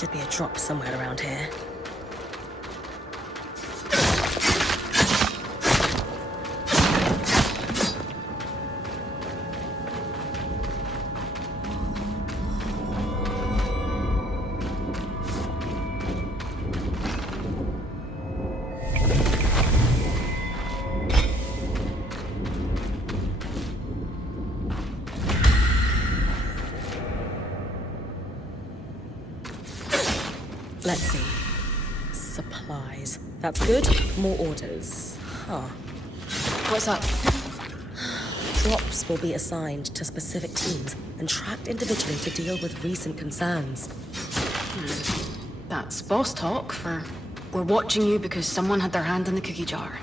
should be a drop somewhere around here. Let's see. Supplies. That's good. More orders. Huh. What's up? Drops will be assigned to specific teams and tracked individually to deal with recent concerns. That's boss talk for... We're watching you because someone had their hand in the cookie jar.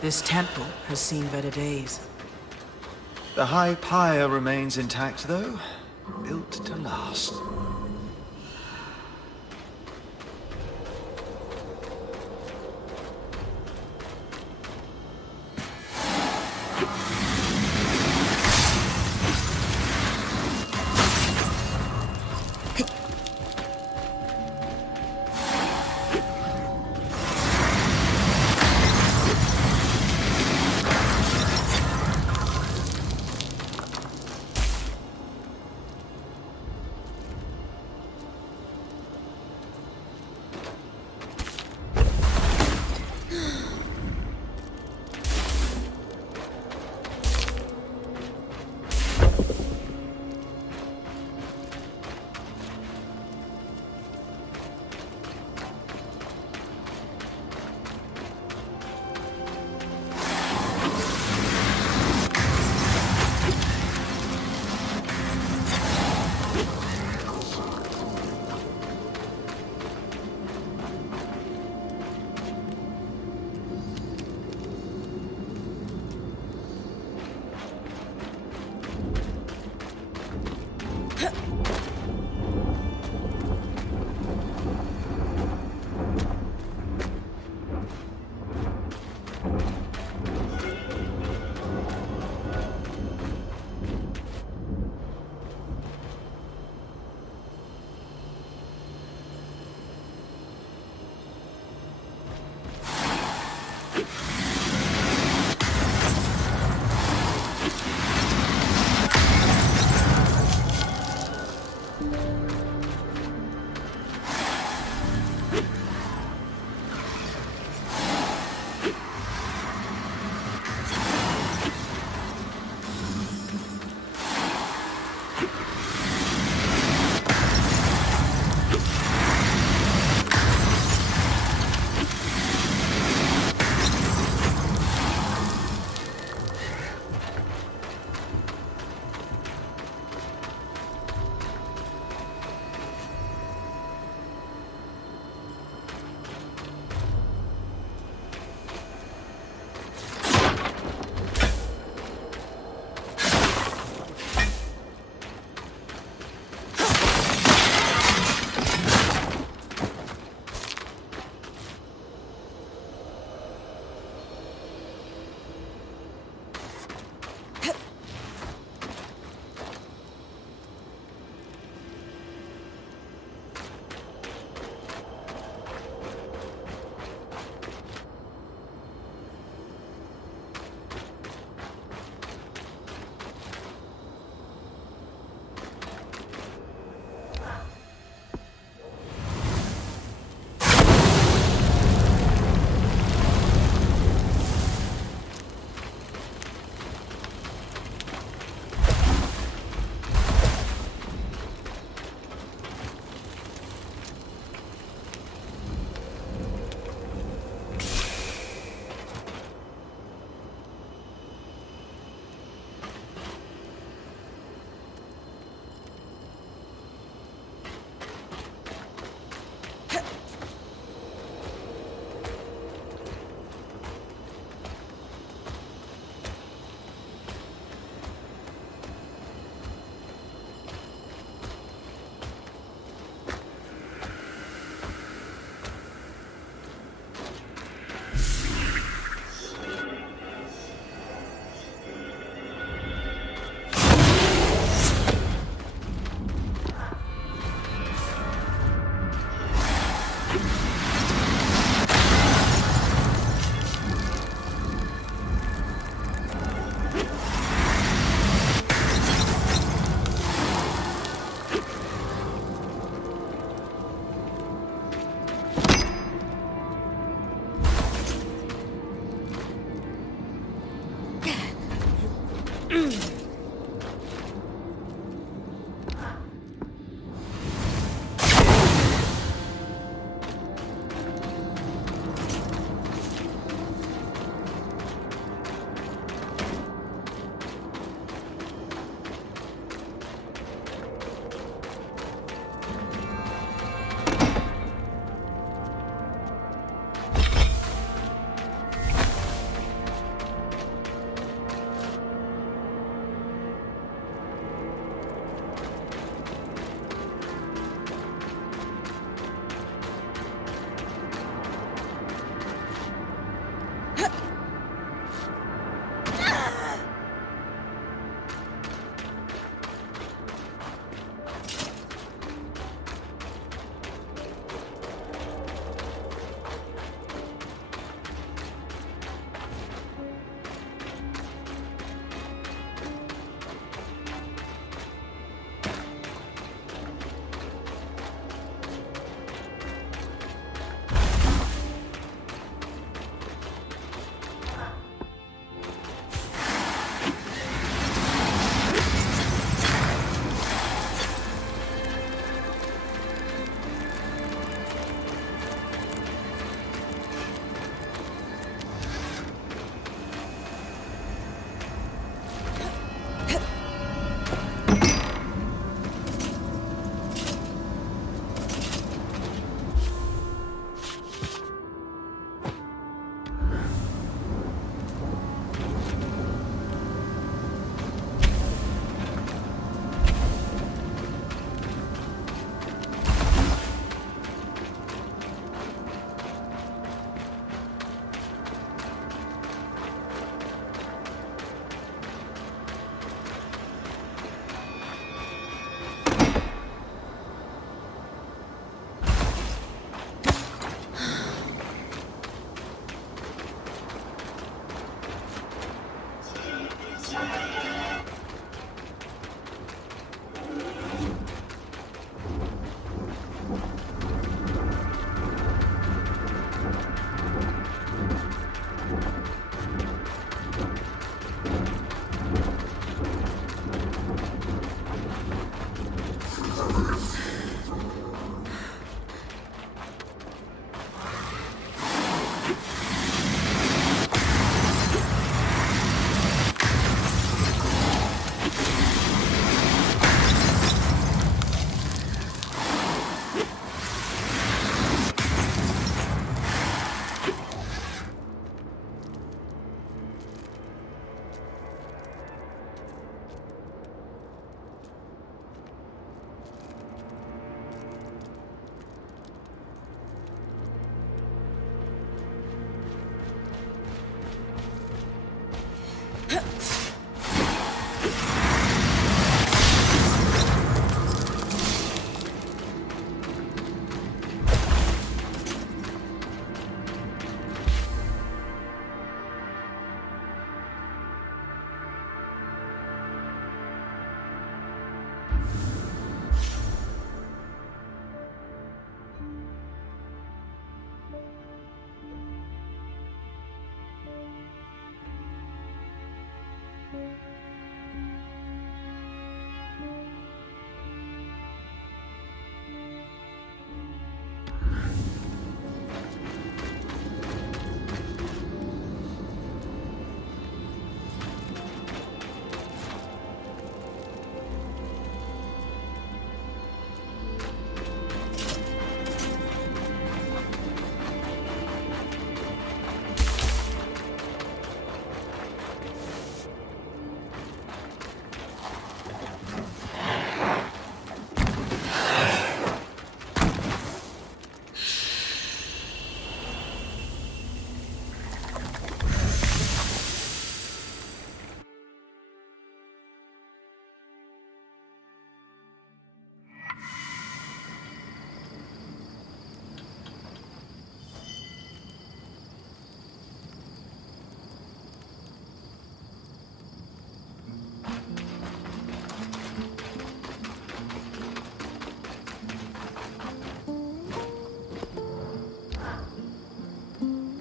This temple has seen better days. The high pyre remains intact, though. Built to last.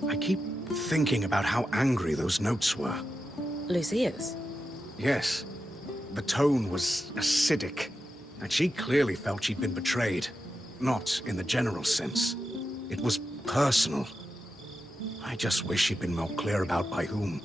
I keep thinking about how angry those notes were. Lucia's? Yes. The tone was acidic, and she clearly felt she'd been betrayed. Not in the general sense. It was personal. I just wish she'd been more clear about by whom.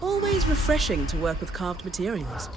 Always refreshing to work with carved materials.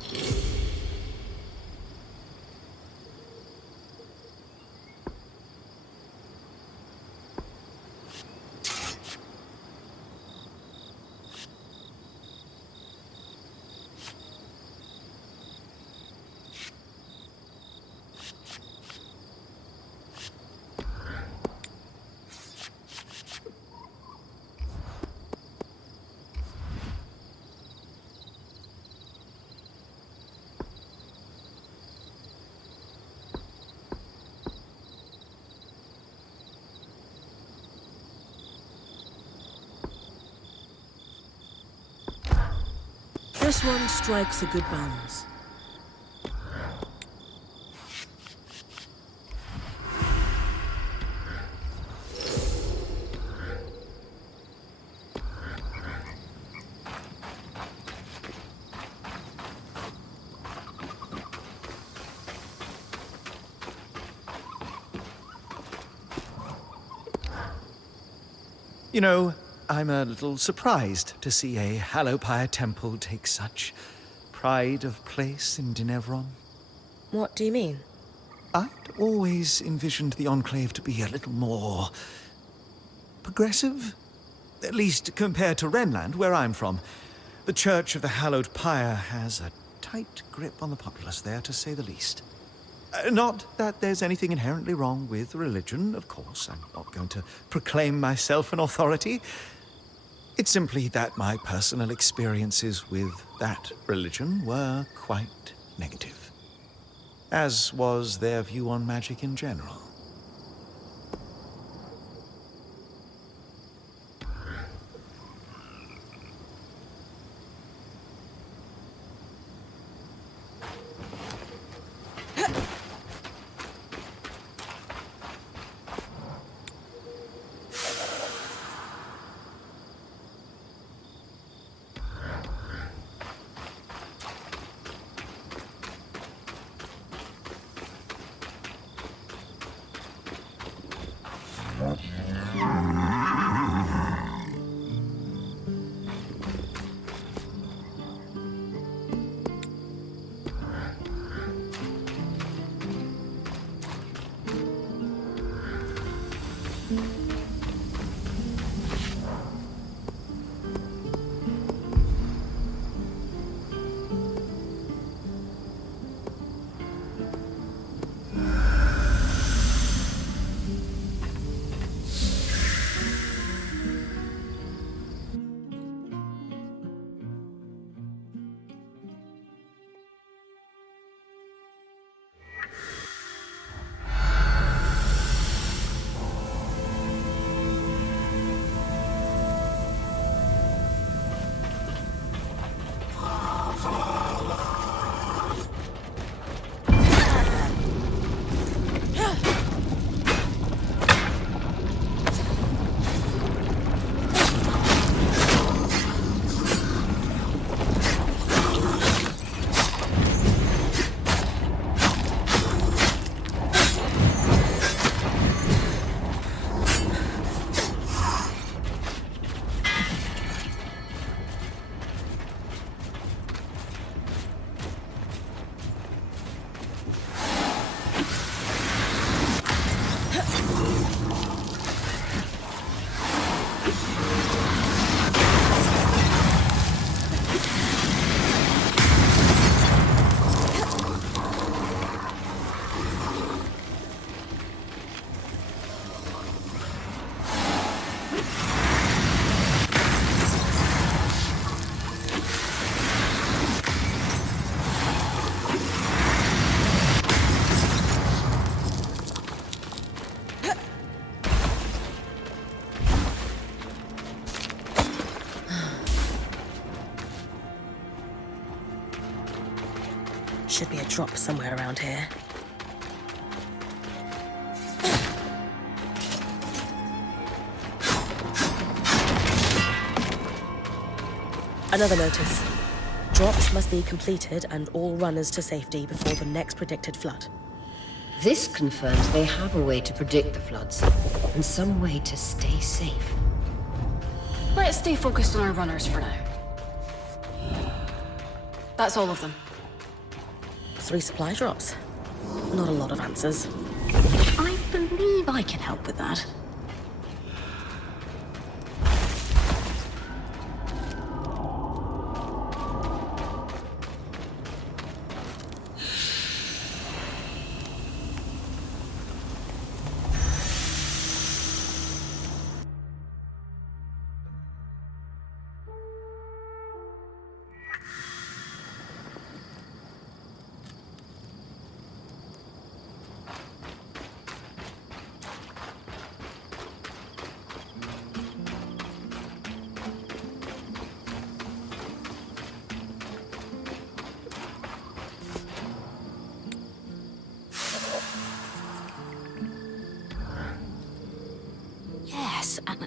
This one strikes a good balance. You know, I'm a little surprised to see a Hallowpire temple take such pride of place in Dinevron. What do you mean? I'd always envisioned the Enclave to be a little more progressive. At least compared to Renland, where I'm from. The Church of the Hallowed Pyre has a tight grip on the populace there, to say the least. Not that there's anything inherently wrong with religion, of course. I'm not going to proclaim myself an authority. It's simply that my personal experiences with that religion were quite negative. As was their view on magic in general. Should be a drop somewhere around here. Another notice. Drops must be completed and all runners to safety before the next predicted flood. This confirms they have a way to predict the floods, and some way to stay safe. Let's stay focused on our runners for now. That's all of them. 3 supply drops. Not a lot of answers. I believe I can help with that.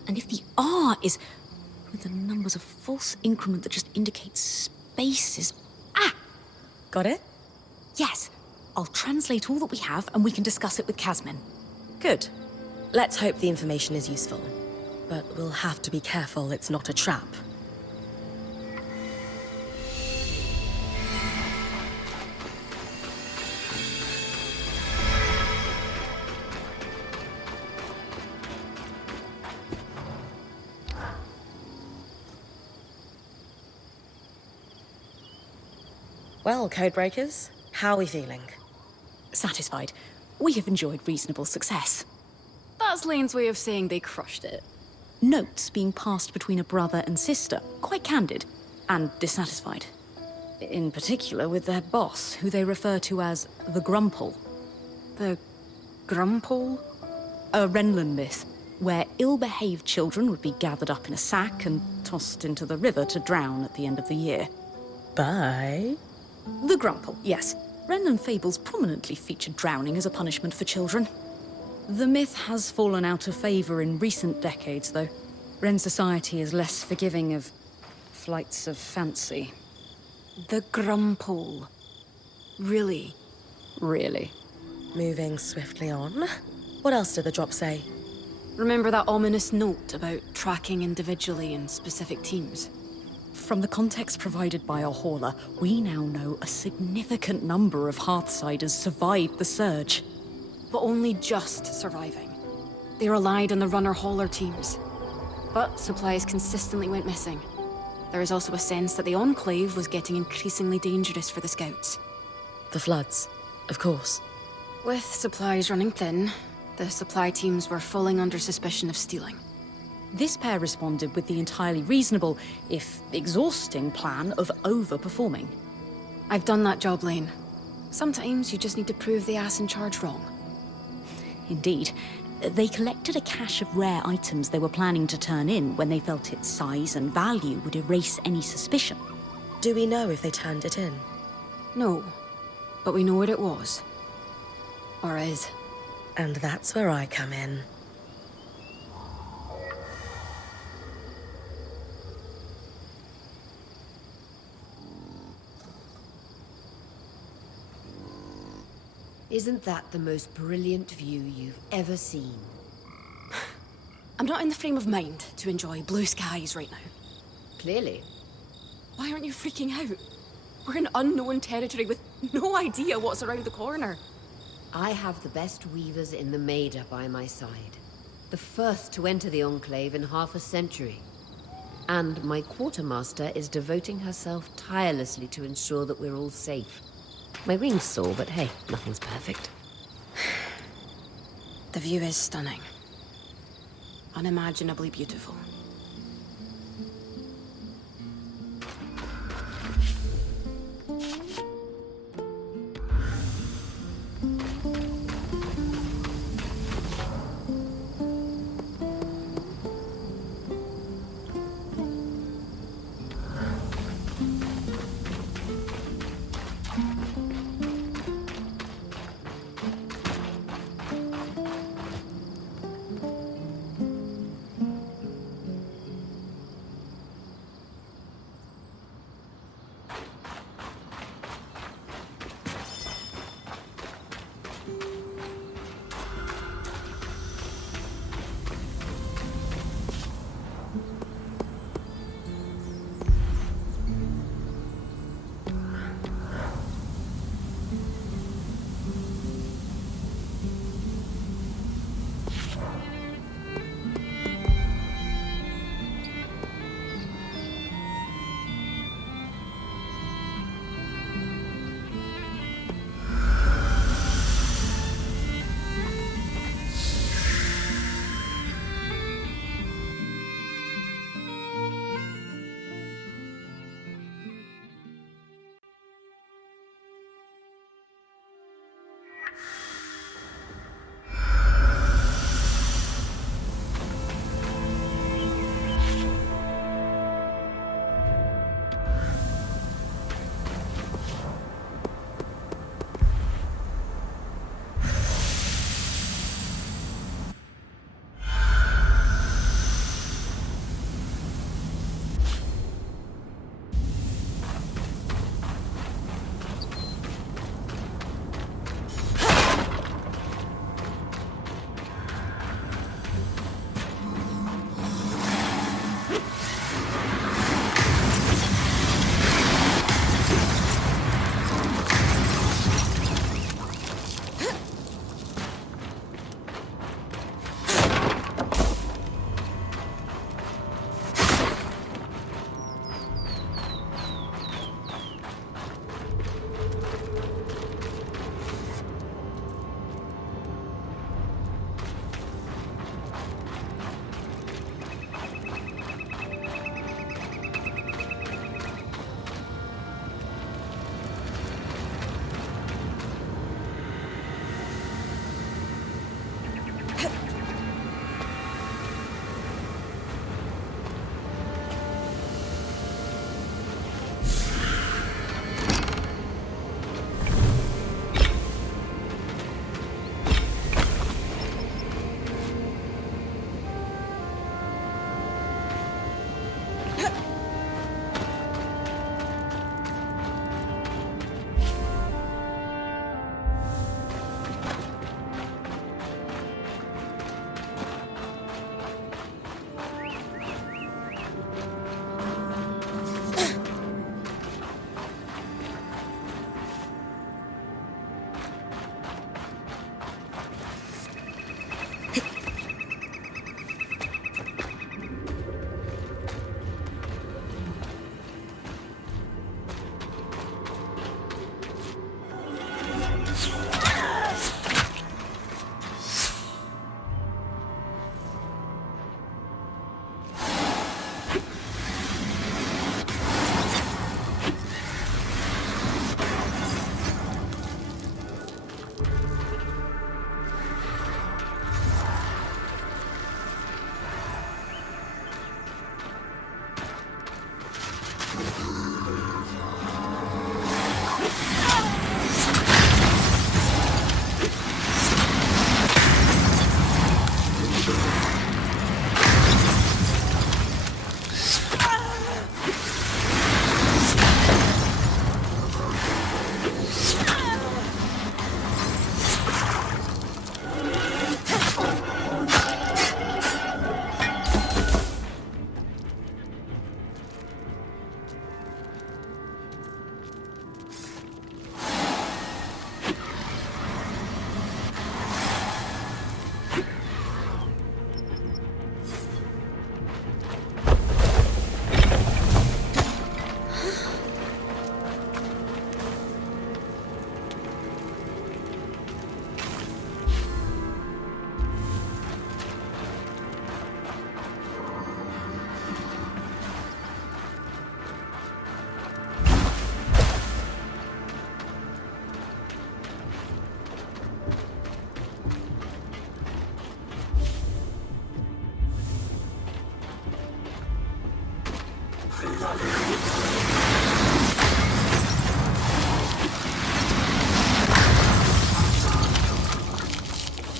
And if the R is with the numbers of false increment that just indicates spaces... Ah! Got it? Yes. I'll translate all that we have and we can discuss it with Casmin. Good. Let's hope the information is useful. But we'll have to be careful it's not a trap. Well, Codebreakers, how are we feeling? Satisfied. We have enjoyed reasonable success. That's Lane's way of saying they crushed it. Notes being passed between a brother and sister, quite candid, and dissatisfied. In particular with their boss, who they refer to as the Grumple. The Grumple? A Renland myth, where ill-behaved children would be gathered up in a sack and tossed into the river to drown at the end of the year. Bye. The Grumple, yes. Renland fables prominently feature drowning as a punishment for children. The myth has fallen out of favour in recent decades, though. Ren society is less forgiving of flights of fancy. The Grumple. Really? Really. Moving swiftly on. What else did the drop say? Remember that ominous note about tracking individually in specific teams? From the context provided by our hauler, we now know a significant number of Hearthsiders survived the surge. But only just surviving. They relied on the runner-hauler teams. But supplies consistently went missing. There is also a sense that the Enclave was getting increasingly dangerous for the Scouts. The floods, of course. With supplies running thin, the supply teams were falling under suspicion of stealing. This pair responded with the entirely reasonable, if exhausting, plan of overperforming. I've done that job, Lane. Sometimes you just need to prove the ass in charge wrong. Indeed. They collected a cache of rare items they were planning to turn in when they felt its size and value would erase any suspicion. Do we know if they turned it in? No, but we know what it was. Or is. And that's where I come in. Isn't that the most brilliant view you've ever seen? I'm not in the frame of mind to enjoy blue skies right now. Clearly. Why aren't you freaking out? We're in unknown territory with no idea what's around the corner. I have the best weavers in the Maida by my side. The first to enter the Enclave in half a century. And my quartermaster is devoting herself tirelessly to ensure that we're all safe. My ring's sore, but hey, nothing's perfect. The view is stunning. Unimaginably beautiful.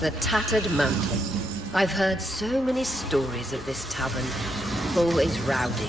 The Tattered Mountain. I've heard so many stories of this tavern. Always rowdy.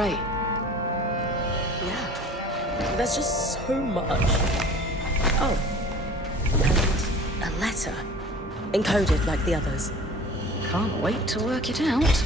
right? Yeah. There's just so much. Oh. And a letter. Encoded like the others. Can't wait to work it out.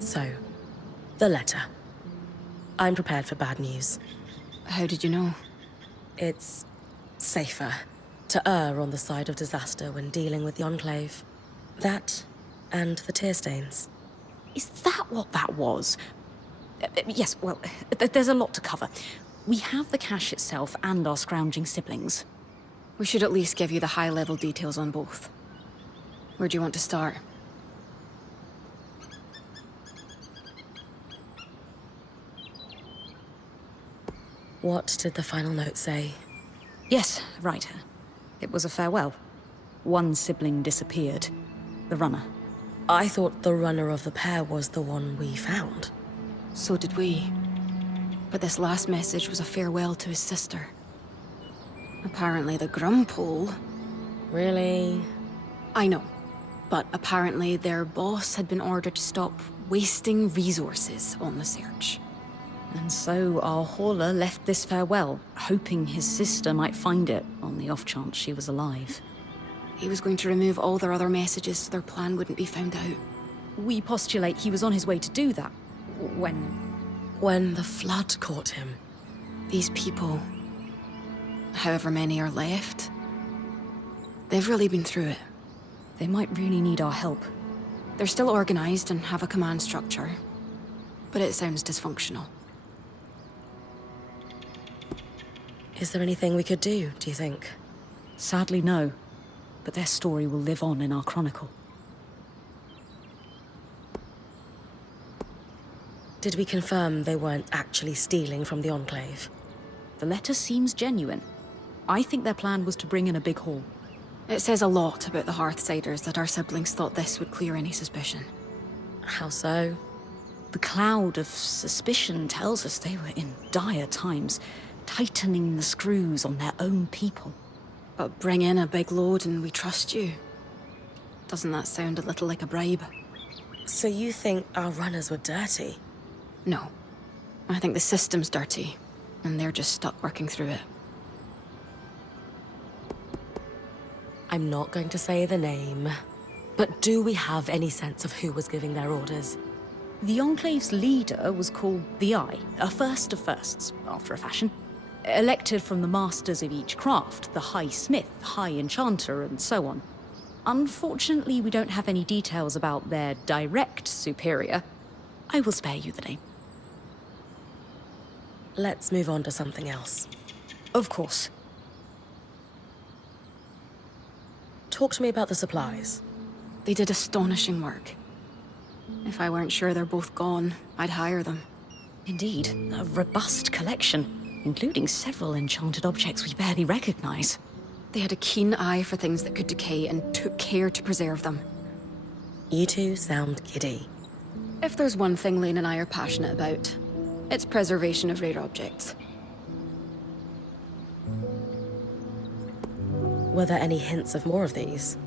So, the letter. I'm prepared for bad news. How did you know? It's safer to err on the side of disaster when dealing with the Enclave. That and the tear stains. Is that what that was? Yes, well, there's a lot to cover. We have the cache itself and our scrounging siblings. We should at least give you the high-level details on both. Where do you want to start? What did the final note say? Yes, right. It was a farewell. One sibling disappeared. The runner. I thought the runner of the pair was the one we found. So did we. But this last message was a farewell to his sister. Apparently the Grumpole... Really? I know. But apparently their boss had been ordered to stop wasting resources on the search. And so our hauler left this farewell, hoping his sister might find it on the off chance she was alive. He was going to remove all their other messages so their plan wouldn't be found out. We postulate he was on his way to do that when... When the flood caught him. These people, however many are left, they've really been through it. They might really need our help. They're still organized and have a command structure, but it sounds dysfunctional. Is there anything we could do, do you think? Sadly, no. But their story will live on in our chronicle. Did we confirm they weren't actually stealing from the Enclave? The letter seems genuine. I think their plan was to bring in a big haul. It says a lot about the Hearthsiders that our siblings thought this would clear any suspicion. How so? The cloud of suspicion tells us they were in dire times, tightening the screws on their own people. But bring in a big load and we trust you. Doesn't that sound a little like a bribe? So you think our runners were dirty? No. I think the system's dirty, and they're just stuck working through it. I'm not going to say the name, but do we have any sense of who was giving their orders? The Enclave's leader was called the Eye, a first of firsts, after a fashion. Elected from the masters of each craft, the High Smith, High Enchanter, and so on. Unfortunately, we don't have any details about their direct superior. I will spare you the name. Let's move on to something else. Of course. Talk to me about the supplies. They did astonishing work. If I weren't sure they're both gone, I'd hire them. Indeed, a robust collection, including several enchanted objects we barely recognize. They had a keen eye for things that could decay and took care to preserve them. You two sound giddy. If there's one thing Lane and I are passionate about, it's preservation of rare objects. Were there any hints of more of these?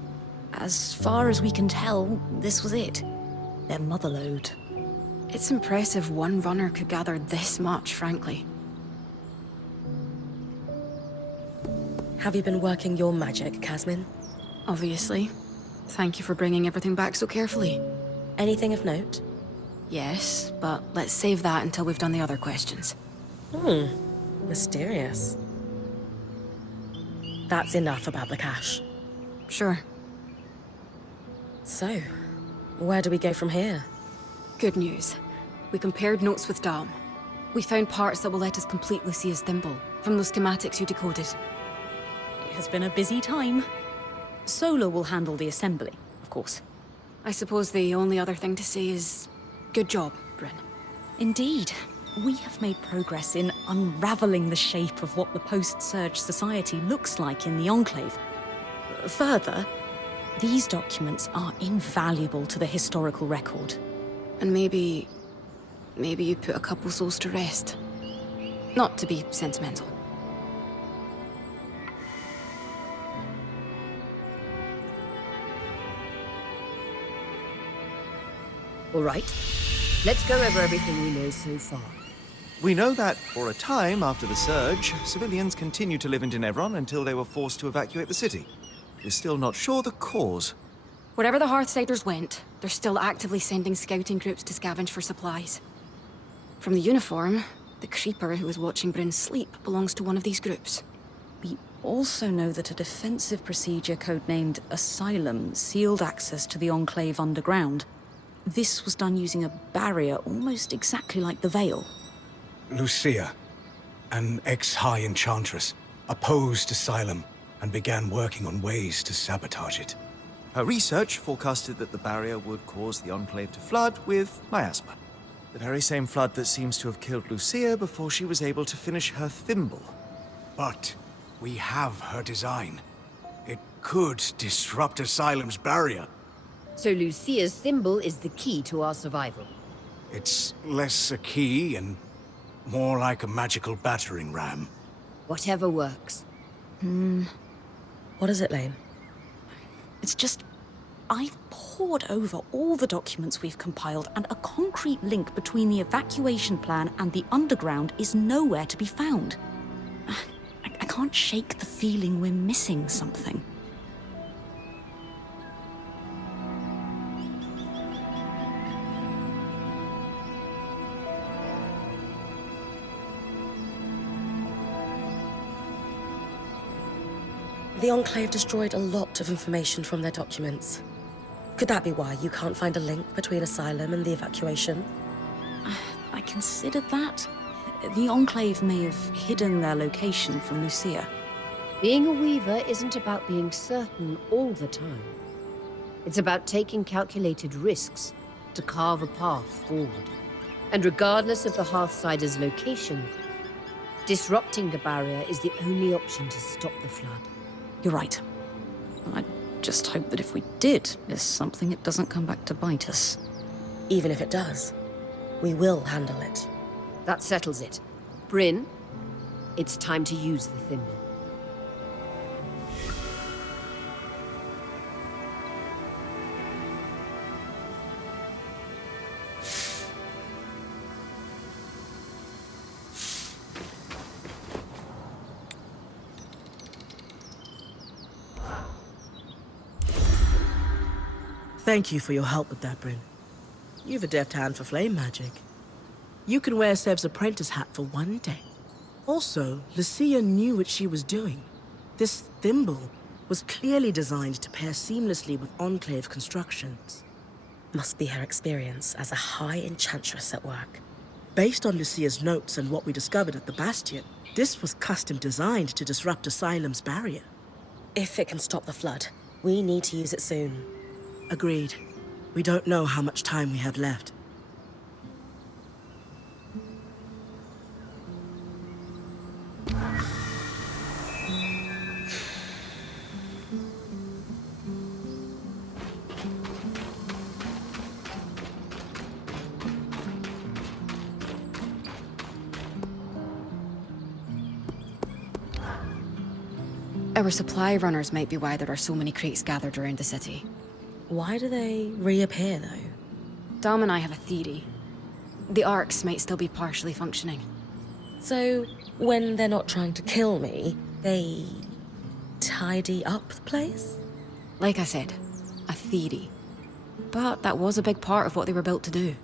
As far as we can tell, this was it. Their motherlode. It's impressive one runner could gather this much, frankly. Have you been working your magic, Casmin? Obviously. Thank you for bringing everything back so carefully. Anything of note? Yes, but let's save that until we've done the other questions. Mysterious. That's enough about the cache. Sure. So, where do we go from here? Good news. We compared notes with Dom. We found parts that will let us complete Lucia's thimble, from those schematics you decoded. It has been a busy time. Solar will handle the assembly, of course. I suppose the only other thing to say is... good job, Bryn. Indeed. We have made progress in unraveling the shape of what the post-Surge society looks like in the Enclave. Further, these documents are invaluable to the historical record. And maybe you put a couple souls to rest. Not to be sentimental. All right. Let's go over everything we know so far. We know that, for a time after the Surge, civilians continued to live in Tenebron until they were forced to evacuate the city. We're still not sure the cause. Wherever the Hearthsiders went, they're still actively sending scouting groups to scavenge for supplies. From the uniform, the creeper who was watching Bryn sleep belongs to one of these groups. We also know that a defensive procedure codenamed Asylum sealed access to the Enclave underground. This was done using a barrier almost exactly like the Veil. Lucia, an ex-High Enchantress, opposed Asylum and began working on ways to sabotage it. Her research forecasted that the barrier would cause the Enclave to flood with miasma. The very same flood that seems to have killed Lucia before she was able to finish her thimble. But we have her design. It could disrupt Asylum's barrier. So Lucia's thimble is the key to our survival. It's less a key and more like a magical battering ram. Whatever works. What is it, Lane? It's just... I've pored over all the documents we've compiled, and a concrete link between the evacuation plan and the underground is nowhere to be found. I can't shake the feeling we're missing something. The Enclave destroyed a lot of information from their documents. Could that be why you can't find a link between Asylum and the evacuation? I considered that. The Enclave may have hidden their location from Lucia. Being a weaver isn't about being certain all the time. It's about taking calculated risks to carve a path forward. And regardless of the Hearthsider's location, disrupting the barrier is the only option to stop the flood. You're right. I just hope that if we did miss something, it doesn't come back to bite us. Even if it does, we will handle it. That settles it. Bryn, it's time to use the thimble. Thank you for your help with that, Bryn. You've a deft hand for flame magic. You can wear Sev's apprentice hat for one day. Also, Lucia knew what she was doing. This thimble was clearly designed to pair seamlessly with Enclave constructions. Must be her experience as a High Enchantress at work. Based on Lucia's notes and what we discovered at the Bastion, this was custom designed to disrupt Asylum's barrier. If it can stop the flood, we need to use it soon. Agreed. We don't know how much time we have left. Our supply runners might be why there are so many crates gathered around the city. Why do they reappear, though? Dom and I have a theory. The arcs might still be partially functioning. So, when they're not trying to kill me, they tidy up the place? Like I said, a theory. But that was a big part of what they were built to do.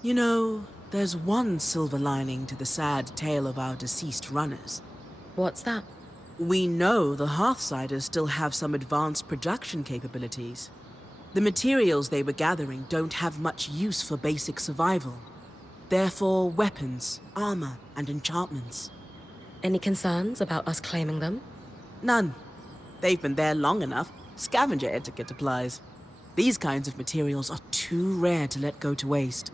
You know, there's one silver lining to the sad tale of our deceased runners. What's that? We know the Hearthsiders still have some advanced production capabilities. The materials they were gathering don't have much use for basic survival. Therefore, weapons, armor, and enchantments. Any concerns about us claiming them? None. They've been there long enough. Scavenger etiquette applies. These kinds of materials are too rare to let go to waste.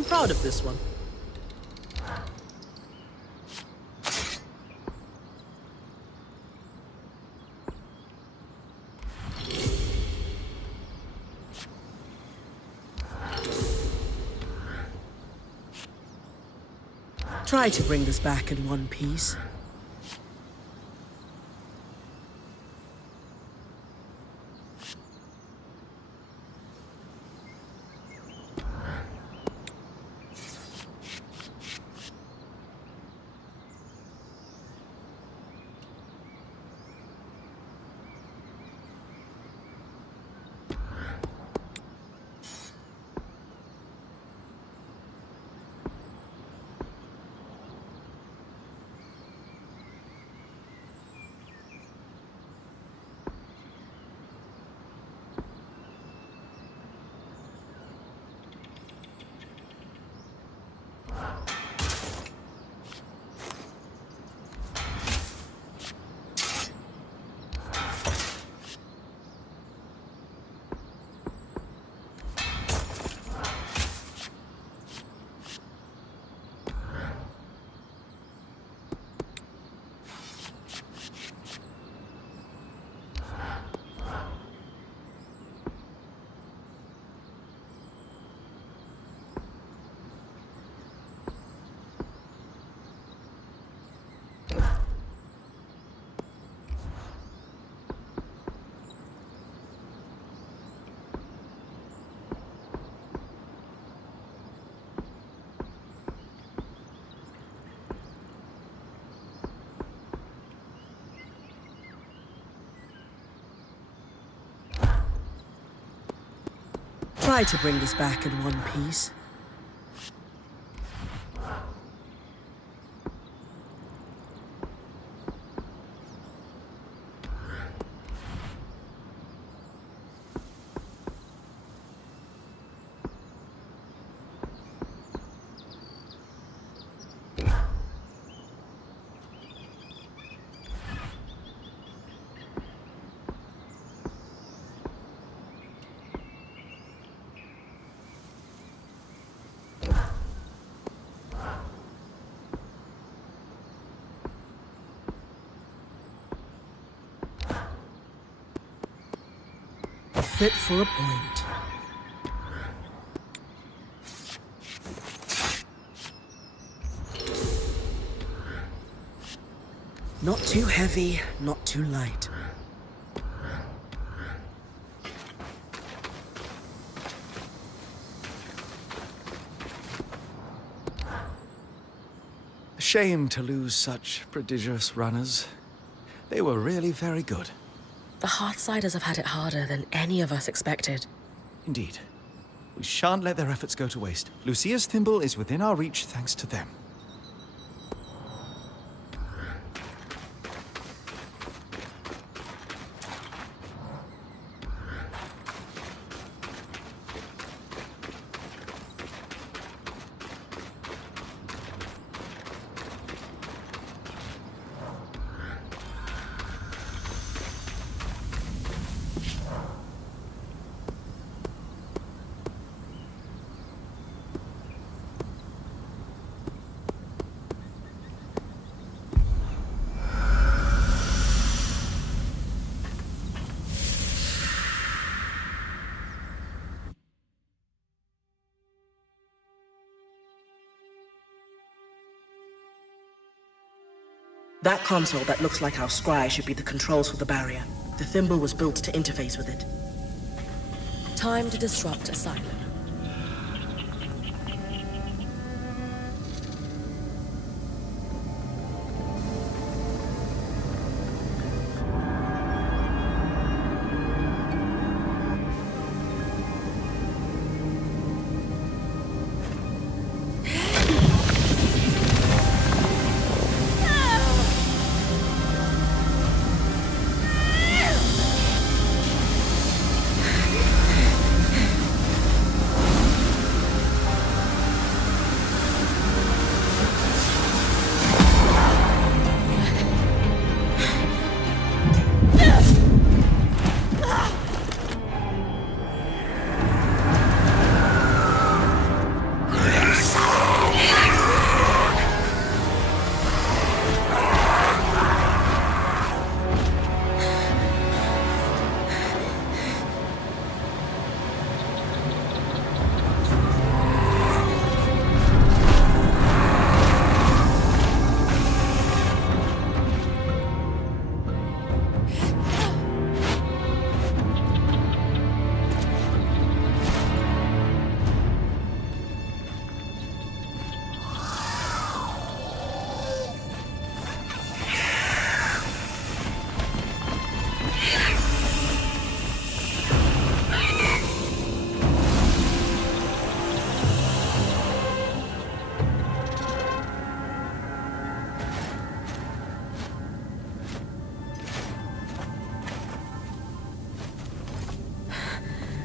I'm proud of this one. Try to bring this back in one piece. try to bring this back in one piece. Fit for a point. Not too heavy, not too light. A shame to lose such prodigious runners. They were really very good. The Hearthsiders have had it harder than any of us expected. Indeed. We shan't let their efforts go to waste. Lucia's thimble is within our reach thanks to them. That console that looks like our scry should be the controls for the barrier. The thimble was built to interface with it. Time to disrupt Asylum.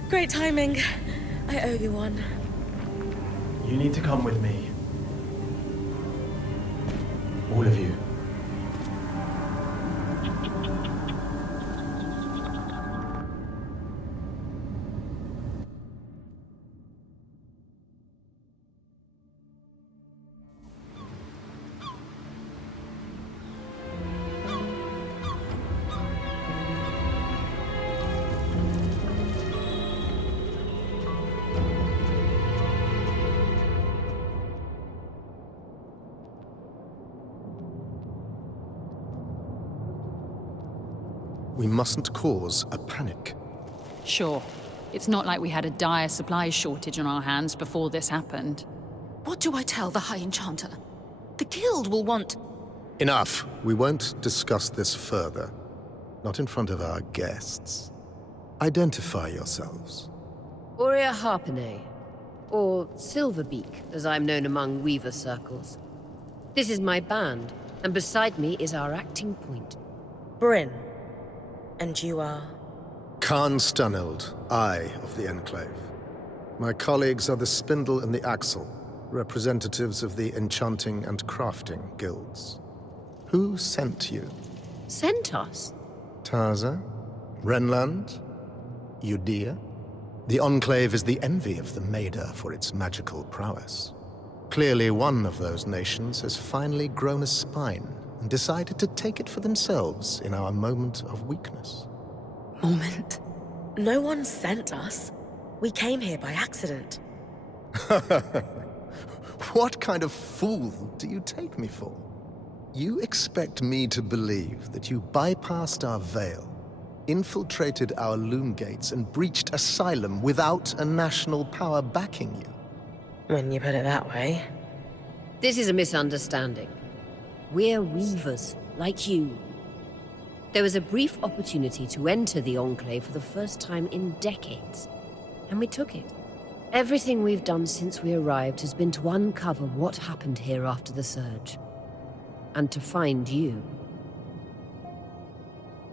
Great timing. I owe you one. You need to come with me. All of you. We mustn't cause a panic. Sure. It's not like we had a dire supplies shortage on our hands before this happened. What do I tell the High Enchanter? The Guild will want... Enough. We won't discuss this further. Not in front of our guests. Identify yourselves. Aurea Harpene, or Silverbeak, as I'm known among Weaver circles. This is my band, and beside me is our acting point. Bryn. And you are? Khan Stunild, Eye of the Enclave. My colleagues are the Spindle and the Axle, representatives of the Enchanting and Crafting guilds. Who sent you? Sent us? Taza? Renland? Udea? The Enclave is the envy of the Maida for its magical prowess. Clearly one of those nations has finally grown a spine and decided to take it for themselves in our moment of weakness. Moment? No one sent us. We came here by accident. What kind of fool do you take me for? You expect me to believe that you bypassed our veil, infiltrated our loom gates, and breached Asylum without a national power backing you? When you put it that way. This is a misunderstanding. We're Weavers, like you. There was a brief opportunity to enter the Enclave for the first time in decades, and we took it. Everything we've done since we arrived has been to uncover what happened here after the Surge. And to find you.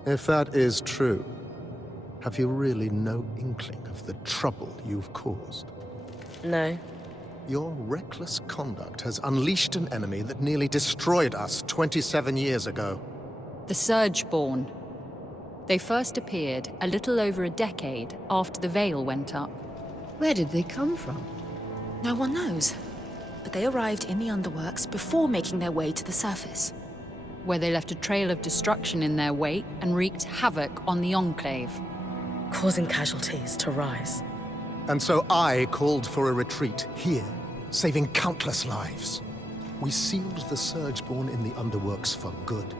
If that is true, have you really no inkling of the trouble you've caused? No. Your reckless conduct has unleashed an enemy that nearly destroyed us 27 years ago. The Surgeborn. They first appeared a little over a decade after the Veil went up. Where did they come from? No one knows. But they arrived in the Underworks before making their way to the surface. Where they left a trail of destruction in their wake and wreaked havoc on the Enclave. Causing casualties to rise. And so I called for a retreat here, saving countless lives. We sealed the Surgeborn in the Underworks for good.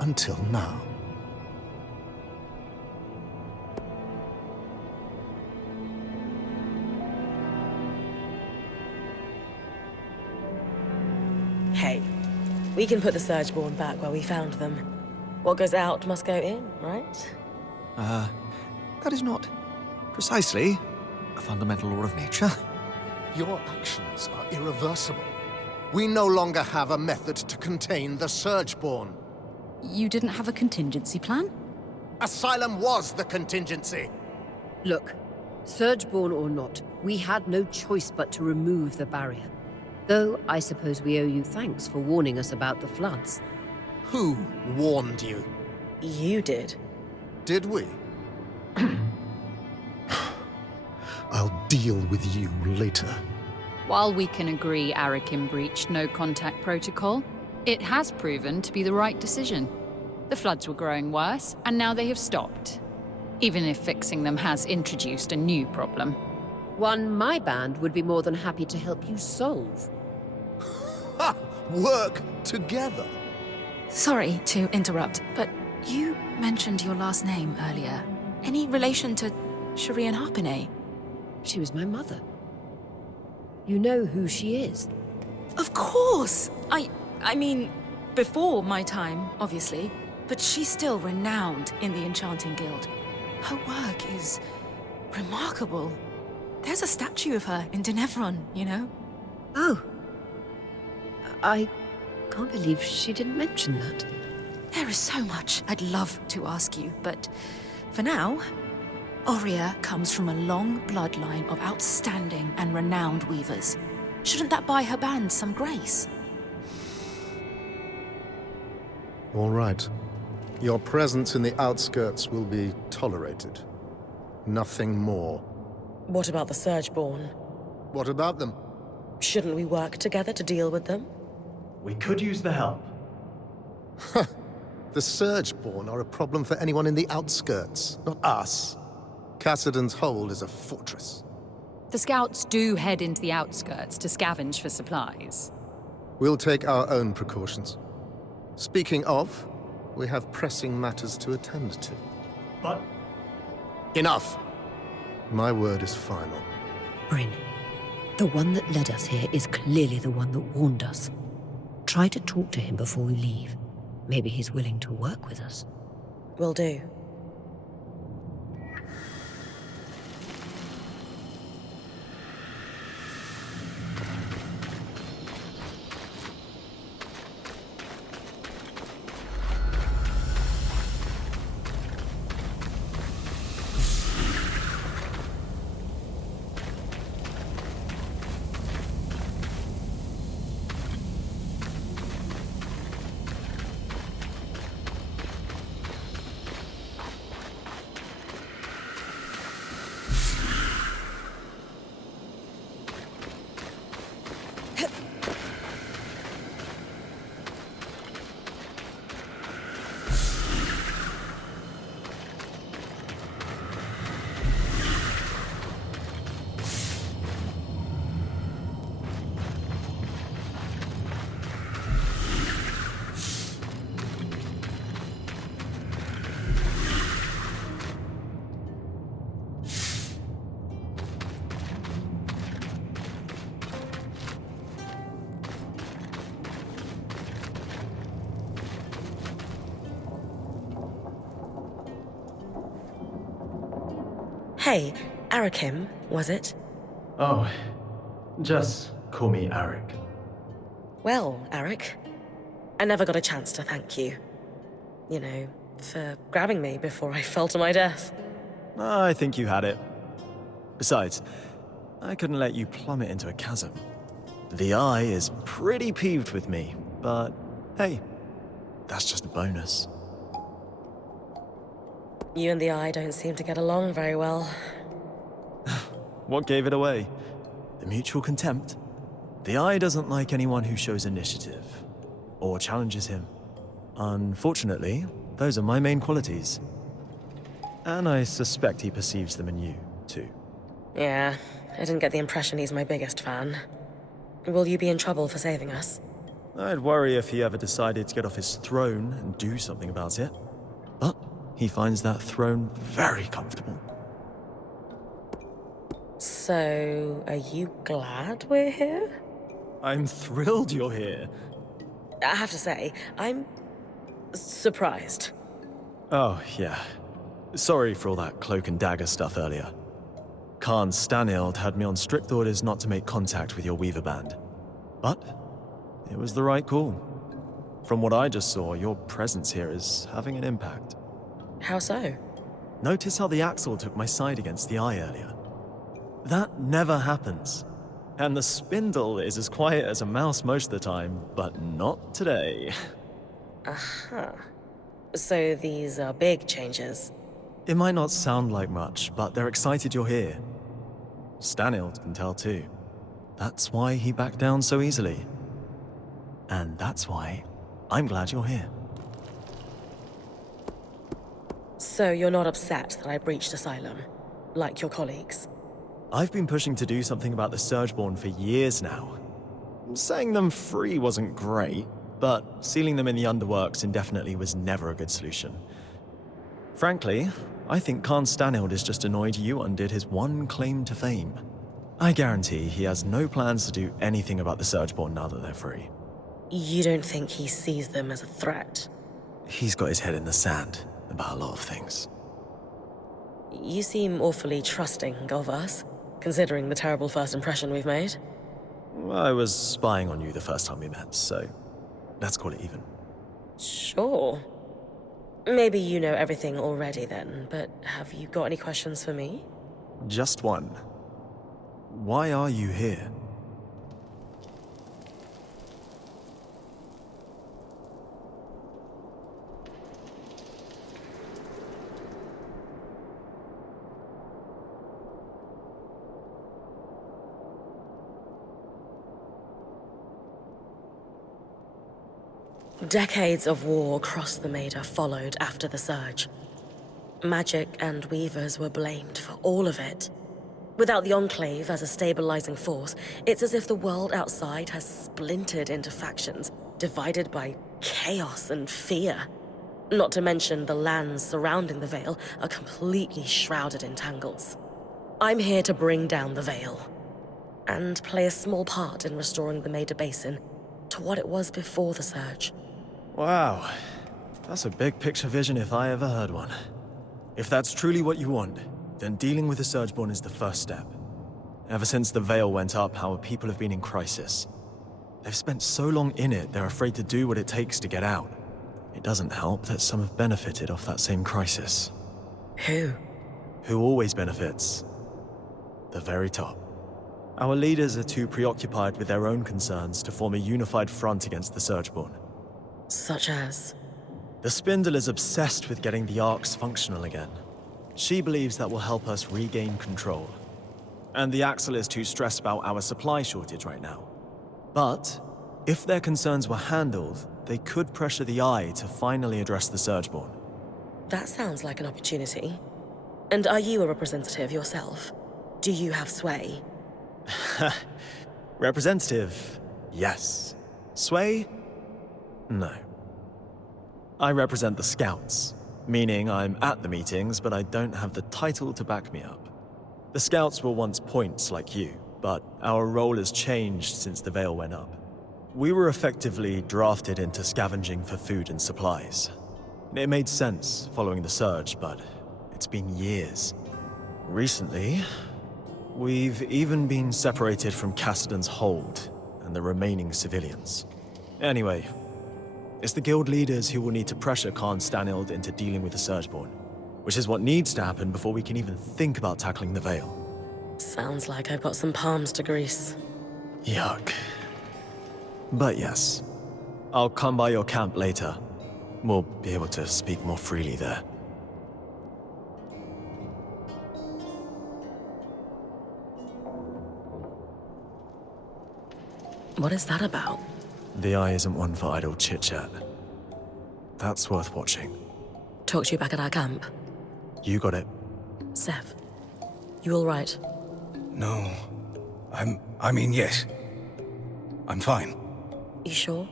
Until now. Hey, we can put the Surgeborn back where we found them. What goes out must go in, right? That is not precisely a fundamental law of nature. Your actions are irreversible. We no longer have a method to contain the Surgeborn. You didn't have a contingency plan? Asylum was the contingency. Look, Surgeborn or not, we had no choice but to remove the barrier. Though I suppose we owe you thanks for warning us about the floods. Who warned you? You did. Did we? I'll deal with you later. While we can agree Arakin breached no-contact protocol, it has proven to be the right decision. The floods were growing worse, and now they have stopped. Even if fixing them has introduced a new problem. One my band would be more than happy to help you solve. Ha! Work together. Sorry to interrupt, but you mentioned your last name earlier. Any relation to Sharian Harpene? She was my mother. You know who she is? Of course! I mean, before my time, obviously, but she's still renowned in the Enchanting Guild. Her work is remarkable. There's a statue of her in Denevron, you know? Oh. I can't believe she didn't mention that. There is so much I'd love to ask you, but for now, Aurea comes from a long bloodline of outstanding and renowned weavers. Shouldn't that buy her band some grace? All right. Your presence in the outskirts will be tolerated. Nothing more. What about the Surgeborn? What about them? Shouldn't we work together to deal with them? We could use the help. The Surgeborn are a problem for anyone in the outskirts, not us. Cassidon's Hold is a fortress. The scouts do head into the outskirts to scavenge for supplies. We'll take our own precautions. Speaking of, we have pressing matters to attend to. But Enough! My word is final. Bryn, the one that led us here is clearly the one that warned us. Try to talk to him before we leave. Maybe he's willing to work with us. Will do. Hey, Arakim, was it? Oh, just call me Arik. Well, Arik, I never got a chance to thank you. You know, for grabbing me before I fell to my death. I think you had it. Besides, I couldn't let you plummet into a chasm. The Eye is pretty peeved with me, but hey, that's just a bonus. You and the Eye don't seem to get along very well. What gave it away? The mutual contempt. The Eye doesn't like anyone who shows initiative or challenges him. Unfortunately, those are my main qualities. And I suspect he perceives them in you, too. Yeah, I didn't get the impression he's my biggest fan. Will you be in trouble for saving us? I'd worry if he ever decided to get off his throne and do something about it. But he finds that throne very comfortable. So, are you glad we're here? I'm thrilled you're here. I have to say, I'm surprised. Oh, yeah. Sorry for all that cloak and dagger stuff earlier. Khan Stanild had me on strict orders not to make contact with your Weaver band. But it was the right call. From what I just saw, your presence here is having an impact. How so? Notice how the Axle took my side against the Eye earlier. That never happens. And the Spindle is as quiet as a mouse most of the time, but not today. Uh-huh. So these are big changes. It might not sound like much, but they're excited you're here. Stanild can tell too. That's why he backed down so easily. And that's why I'm glad you're here. So you're not upset that I breached Asylum, like your colleagues? I've been pushing to do something about the Surgeborn for years now. Setting them free wasn't great, but sealing them in the underworks indefinitely was never a good solution. Frankly, I think Khan Stanild is just annoyed you undid his one claim to fame. I guarantee he has no plans to do anything about the Surgeborn now that they're free. You don't think he sees them as a threat? He's got his head in the sand about a lot of things. You seem awfully trusting of us, considering the terrible first impression we've made. I was spying on you the first time we met, so let's call it even. Sure. Maybe you know everything already then, but have you got any questions for me? Just one. Why are you here? Decades of war across the Maida followed after the Surge. Magic and Weavers were blamed for all of it. Without the Enclave as a stabilizing force, it's as if the world outside has splintered into factions, divided by chaos and fear. Not to mention the lands surrounding the Veil are completely shrouded in tangles. I'm here to bring down the Veil, and play a small part in restoring the Maida Basin to what it was before the Surge. Wow, that's a big picture vision if I ever heard one. If that's truly what you want, then dealing with the Surgeborn is the first step. Ever since the Veil went up, our people have been in crisis. They've spent so long in it, they're afraid to do what it takes to get out. It doesn't help that some have benefited off that same crisis. Who? Who always benefits? The very top. Our leaders are too preoccupied with their own concerns to form a unified front against the Surgeborn. Such as? The Spindle is obsessed with getting the Arcs functional again. She believes that will help us regain control. And the Axle is too stressed about our supply shortage right now. But if their concerns were handled, they could pressure the Eye to finally address the Surgeborn. That sounds like an opportunity. And are you a representative yourself? Do you have sway? Representative, yes. Sway? No. I represent the Scouts, meaning I'm at the meetings, but I don't have the title to back me up. The Scouts were once points like you, but our role has changed since the Veil went up. We were effectively drafted into scavenging for food and supplies. It made sense following the Surge, but it's been years. Recently, we've even been separated from Cassidon's hold and the remaining civilians. Anyway, it's the guild leaders who will need to pressure Khan Stanild into dealing with the Surgeborn, which is what needs to happen before we can even think about tackling the Veil. Sounds like I've got some palms to grease. Yuck. But yes, I'll come by your camp later. We'll be able to speak more freely there. What is that about? The Eye isn't one for idle chit-chat. That's worth watching. Talk to you back at our camp. You got it. Sev, you all right? No. I mean, yes. I'm fine. You sure?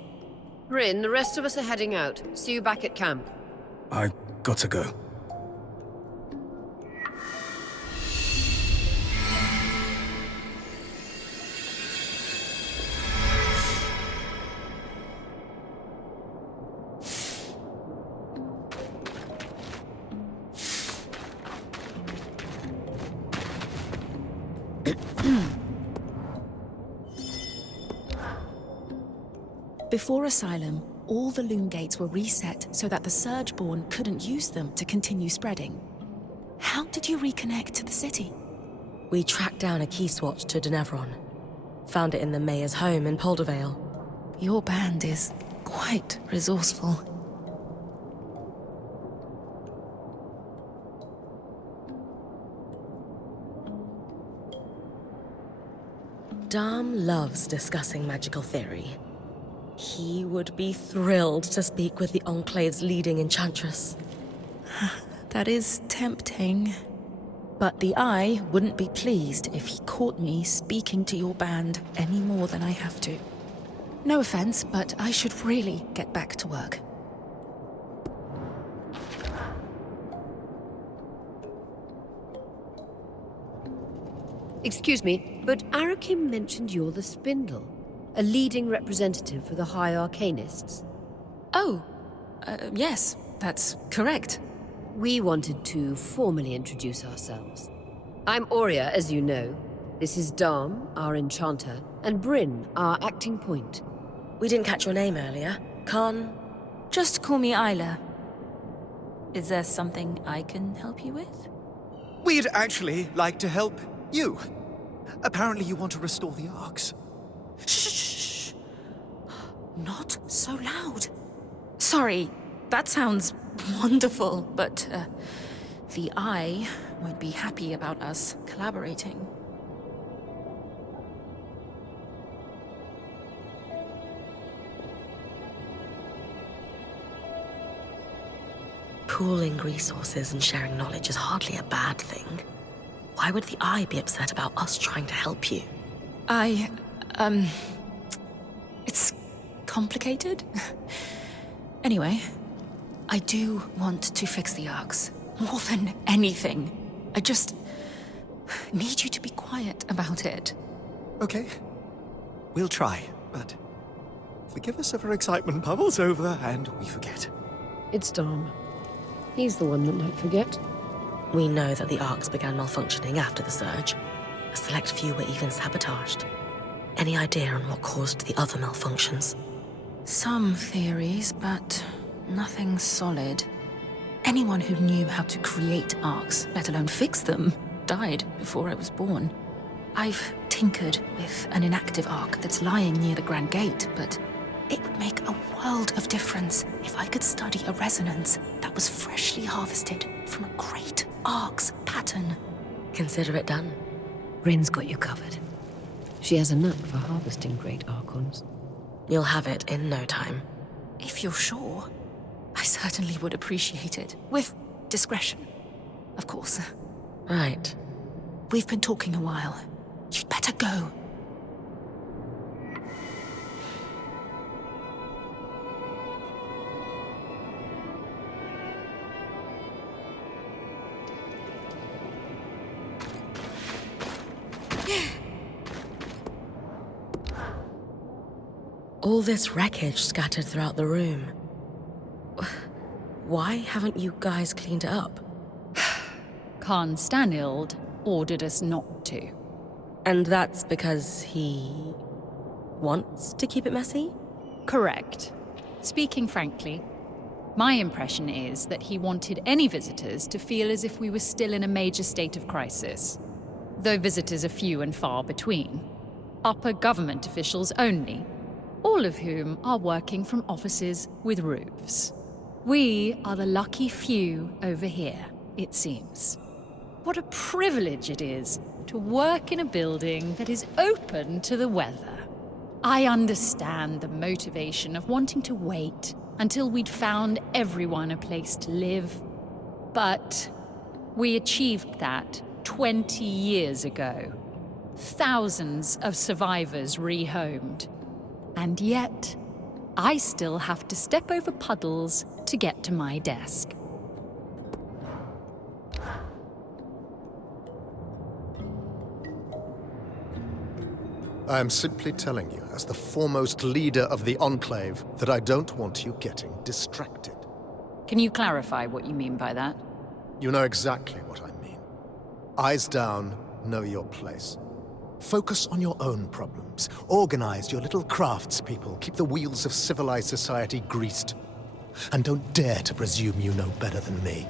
Bryn, the rest of us are heading out. See you back at camp. I got to go. Before Asylum, all the loom gates were reset so that the Surgeborn couldn't use them to continue spreading. How did you reconnect to the city? We tracked down a key swatch to Denevron. Found it in the mayor's home in Poldervale. Your band is quite resourceful. Dam loves discussing magical theory. He would be thrilled to speak with the Enclave's leading enchantress. That is tempting. But the Eye wouldn't be pleased if he caught me speaking to your band any more than I have to. No offense, but I should really get back to work. Excuse me, but Arakim mentioned you're the Spindle, a leading representative for the High Arcanists. Oh, yes, that's correct. We wanted to formally introduce ourselves. I'm Aurea, as you know. This is Dam, our enchanter, and Bryn, our acting point. We didn't catch your name earlier. Khan? Just call me Isla. Is there something I can help you with? We'd actually like to help you. Apparently you want to restore the Arks. Shh! Not so loud. Sorry, that sounds wonderful, but the Eye won't be happy about us collaborating. Pooling resources and sharing knowledge is hardly a bad thing. Why would the Eye be upset about us trying to help you? It's complicated. Anyway, I do want to fix the Arks. More than anything. I just need you to be quiet about it. Okay. We'll try, but forgive us if our excitement bubbles over and we forget. It's Dam. He's the one that might forget. We know that the Arks began malfunctioning after the surge. A select few were even sabotaged. Any idea on what caused the other malfunctions? Some theories, but nothing solid. Anyone who knew how to create arcs, let alone fix them, died before I was born. I've tinkered with an inactive arc that's lying near the Grand Gate, but it would make a world of difference if I could study a resonance that was freshly harvested from a great arc's pattern. Consider it done. Bryn's got you covered. She has a knack for harvesting great archons. You'll have it in no time. If you're sure, I certainly would appreciate it. With discretion, of course. Right. We've been talking a while. You'd better go. All this wreckage scattered throughout the room. Why haven't you guys cleaned it up? Khan Stanild ordered us not to. And that's because he wants to keep it messy? Correct. Speaking frankly, my impression is that he wanted any visitors to feel as if we were still in a major state of crisis. Though visitors are few and far between. Upper government officials only, all of whom are working from offices with roofs. We are the lucky few over here, it seems. What a privilege it is to work in a building that is open to the weather. I understand the motivation of wanting to wait until we'd found everyone a place to live. But we achieved that 20 years ago. Thousands of survivors rehomed. And yet, I still have to step over puddles to get to my desk. I am simply telling you, as the foremost leader of the Enclave, that I don't want you getting distracted. Can you clarify what you mean by that? You know exactly what I mean. Eyes down, know your place. Focus on your own problems. Organize your little craftspeople. Keep the wheels of civilized society greased. And don't dare to presume you know better than me.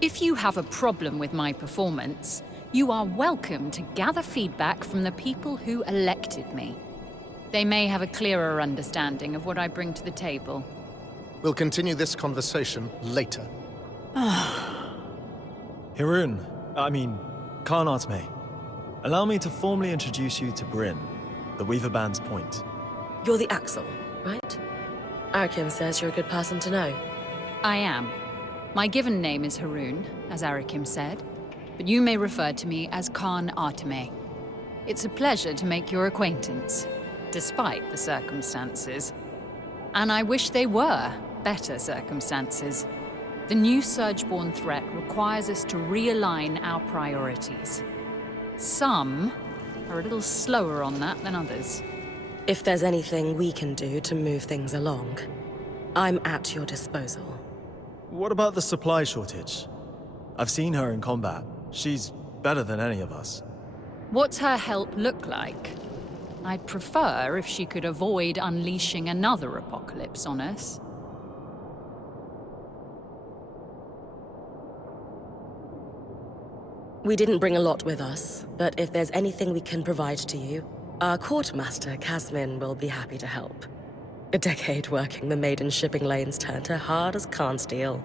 If you have a problem with my performance, you are welcome to gather feedback from the people who elected me. They may have a clearer understanding of what I bring to the table. We'll continue this conversation later. Hirun, Khan Atme. Allow me to formally introduce you to Bryn, the Weaver Band's point. You're the Axel, right? Arakim says you're a good person to know. I am. My given name is Harun, as Arakim said, but you may refer to me as Khan Atme. It's a pleasure to make your acquaintance, despite the circumstances. And I wish they were better circumstances. The new Surgeborn threat requires us to realign our priorities. Some are a little slower on that than others. If there's anything we can do to move things along, I'm at your disposal. What about the supply shortage? I've seen her in combat. She's better than any of us. What's her help look like? I'd prefer if she could avoid unleashing another apocalypse on us. We didn't bring a lot with us, but if there's anything we can provide to you, our quartermaster, Kasmin, will be happy to help. A decade working the maiden shipping lanes turned her hard as Khan steel.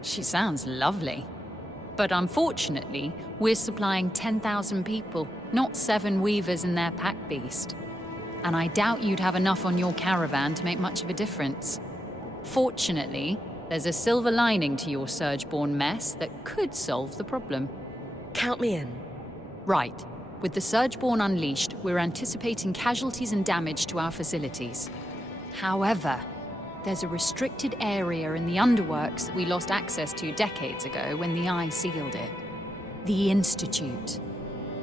She sounds lovely. But unfortunately, we're supplying 10,000 people, not 7 weavers and their pack beast. And I doubt you'd have enough on your caravan to make much of a difference. Fortunately, there's a silver lining to your Surgeborn mess that could solve the problem. Count me in. Right. With the Surgeborn unleashed, we're anticipating casualties and damage to our facilities. However, there's a restricted area in the underworks that we lost access to decades ago when the Eye sealed it. The Institute.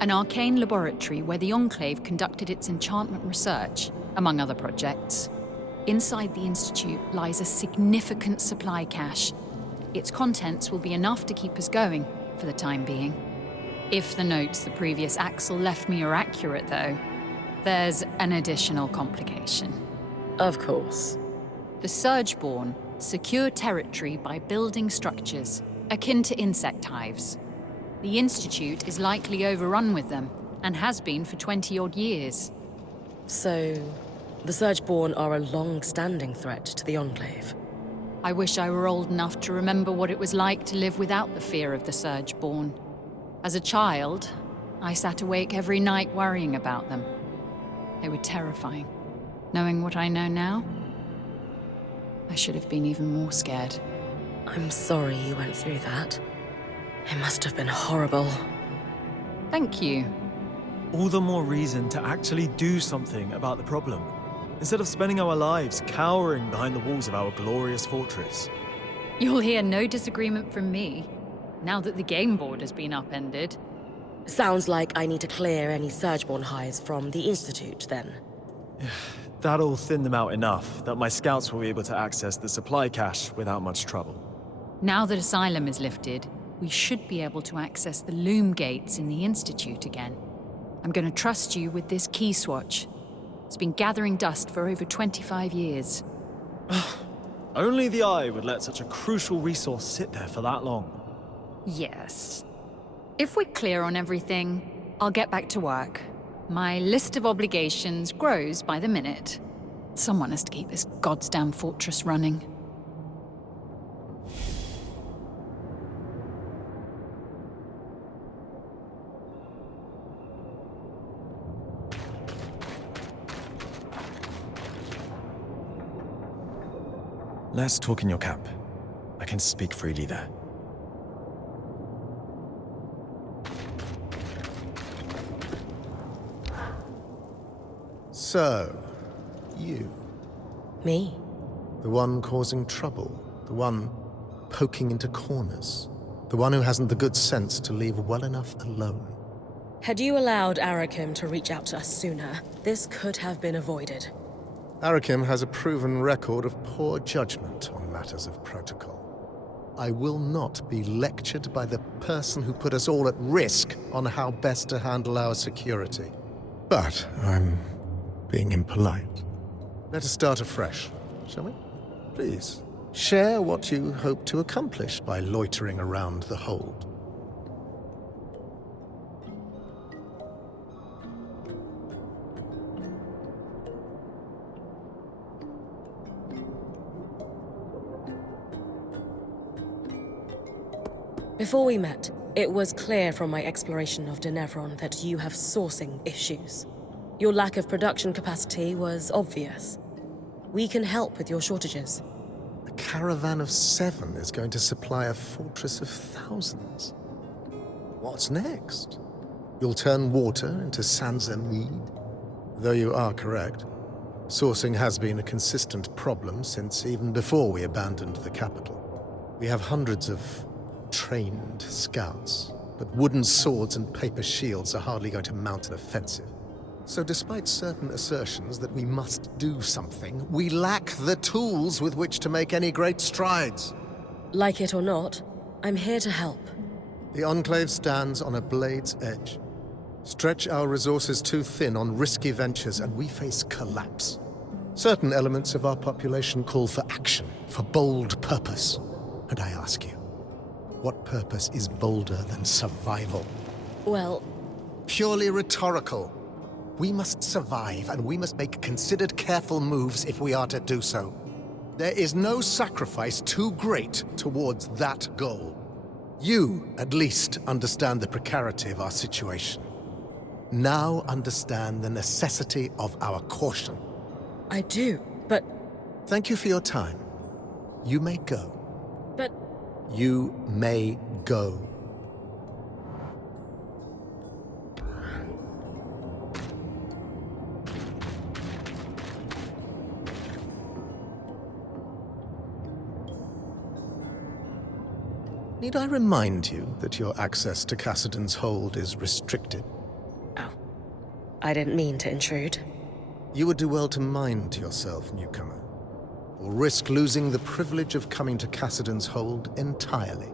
An arcane laboratory where the Enclave conducted its enchantment research, among other projects. Inside the Institute lies a significant supply cache. Its contents will be enough to keep us going, for the time being. If the notes the previous Axel left me are accurate, though, there's an additional complication. Of course. The Surgeborn secure territory by building structures, akin to insect hives. The Institute is likely overrun with them, and has been for 20-odd years. So, the Surgeborn are a long-standing threat to the Enclave. I wish I were old enough to remember what it was like to live without the fear of the Surgeborn. As a child, I sat awake every night worrying about them. They were terrifying. Knowing what I know now, I should have been even more scared. I'm sorry you went through that. It must have been horrible. Thank you. All the more reason to actually do something about the problem, instead of spending our lives cowering behind the walls of our glorious fortress. You'll hear no disagreement from me, now that the game board has been upended. Sounds like I need to clear any Surgeborn hives from the Institute, then. That'll thin them out enough that my scouts will be able to access the supply cache without much trouble. Now that Asylum is lifted, we should be able to access the loom gates in the Institute again. I'm going to trust you with this key swatch. It's been gathering dust for over 25 years. Only the Eye would let such a crucial resource sit there for that long. Yes. If we're clear on everything, I'll get back to work. My list of obligations grows by the minute. Someone has to keep this goddamn fortress running. Let's talk in your camp. I can speak freely there. So, you. Me? The one causing trouble. The one poking into corners. The one who hasn't the good sense to leave well enough alone. Had you allowed Arakim to reach out to us sooner, this could have been avoided. Arakim has a proven record of poor judgment on matters of protocol. I will not be lectured by the person who put us all at risk on how best to handle our security. But I'm being impolite. Let us start afresh, shall we? Please, share what you hope to accomplish by loitering around the hold. Before we met, it was clear from my exploration of Denevron that you have sourcing issues. Your lack of production capacity was obvious. We can help with your shortages. A caravan of 7 is going to supply a fortress of thousands. What's next? You'll turn water into Sansa mead? Though you are correct, sourcing has been a consistent problem since even before we abandoned the capital. We have hundreds of trained scouts, but wooden swords and paper shields are hardly going to mount an offensive. So despite certain assertions that we must do something, we lack the tools with which to make any great strides. Like it or not, I'm here to help. The Enclave stands on a blade's edge. Stretch our resources too thin on risky ventures and we face collapse. Certain elements of our population call for action, for bold purpose. And I ask you, what purpose is bolder than survival? Well, purely rhetorical. We must survive, and we must make considered, careful moves if we are to do so. There is no sacrifice too great towards that goal. You, at least, understand the precarity of our situation. Now understand the necessity of our caution. I do, but... Thank you for your time. You may go. But... You may go. Need I remind you that your access to Cassidon's hold is restricted? Oh. I didn't mean to intrude. You would do well to mind yourself, newcomer, or risk losing the privilege of coming to Cassidon's hold entirely.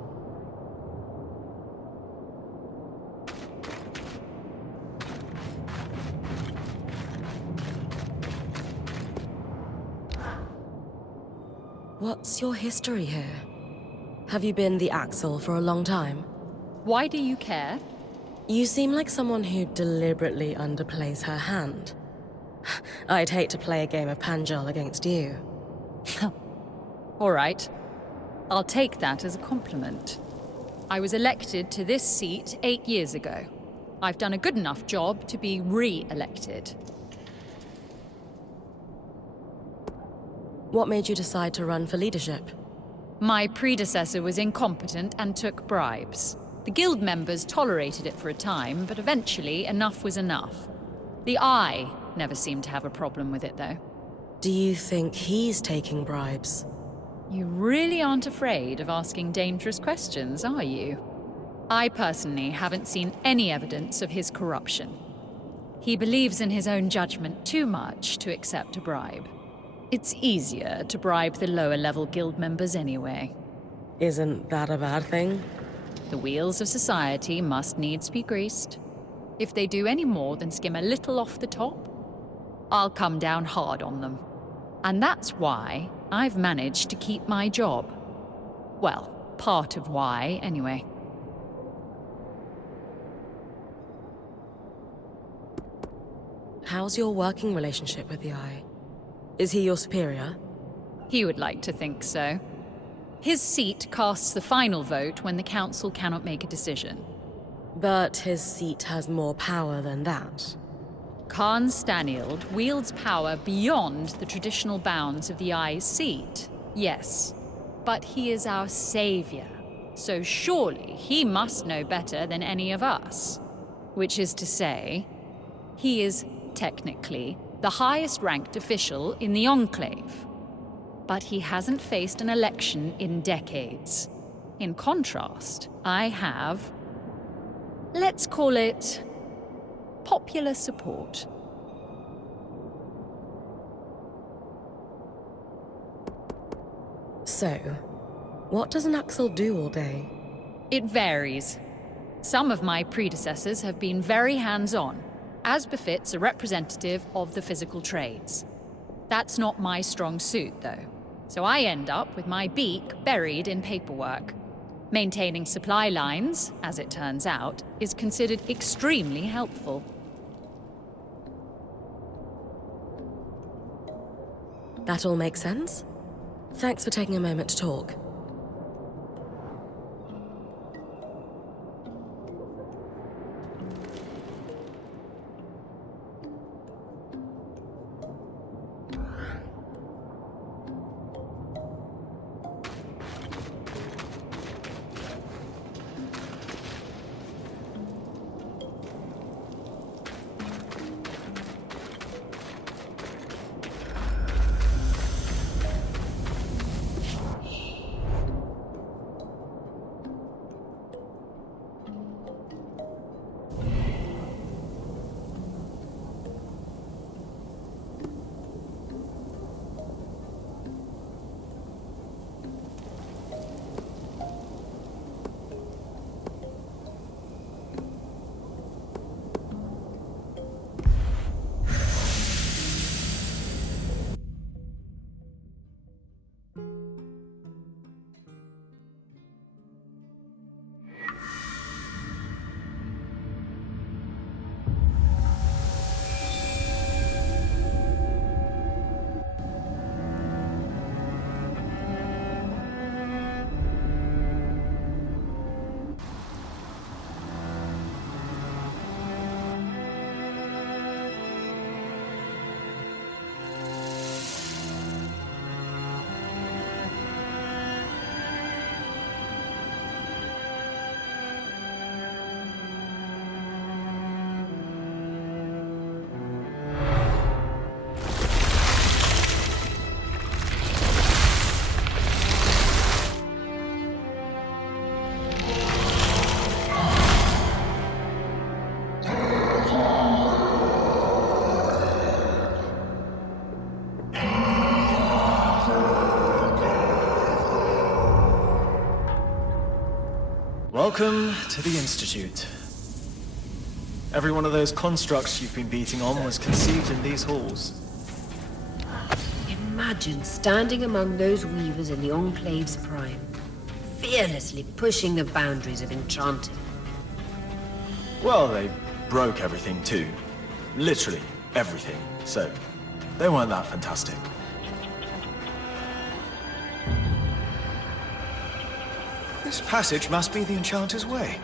What's your history here? Have you been the Axel for a long time? Why do you care? You seem like someone who deliberately underplays her hand. I'd hate to play a game of Panjal against you. All right. I'll take that as a compliment. I was elected to this seat 8 years ago. I've done a good enough job to be re-elected. What made you decide to run for leadership? My predecessor was incompetent and took bribes. The guild members tolerated it for a time, but eventually enough was enough. The Eye never seemed to have a problem with it, though. Do you think he's taking bribes? You really aren't afraid of asking dangerous questions, are you? I personally haven't seen any evidence of his corruption. He believes in his own judgment too much to accept a bribe. It's easier to bribe the lower-level guild members anyway. Isn't that a bad thing? The wheels of society must needs be greased. If they do any more than skim a little off the top, I'll come down hard on them. And that's why I've managed to keep my job. Well, part of why, anyway. How's your working relationship with the Eye? Is he your superior? He would like to think so. His seat casts the final vote when the council cannot make a decision. But his seat has more power than that. Khan Stanield wields power beyond the traditional bounds of the Eye's seat, yes. But he is our savior, so surely he must know better than any of us. Which is to say, he is technically the highest-ranked official in the Enclave. But he hasn't faced an election in decades. In contrast, I have, let's call it, popular support. So, what does an Axel do all day? It varies. Some of my predecessors have been very hands-on, as befits a representative of the physical trades. That's not my strong suit, though, so I end up with my beak buried in paperwork. Maintaining supply lines, as it turns out, is considered extremely helpful. That all makes sense? Thanks for taking a moment to talk. Welcome to the Institute. Every one of those constructs you've been beating on was conceived in these halls. Imagine standing among those weavers in the Enclave's prime, fearlessly pushing the boundaries of enchanting. Well, they broke everything too. Literally everything. So, they weren't that fantastic. This passage must be the Enchanter's Way.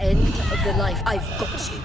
end of the life. I've got you.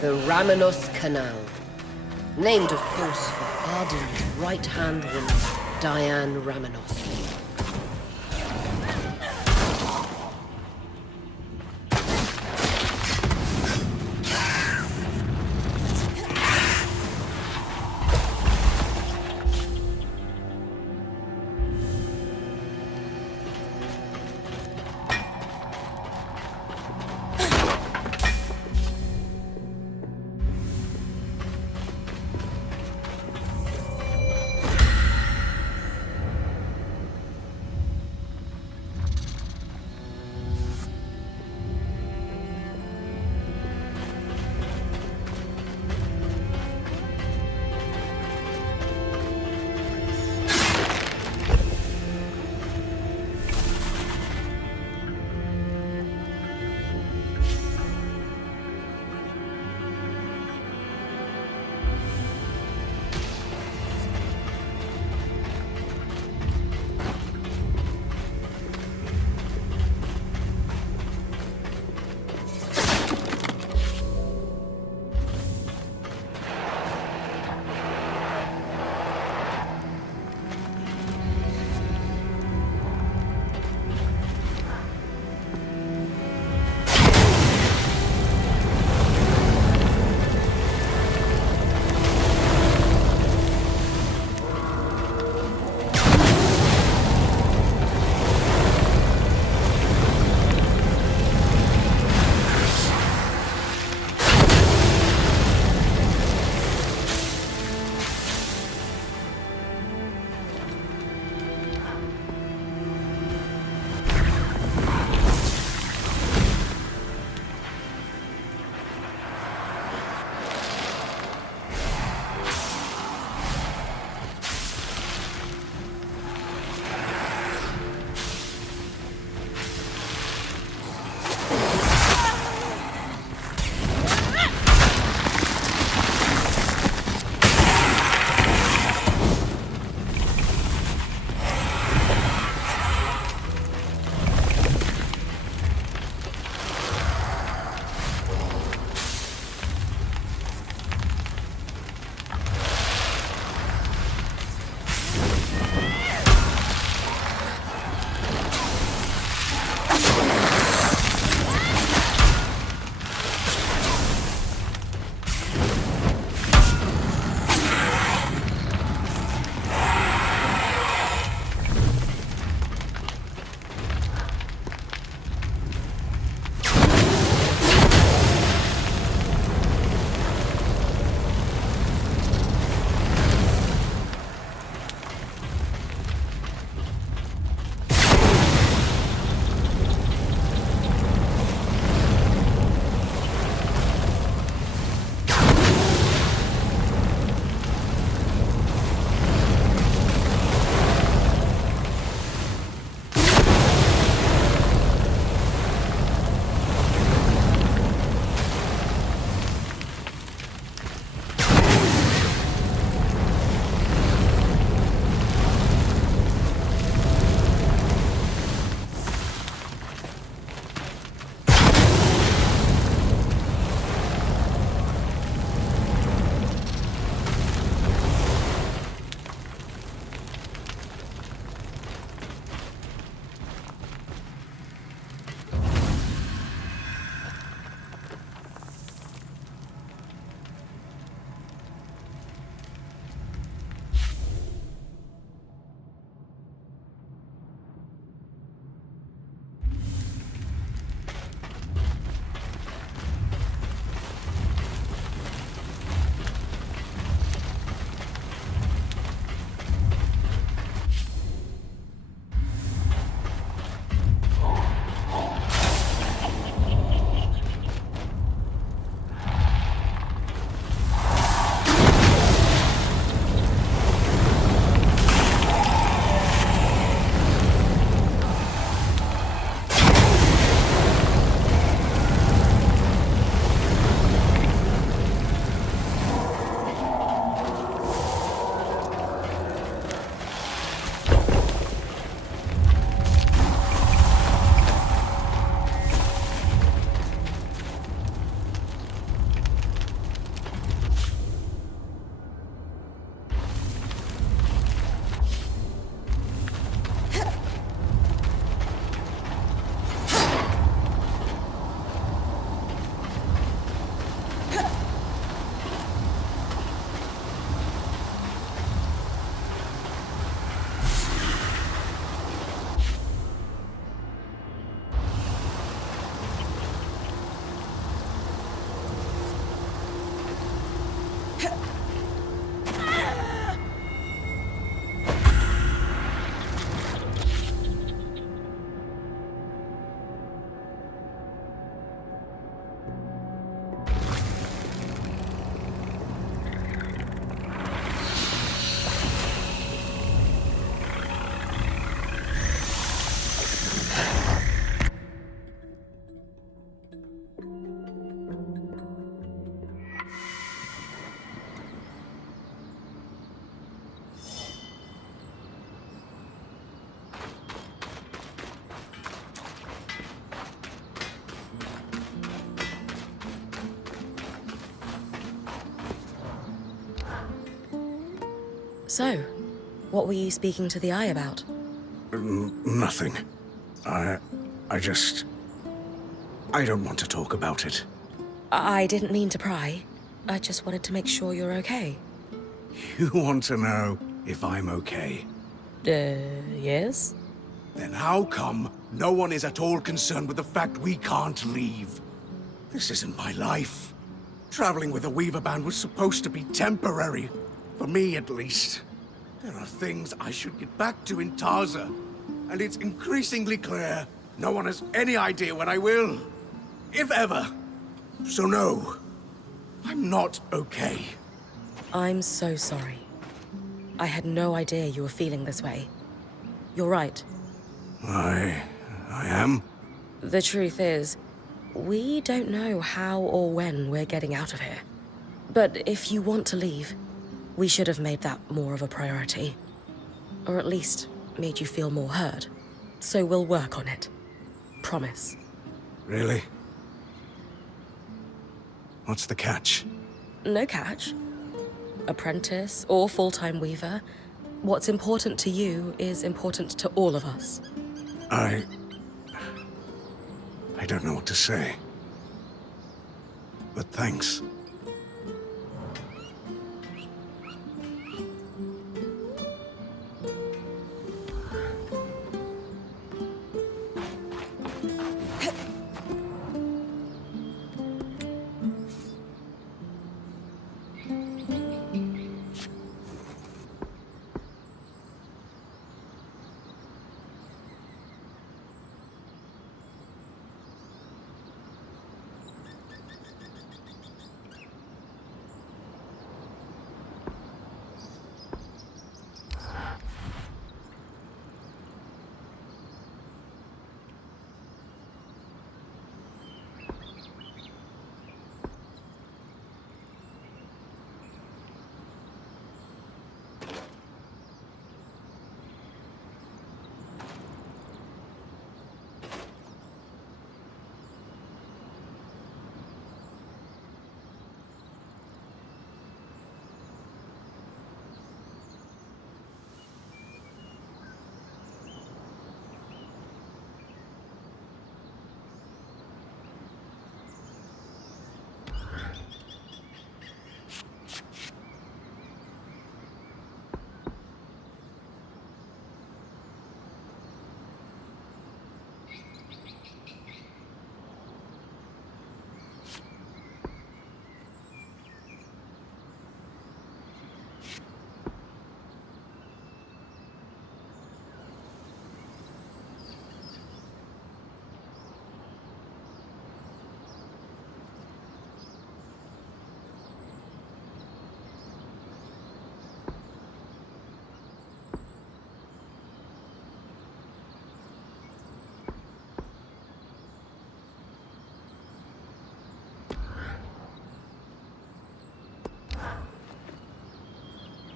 The Ramenos Canal. Named, of course, for ardent right-hand woman, Diane Ramenos. So, what were you speaking to the Eye about? Nothing. I don't want to talk about it. I didn't mean to pry. I just wanted to make sure you're okay. You want to know if I'm okay? Yes? Then how come no one is at all concerned with the fact we can't leave? This isn't my life. Traveling with a Weaver band was supposed to be temporary. For me, at least. There are things I should get back to in Taza. And it's increasingly clear no one has any idea when I will. If ever. So no. I'm not okay. I'm so sorry. I had no idea you were feeling this way. You're right. I am? The truth is, we don't know how or when we're getting out of here. But if you want to leave, we should have made that more of a priority. Or at least made you feel more heard. So we'll work on it. Promise. Really? What's the catch? No catch. Apprentice or full-time weaver, what's important to you is important to all of us. I don't know what to say. But thanks.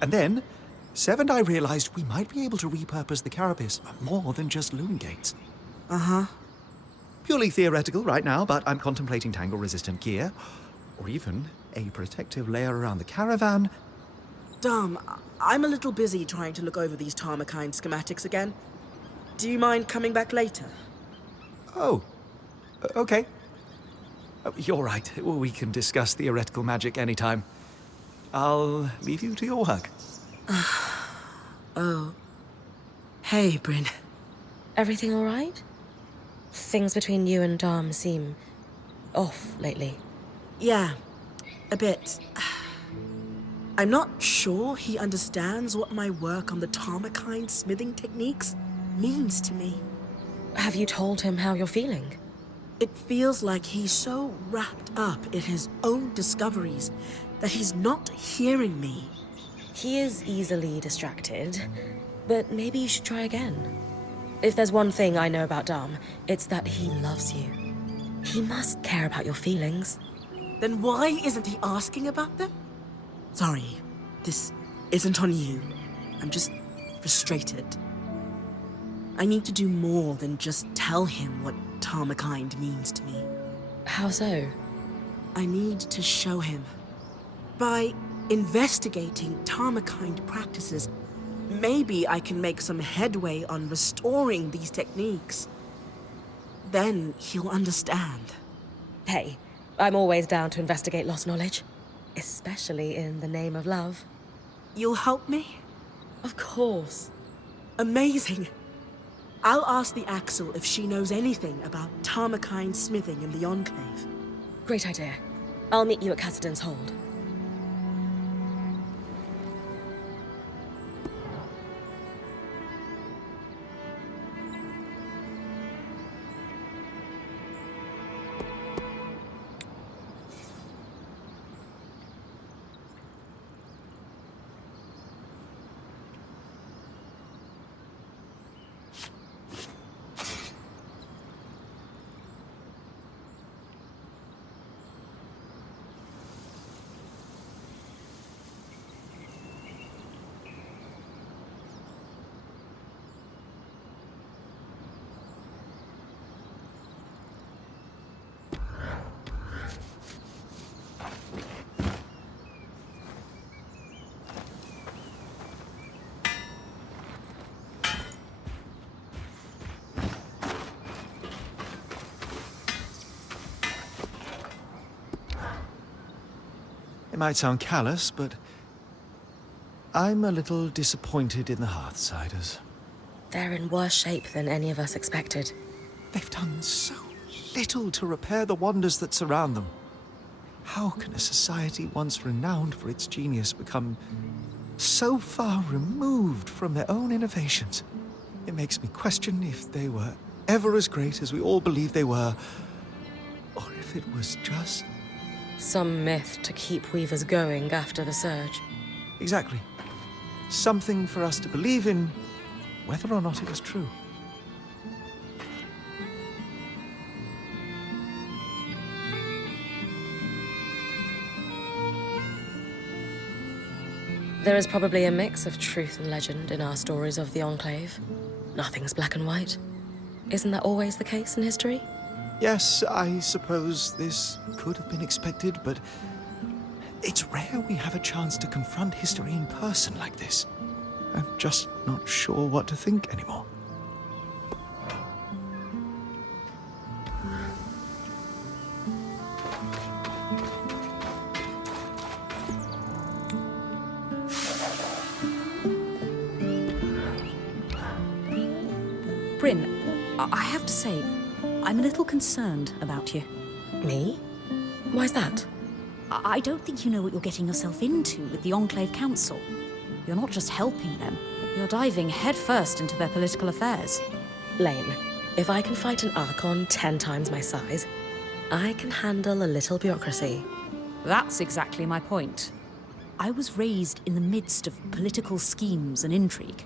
And then, Sev and I realized we might be able to repurpose the carapace for more than just loom gates. Uh-huh. Purely theoretical right now, but I'm contemplating tangle-resistant gear, or even a protective layer around the caravan. Dom, I'm a little busy trying to look over these Tarmakine schematics again. Do you mind coming back later? Oh, okay. You're right. We can discuss theoretical magic anytime. I'll leave you to your work. Oh. Hey, Bryn. Everything all right? Things between you and Dom seem off lately. Yeah, a bit. I'm not sure he understands what my work on the Tarmakine smithing techniques means to me. Have you told him how you're feeling? It feels like he's so wrapped up in his own discoveries that he's not hearing me. He is easily distracted, but maybe you should try again. If there's one thing I know about Dom, it's that he loves you. He must care about your feelings. Then why isn't he asking about them? Sorry, this isn't on you. I'm just frustrated. I need to do more than just tell him what Tarmakine means to me. How so? I need to show him. By investigating Tarmakind practices, maybe I can make some headway on restoring these techniques. Then he'll understand. Hey, I'm always down to investigate lost knowledge, especially in the name of love. You'll help me? Of course. Amazing. I'll ask the Axel if she knows anything about Tarmakind smithing in the Enclave. Great idea. I'll meet you at Cassidon's Hold. It might sound callous, but I'm a little disappointed in the Hearthsiders. They're in worse shape than any of us expected. They've done so little to repair the wonders that surround them. How can a society once renowned for its genius become so far removed from their own innovations? It makes me question if they were ever as great as we all believe they were, or if it was just... Some myth to keep weavers going after the surge. Exactly. Something for us to believe in, whether or not it was true. There is probably a mix of truth and legend in our stories of the Enclave. Nothing's black and white. Isn't that always the case in history? Yes, I suppose this could have been expected, but it's rare we have a chance to confront history in person like this. I'm just not sure what to think anymore. Bryn, I have to say, I'm a little concerned about you. Me? Why's that? I don't think you know what you're getting yourself into with the Enclave Council. You're not just helping them, you're diving headfirst into their political affairs. Lane, if I can fight an Archon 10 times my size, I can handle a little bureaucracy. That's exactly my point. I was raised in the midst of political schemes and intrigue.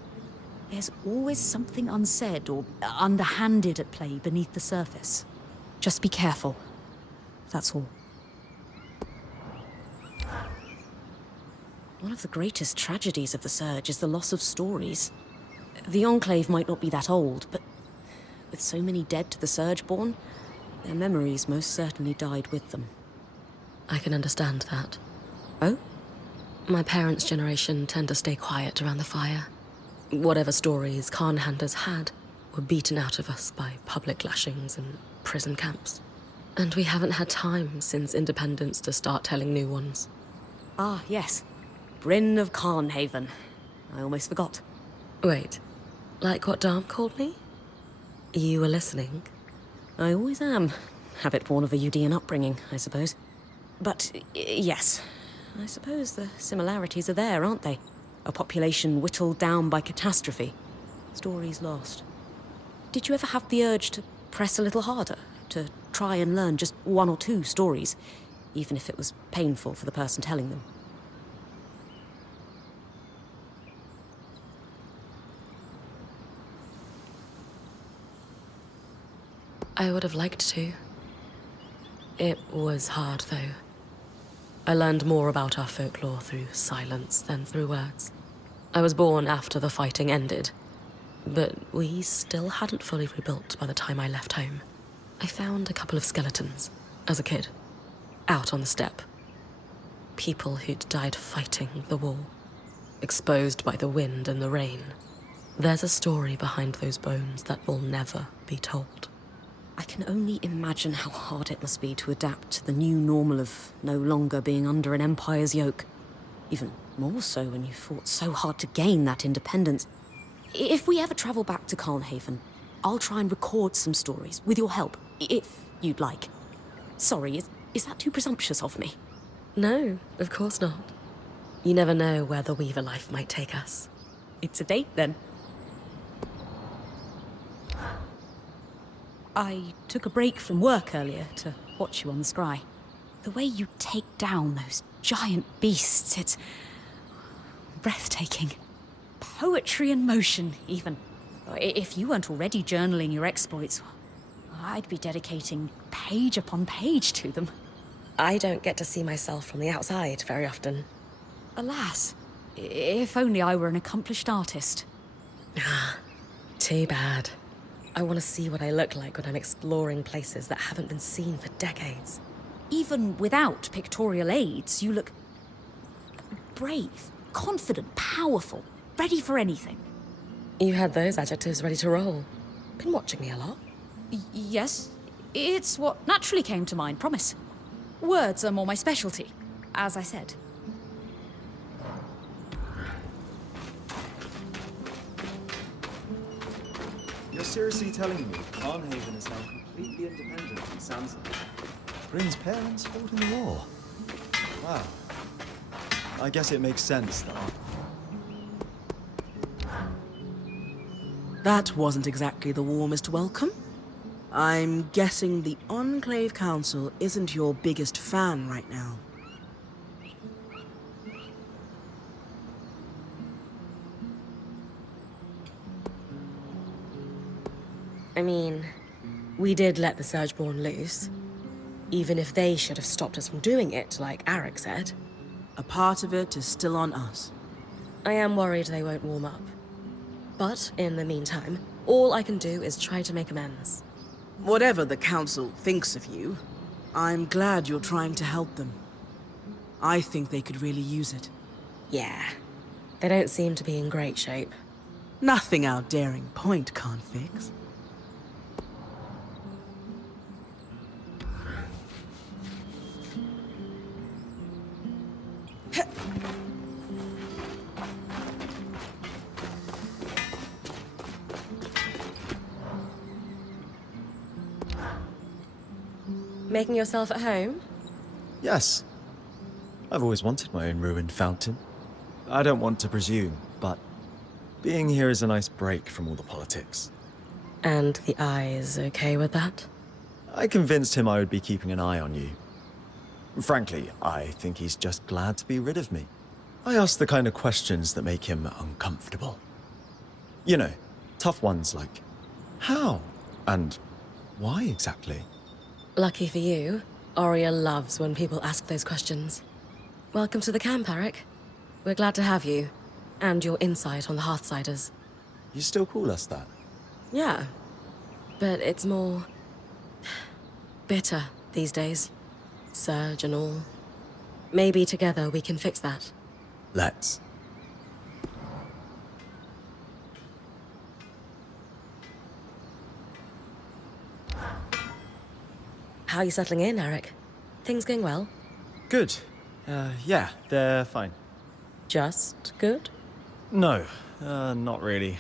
There's always something unsaid or underhanded at play beneath the surface. Just be careful. That's all. One of the greatest tragedies of the Surge is the loss of stories. The Enclave might not be that old, but with so many dead to the Surgeborn, their memories most certainly died with them. I can understand that. Oh? My parents' generation tend to stay quiet around the fire. Whatever stories Khanhanders had were beaten out of us by public lashings and prison camps. And we haven't had time since independence to start telling new ones. Ah, yes. Bryn of Carnhaven. I almost forgot. Wait, like what Darm called me? You were listening? I always am. Habit born of a Udean upbringing, I suppose. But, yes. I suppose the similarities are there, aren't they? A population whittled down by catastrophe. Stories lost. Did you ever have the urge to press a little harder? To try and learn just one or two stories, even if it was painful for the person telling them? I would have liked to. It was hard, though. I learned more about our folklore through silence than through words. I was born after the fighting ended, but we still hadn't fully rebuilt by the time I left home. I found a couple of skeletons, as a kid, out on the steppe. People who'd died fighting the war, exposed by the wind and the rain. There's a story behind those bones that will never be told. I can only imagine how hard it must be to adapt to the new normal of no longer being under an empire's yoke. Even more so when you fought so hard to gain that independence. If we ever travel back to Carnhaven, I'll try and record some stories, with your help, if you'd like. Sorry, is that too presumptuous of me? No, of course not. You never know where the Weaver life might take us. It's a date, then. I took a break from work earlier to watch you on the scry. The way you take down those giant beasts, it's breathtaking. Poetry in motion, even. If you weren't already journaling your exploits, I'd be dedicating page upon page to them. I don't get to see myself from the outside very often. Alas, if only I were an accomplished artist. Too bad. I want to see what I look like when I'm exploring places that haven't been seen for decades. Even without pictorial aids, you look brave, confident, powerful, ready for anything. You had those adjectives ready to roll. Been watching me a lot. Yes, it's what naturally came to mind, promise. Words are more my specialty, as I said. You're seriously telling me Carnhaven is now completely independent from Sansa? Bryn's parents fought in the war. Wow. I guess it makes sense, though. That wasn't exactly the warmest welcome. I'm guessing the Enclave Council isn't your biggest fan right now. I mean, we did let the Surgeborn loose. Even if they should have stopped us from doing it, like Arik said. A part of it is still on us. I am worried they won't warm up. But in the meantime, all I can do is try to make amends. Whatever the Council thinks of you, I'm glad you're trying to help them. I think they could really use it. Yeah. They don't seem to be in great shape. Nothing our daring point can't fix. Making yourself at home? Yes. I've always wanted my own ruined fountain. I don't want to presume, but being here is a nice break from all the politics. And the Eye is okay with that? I convinced him I would be keeping an eye on you. Frankly, I think he's just glad to be rid of me. I ask the kind of questions that make him uncomfortable. You know, tough ones like, how? And why exactly? Lucky for you, Oria loves when people ask those questions. Welcome to the camp, Arik. We're glad to have you, and your insight on the Hearthsiders. You still call us that? Yeah, but it's more bitter these days. Surge and all. Maybe together we can fix that. Let's. How are you settling in, Arik? Things going well? Good. Yeah, they're fine. Just good? No, not really.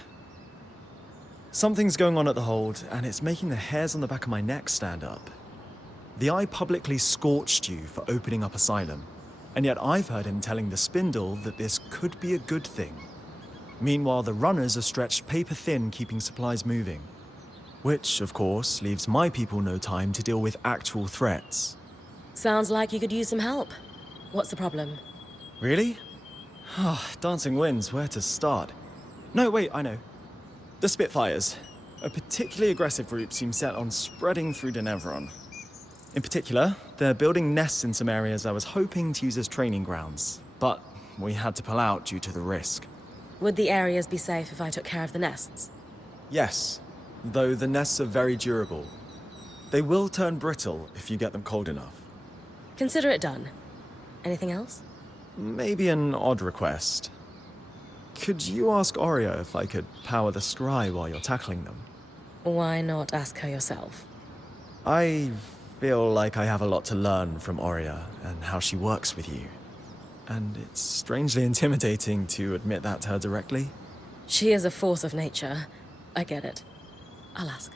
Something's going on at the hold, and it's making the hairs on the back of my neck stand up. The Eye publicly scorched you for opening up Asylum, and yet I've heard him telling the Spindle that this could be a good thing. Meanwhile, the runners are stretched paper thin keeping supplies moving. Which, of course, leaves my people no time to deal with actual threats. Sounds like you could use some help. What's the problem? Really? Dancing winds, where to start? No, wait, I know. The Spitfires. A particularly aggressive group seems set on spreading through Denevron. In particular, they're building nests in some areas I was hoping to use as training grounds, but we had to pull out due to the risk. Would the areas be safe if I took care of the nests? Yes, though the nests are very durable. They will turn brittle if you get them cold enough. Consider it done. Anything else? Maybe an odd request. Could you ask Oria if I could power the scry while you're tackling them? Why not ask her yourself? I feel like I have a lot to learn from Oria and how she works with you. And it's strangely intimidating to admit that to her directly. She is a force of nature. I get it. I'll ask.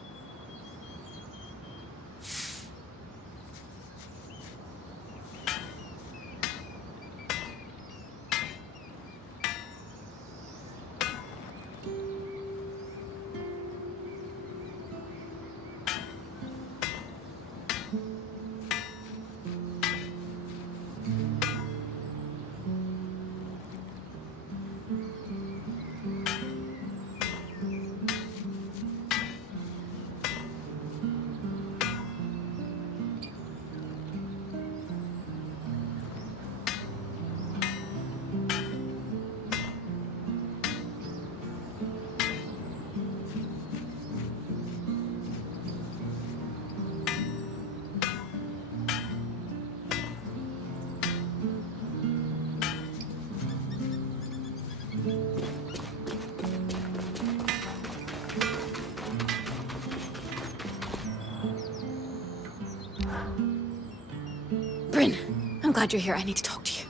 Bryn, I'm glad you're here. I need to talk to you.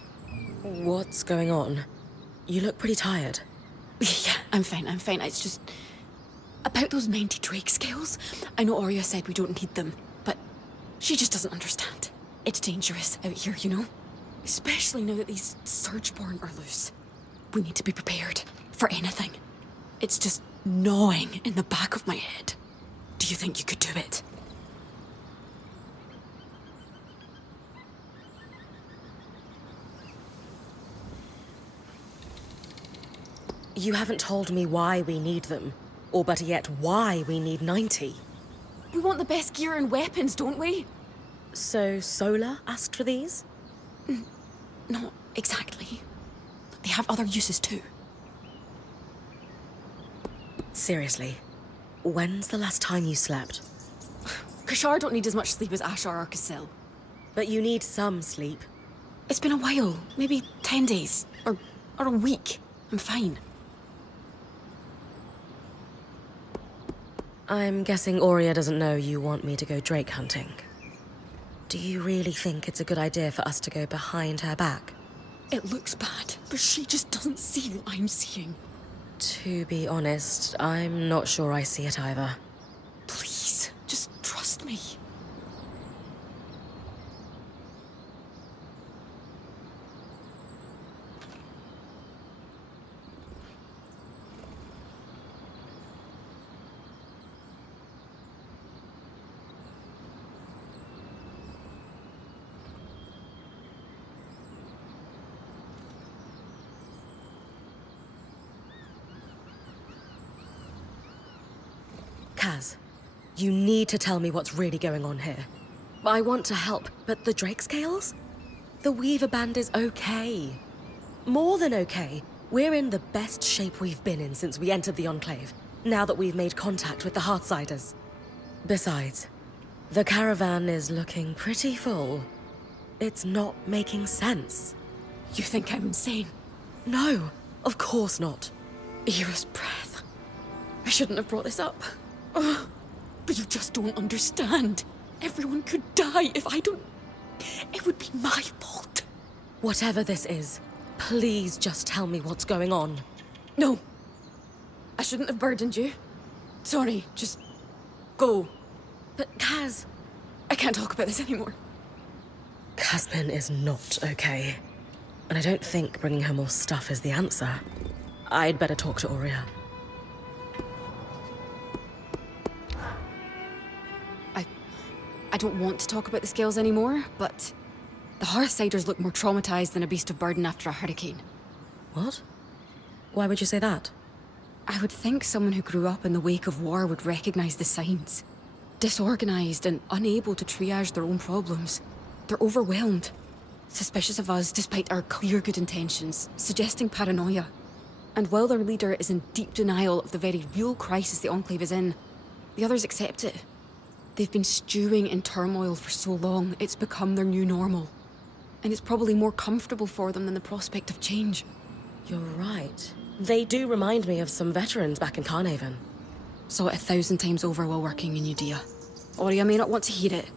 What's going on? You look pretty tired. Yeah, I'm fine. It's just... about those 90 Drake scales. I know Oria said we don't need them, but she just doesn't understand. It's dangerous out here, you know? Especially now that these Surgeborn are loose. We need to be prepared for anything. It's just gnawing in the back of my head. Do you think you could do it? You haven't told me why we need them. Or better yet, why we need 90. We want the best gear and weapons, don't we? So Sola asked for these? Not exactly. They have other uses too. Seriously, when's the last time you slept? Kashar don't need as much sleep as Ashar or Casil. But you need some sleep. It's been a while. Maybe 10 days. Or a week. I'm fine. I'm guessing Oria doesn't know you want me to go Drake hunting. Do you really think it's a good idea for us to go behind her back? It looks bad, but she just doesn't see what I'm seeing. To be honest, I'm not sure I see it either. Please, just trust me. Kaz, you need to tell me what's really going on here. I want to help, but the Drake scales? The Weaver Band is okay. More than okay. We're in the best shape we've been in since we entered the Enclave, now that we've made contact with the Heartsiders. Besides, the caravan is looking pretty full. It's not making sense. You think I'm insane? No, of course not. Era's breath. I shouldn't have brought this up. Ugh. But you just don't understand. Everyone could die if I don't... It would be my fault. Whatever this is, please just tell me what's going on. No. I shouldn't have burdened you. Sorry, just go. But Kaz... I can't talk about this anymore. Caspin is not okay. And I don't think bringing her more stuff is the answer. I'd better talk to Oria. I don't want to talk about the scales anymore, but the Hearthsiders look more traumatized than a beast of burden after a hurricane. What? Why would you say that? I would think someone who grew up in the wake of war would recognize the signs. Disorganized and unable to triage their own problems. They're overwhelmed. Suspicious of us despite our clear good intentions, suggesting paranoia. And while their leader is in deep denial of the very real crisis the Enclave is in, the others accept it. They've been stewing in turmoil for so long, it's become their new normal. and it's probably more comfortable for them than the prospect of change. You're right. They do remind me of some veterans back in Carnarvon. Saw it 1,000 times over while working in Udea. Aurea may not want to hear it,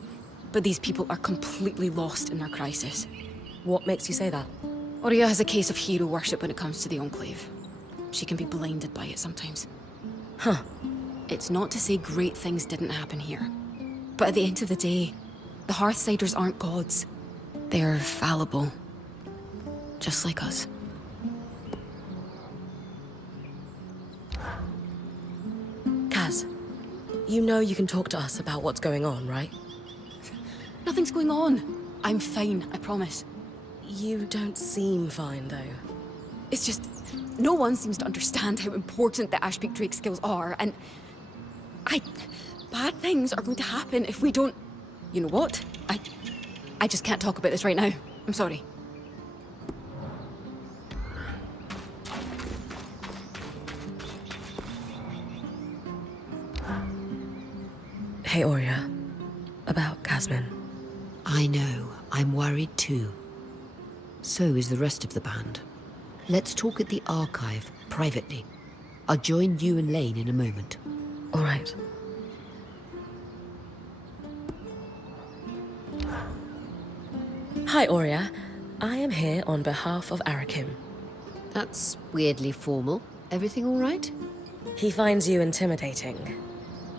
but these people are completely lost in their crisis. What makes you say that? Aurea has a case of hero worship when it comes to the Enclave. She can be blinded by it sometimes. Huh. It's not to say great things didn't happen here. But at the end of the day, the Hearthsiders aren't gods. They're fallible. Just like us. Kaz, you know you can talk to us about what's going on, right? Nothing's going on. I'm fine, I promise. You don't seem fine, though. It's just, no one seems to understand how important the Ashpeak Drake skills are, and bad things are going to happen if we don't... You know what? I just can't talk about this right now. I'm sorry. Hey, Aurea. About Casmin. I know. I'm worried too. So is the rest of the band. Let's talk at the archive, privately. I'll join you and Lane in a moment. All right. Hi, Aurea. I am here on behalf of Arakim. That's weirdly formal. Everything all right? He finds you intimidating.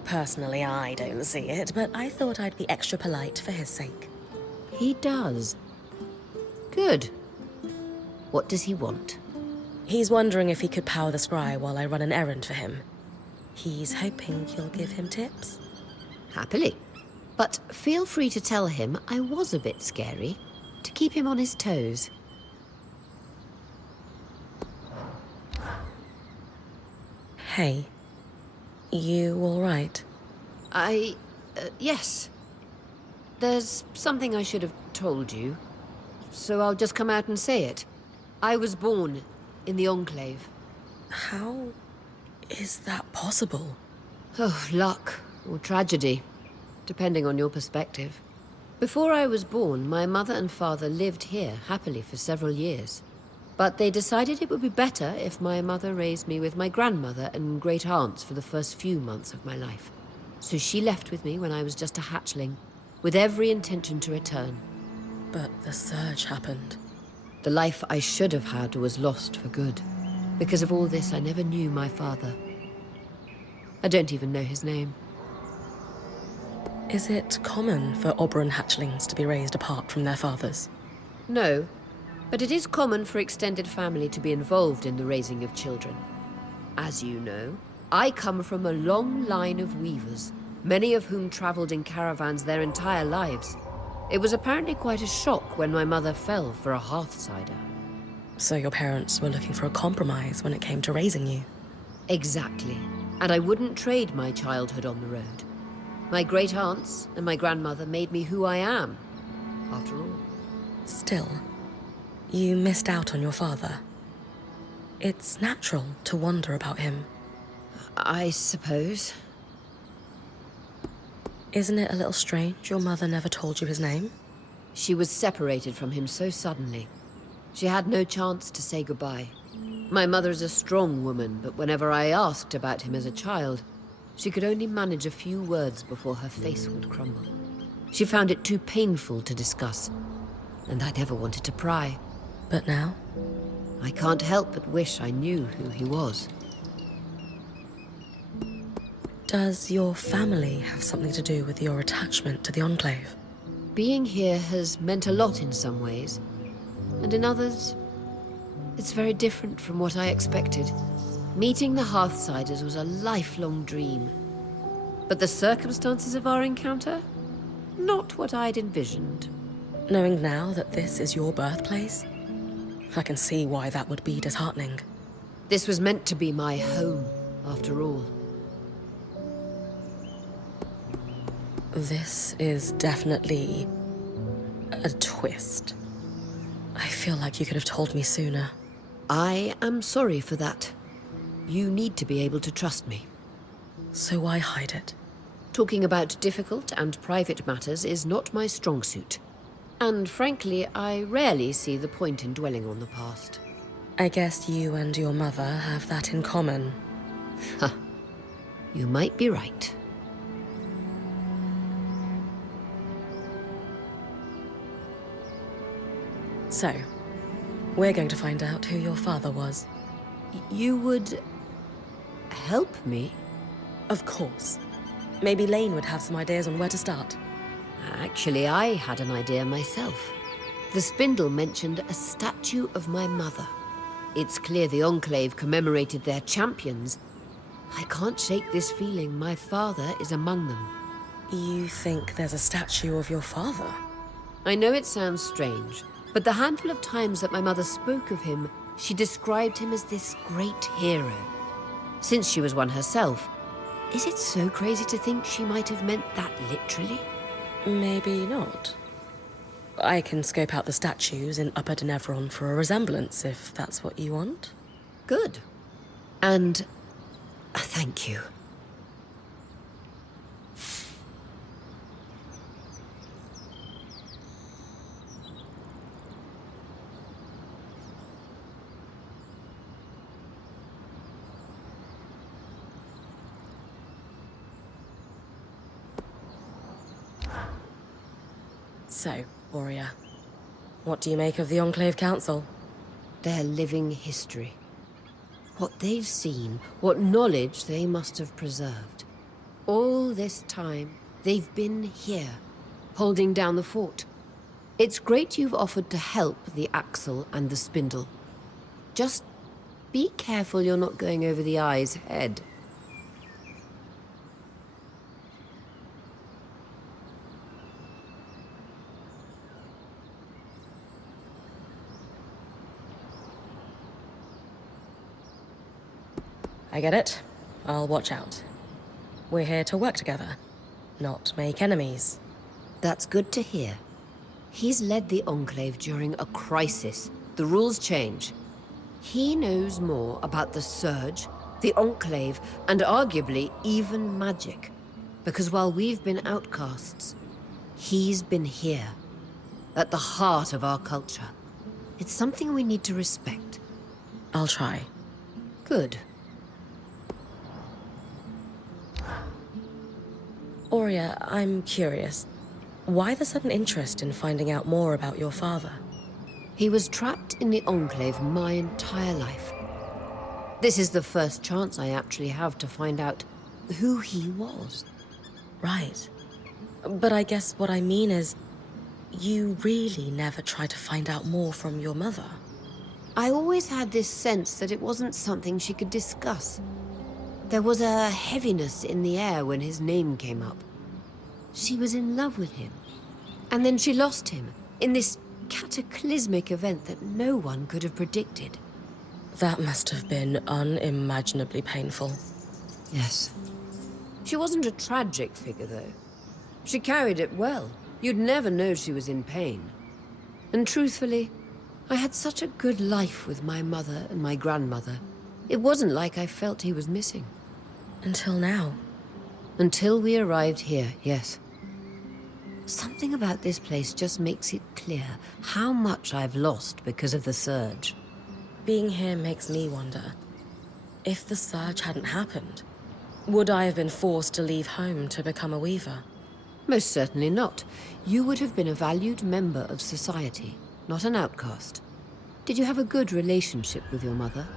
Personally, I don't see it, but I thought I'd be extra polite for his sake. He does. Good. What does he want? He's wondering if he could power the scry while I run an errand for him. He's hoping you'll give him tips. Happily. But feel free to tell him I was a bit scary, to keep him on his toes. Hey. You all right? Yes. There's something I should have told you, so I'll just come out and say it. I was born in the Enclave. How is that possible? Oh, luck or tragedy, depending on your perspective. Before I was born, my mother and father lived here happily for several years. But they decided it would be better if my mother raised me with my grandmother and great aunts for the first few months of my life. So she left with me when I was just a hatchling, with every intention to return. But the surge happened. The life I should have had was lost for good. Because of all this, I never knew my father. I don't even know his name. Is it common for Oberon hatchlings to be raised apart from their fathers? No, but it is common for extended family to be involved in the raising of children. As you know, I come from a long line of weavers, many of whom traveled in caravans their entire lives. It was apparently quite a shock when my mother fell for a Hearthsider. So your parents were looking for a compromise when it came to raising you? Exactly. And I wouldn't trade my childhood on the road. My great-aunts and my grandmother made me who I am, after all. Still, you missed out on your father. It's natural to wonder about him. I suppose. Isn't it a little strange your mother never told you his name? She was separated from him so suddenly. She had no chance to say goodbye. My mother's a strong woman, but whenever I asked about him as a child, she could only manage a few words before her face would crumble. She found it too painful to discuss, and I never wanted to pry. But now? I can't help but wish I knew who he was. Does your family have something to do with your attachment to the Enclave? Being here has meant a lot in some ways, and in others, it's very different from what I expected. Meeting the Hearthsiders was a lifelong dream. But the circumstances of our encounter? Not what I'd envisioned. Knowing now that this is your birthplace, I can see why that would be disheartening. This was meant to be my home, after all. This is definitely a twist. I feel like you could have told me sooner. I am sorry for that. You need to be able to trust me. So why hide it? Talking about difficult and private matters is not my strong suit. And frankly, I rarely see the point in dwelling on the past. I guess you and your mother have that in common. You might be right. So, we're going to find out who your father was. You would help me? Of course. Maybe Lane would have some ideas on where to start. Actually, I had an idea myself. The spindle mentioned a statue of my mother. It's clear the Enclave commemorated their champions. I can't shake this feeling my father is among them. You think there's a statue of your father? I know it sounds strange, but the handful of times that my mother spoke of him, she described him as this great hero. Since she was one herself, is it so crazy to think she might have meant that literally? Maybe not. I can scope out the statues in Upper Denevron for a resemblance, if that's what you want. Good. And thank you. So, warrior, what do you make of the Enclave Council? Their living history. What they've seen, what knowledge they must have preserved. All this time, they've been here, holding down the fort. It's great you've offered to help the Axle and the Spindle. Just be careful you're not going over the eye's head. I get it. I'll watch out. We're here to work together, not make enemies. That's good to hear. He's led the Enclave during a crisis. The rules change. He knows more about the Surge, the Enclave, and arguably even magic. Because while we've been outcasts, he's been here, at the heart of our culture. It's something we need to respect. I'll try. Good. Aurea, I'm curious. Why the sudden interest in finding out more about your father? He was trapped in the Enclave my entire life. This is the first chance I actually have to find out who he was. Right. But I guess what I mean is, you really never tried to find out more from your mother. I always had this sense that it wasn't something she could discuss. There was a heaviness in the air when his name came up. She was in love with him. And then she lost him in this cataclysmic event that no one could have predicted. That must have been unimaginably painful. Yes. She wasn't a tragic figure, though. She carried it well. You'd never know she was in pain. And truthfully, I had such a good life with my mother and my grandmother. It wasn't like I felt he was missing. Until now. Until we arrived here, yes. Something about this place just makes it clear how much I've lost because of the Surge. Being here makes me wonder. If the Surge hadn't happened, would I have been forced to leave home to become a weaver? Most certainly not. You would have been a valued member of society, not an outcast. Did you have a good relationship with your mother?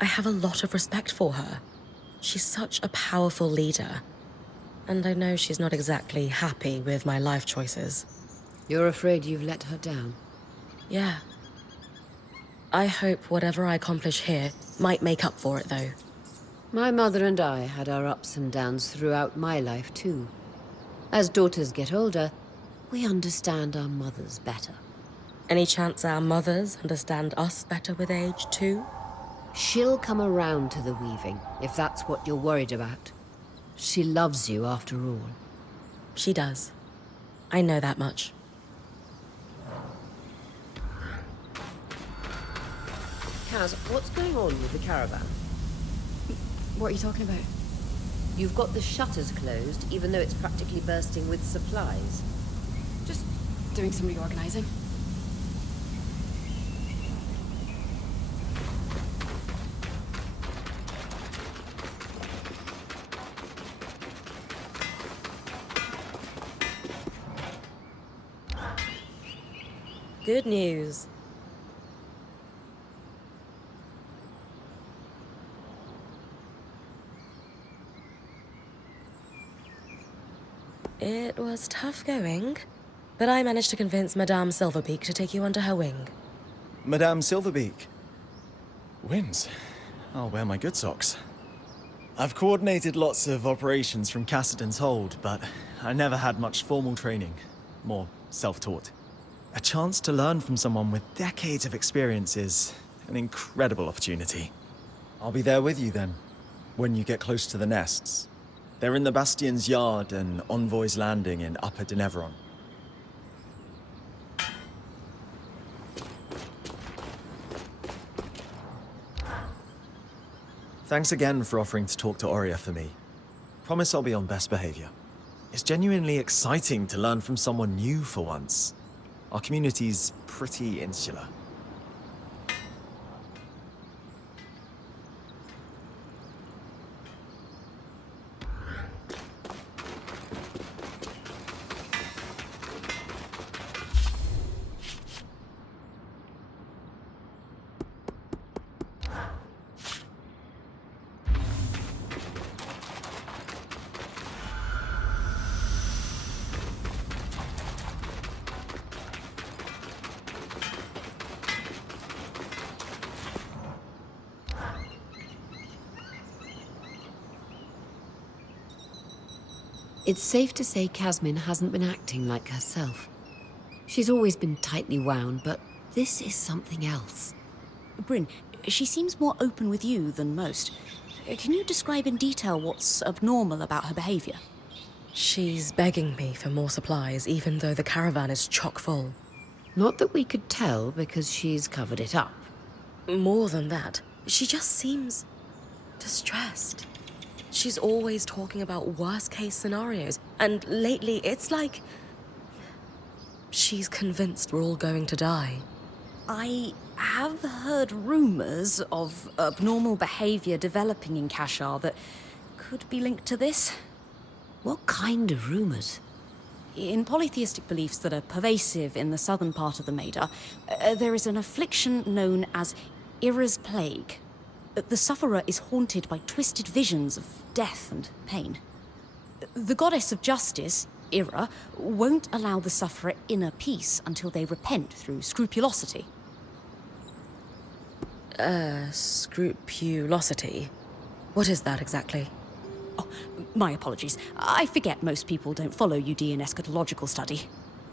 I have a lot of respect for her. She's such a powerful leader. And I know she's not exactly happy with my life choices. You're afraid you've let her down? Yeah. I hope whatever I accomplish here might make up for it, though. My mother and I had our ups and downs throughout my life, too. As daughters get older, we understand our mothers better. Any chance our mothers understand us better with age, too? She'll come around to the weaving, if that's what you're worried about. She loves you, after all. She does. I know that much. Kaz, what's going on with the caravan? What are you talking about? You've got the shutters closed, even though it's practically bursting with supplies. Just doing some reorganizing. Good news. It was tough going, but I managed to convince Madame Silverbeak to take you under her wing. Madame Silverbeak. Wins. I'll wear my good socks. I've coordinated lots of operations from Cassidy's hold, but I never had much formal training. More self-taught. A chance to learn from someone with decades of experience is an incredible opportunity. I'll be there with you then, when you get close to the nests. They're in the Bastion's yard and Envoy's Landing in Upper Denevron. Thanks again for offering to talk to Aurea for me. Promise I'll be on best behavior. It's genuinely exciting to learn from someone new for once. Our community's pretty insular. It's safe to say Casmin hasn't been acting like herself. She's always been tightly wound, but this is something else. Bryn, she seems more open with you than most. Can you describe in detail what's abnormal about her behavior? She's begging me for more supplies, even though the caravan is chock full. Not that we could tell, because she's covered it up. More than that, she just seems distressed. She's always talking about worst-case scenarios, and lately it's like she's convinced we're all going to die. I have heard rumors of abnormal behavior developing in Kashar that could be linked to this. What kind of rumors? In polytheistic beliefs that are pervasive in the southern part of the Maida, there is an affliction known as Ira's Plague. The sufferer is haunted by twisted visions of death and pain. The goddess of justice, Ira, won't allow the sufferer inner peace until they repent through scrupulosity. Scrupulosity? What is that exactly? Oh, my apologies. I forget most people don't follow UD in eschatological study.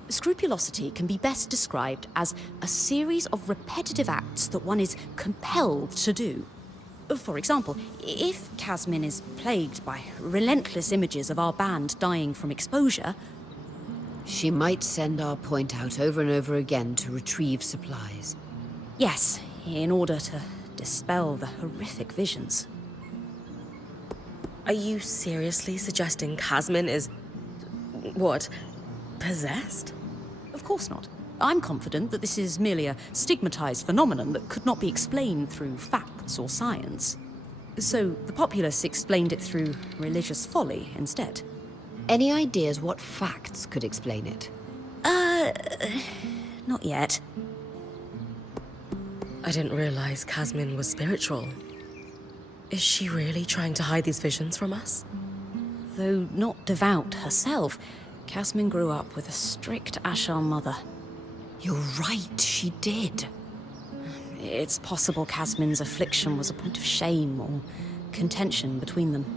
Scrupulosity can be best described as a series of repetitive acts that one is compelled to do. For example, if Casmin is plagued by relentless images of our band dying from exposure, she might send our point out over and over again to retrieve supplies. Yes, in order to dispel the horrific visions. Are you seriously suggesting Casmin is, what, possessed? Of course not. I'm confident that this is merely a stigmatized phenomenon that could not be explained through facts or science. So the populace explained it through religious folly instead. Any ideas what facts could explain it? Not yet. I didn't realize Casmin was spiritual. Is she really trying to hide these visions from us? Though not devout herself, Casmin grew up with a strict Ashar mother. You're right, she did. It's possible Casmin's affliction was a point of shame or contention between them.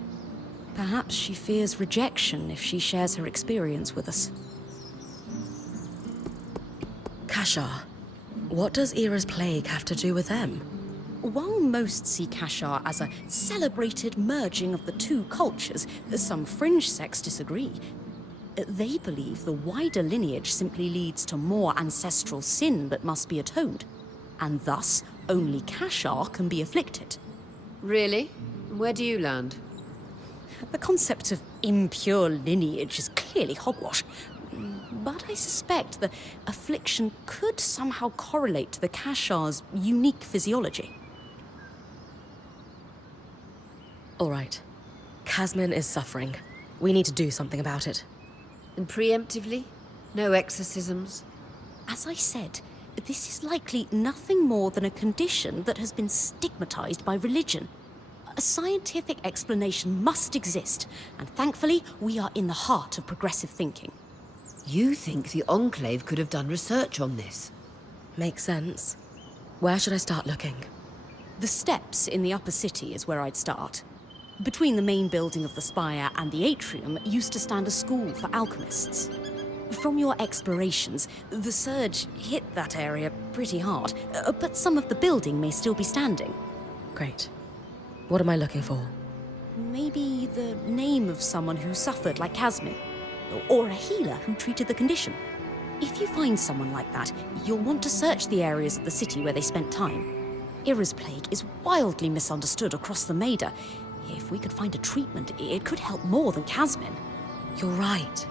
Perhaps she fears rejection if she shares her experience with us. Kashar. What does Ira's plague have to do with them? While most see Kashar as a celebrated merging of the two cultures, some fringe sects disagree. They believe the wider lineage simply leads to more ancestral sin that must be atoned, and thus only Kashar can be afflicted. Really? Where do you land? The concept of impure lineage is clearly hogwash. But I suspect the affliction could somehow correlate to the Kashar's unique physiology. All right. Kasmin is suffering. We need to do something about it. And preemptively? No exorcisms? As I said, this is likely nothing more than a condition that has been stigmatized by religion. A scientific explanation must exist, and thankfully, we are in the heart of progressive thinking. You think the Enclave could have done research on this? Makes sense. Where should I start looking? The steps in the upper city is where I'd start. Between the main building of the spire and the atrium used to stand a school for alchemists. From your explorations, the surge hit that area pretty hard, but some of the building may still be standing. Great. What am I looking for? Maybe the name of someone who suffered like Kasmin, or a healer who treated the condition. If you find someone like that, you'll want to search the areas of the city where they spent time. Ira's plague is wildly misunderstood across the Maida. If we could find a treatment, it could help more than Kasmin. You're right.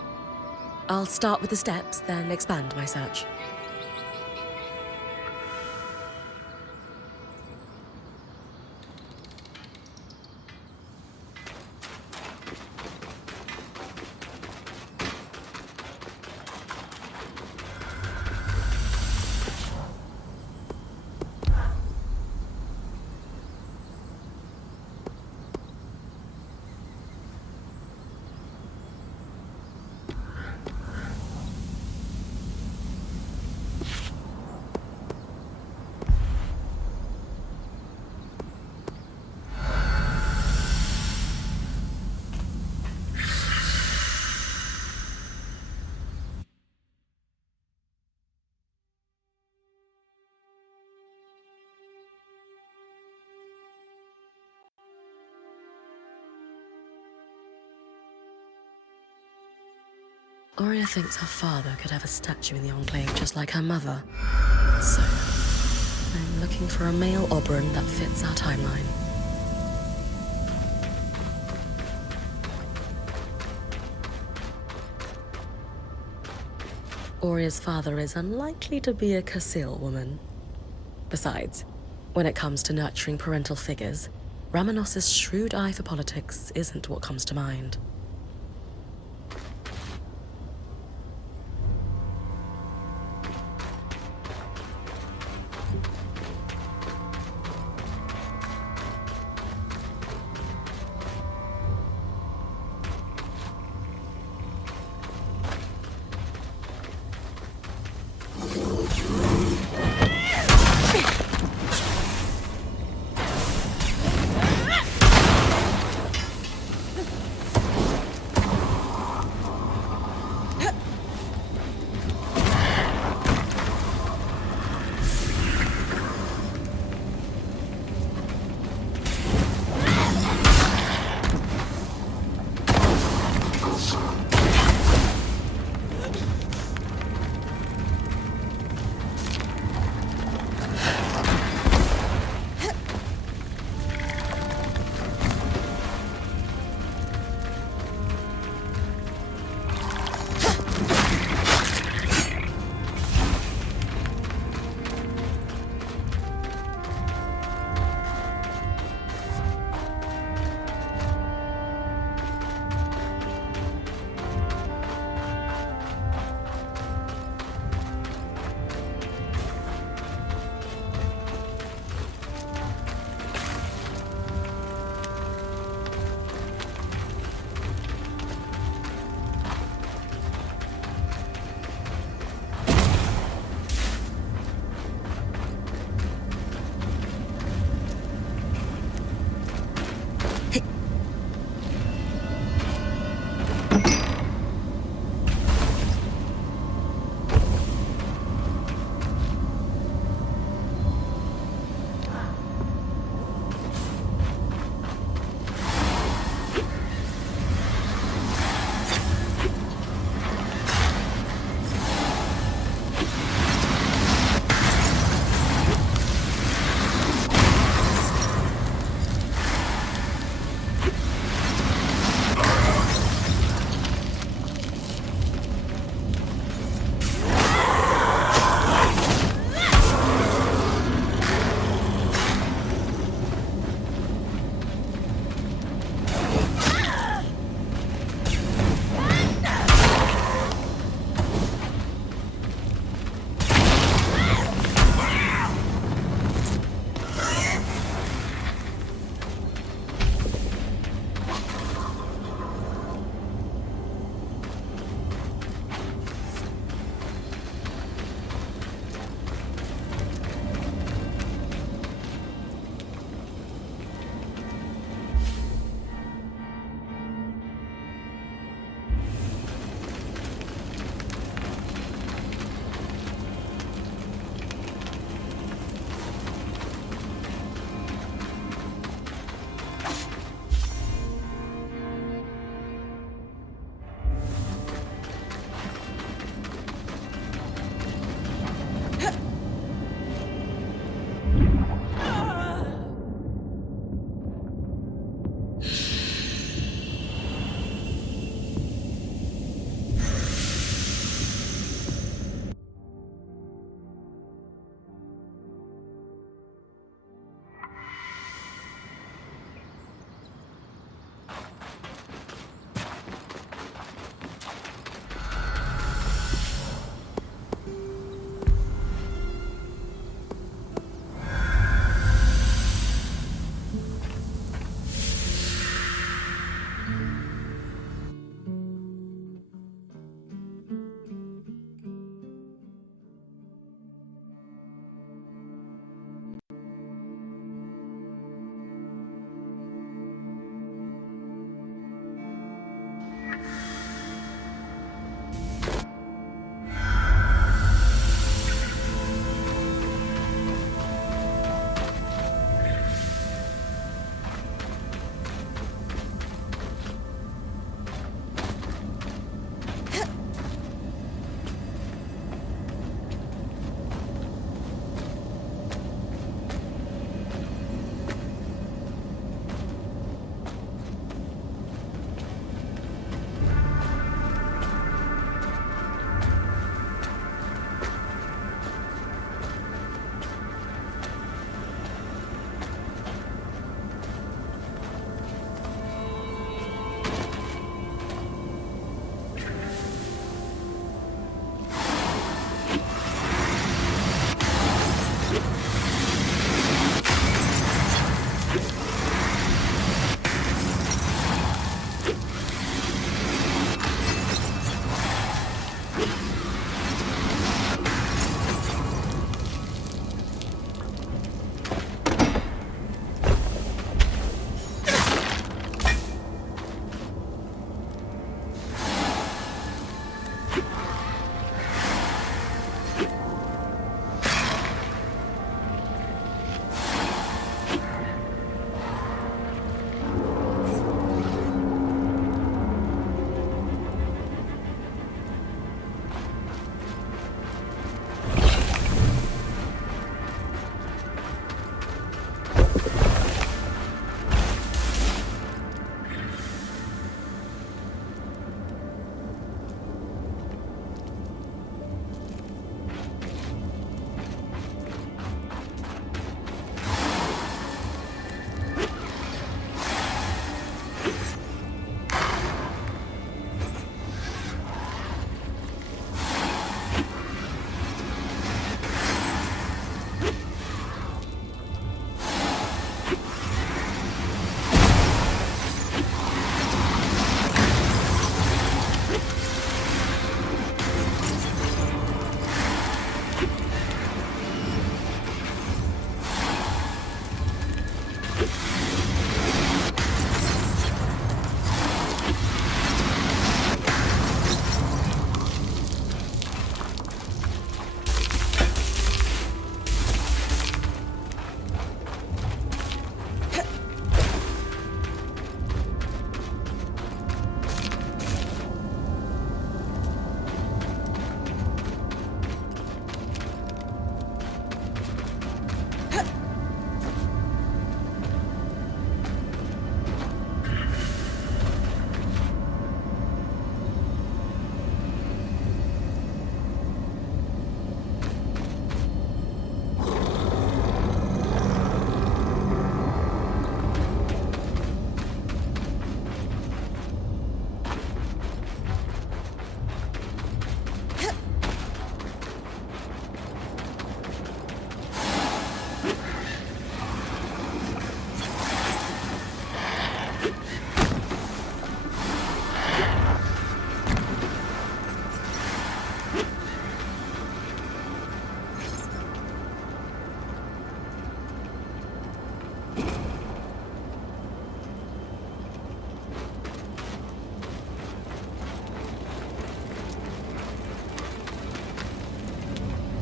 I'll start with the steps, then expand my search. Aurea thinks her father could have a statue in the Enclave just like her mother. So, I'm looking for a male Oberon that fits our timeline. Aurea's father is unlikely to be a Casil woman. Besides, when it comes to nurturing parental figures, Ramanos's shrewd eye for politics isn't what comes to mind.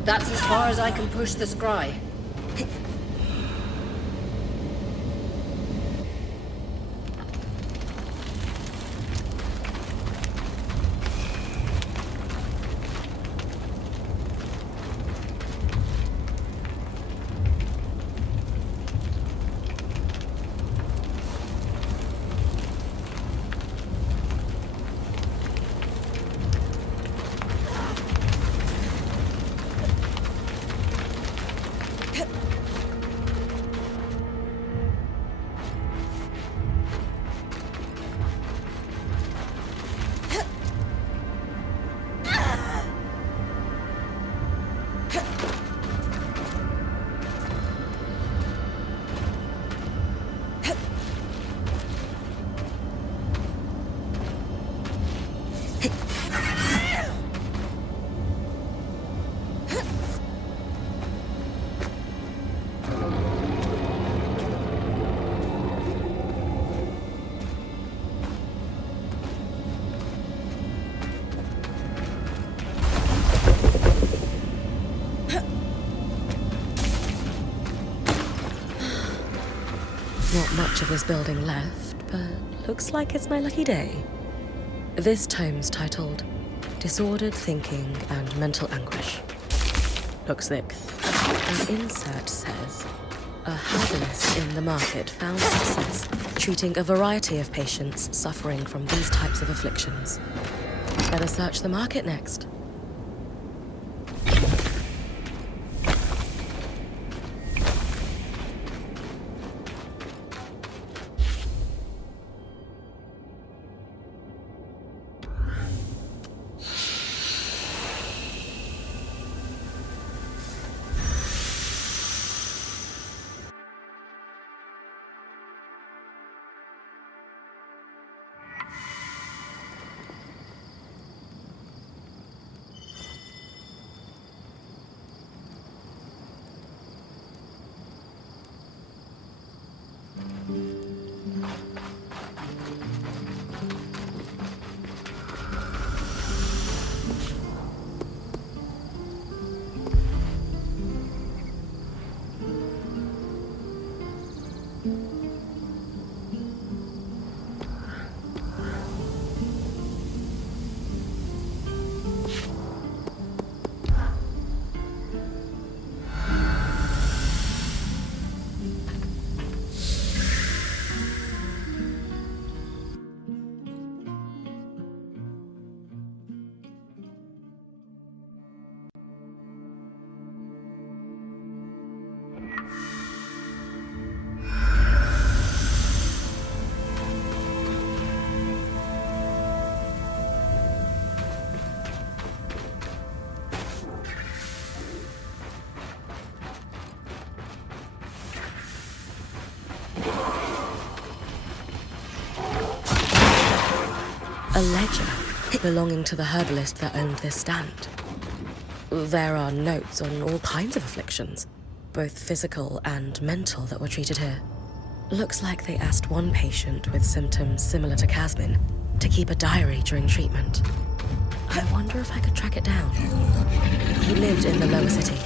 That's as far as I can push the scry. Not much of this building left, but looks like it's my lucky day. This tome's titled Disordered Thinking and Mental Anguish. Looks thick. An insert says, a herbalist in the market found success treating a variety of patients suffering from these types of afflictions. Better search the market next. A ledger belonging to the herbalist that owned this stand. There are notes on all kinds of afflictions, both physical and mental, that were treated here. Looks like they asked one patient with symptoms similar to Casmin to keep a diary during treatment. I wonder if I could track it down. He lived in the lower city.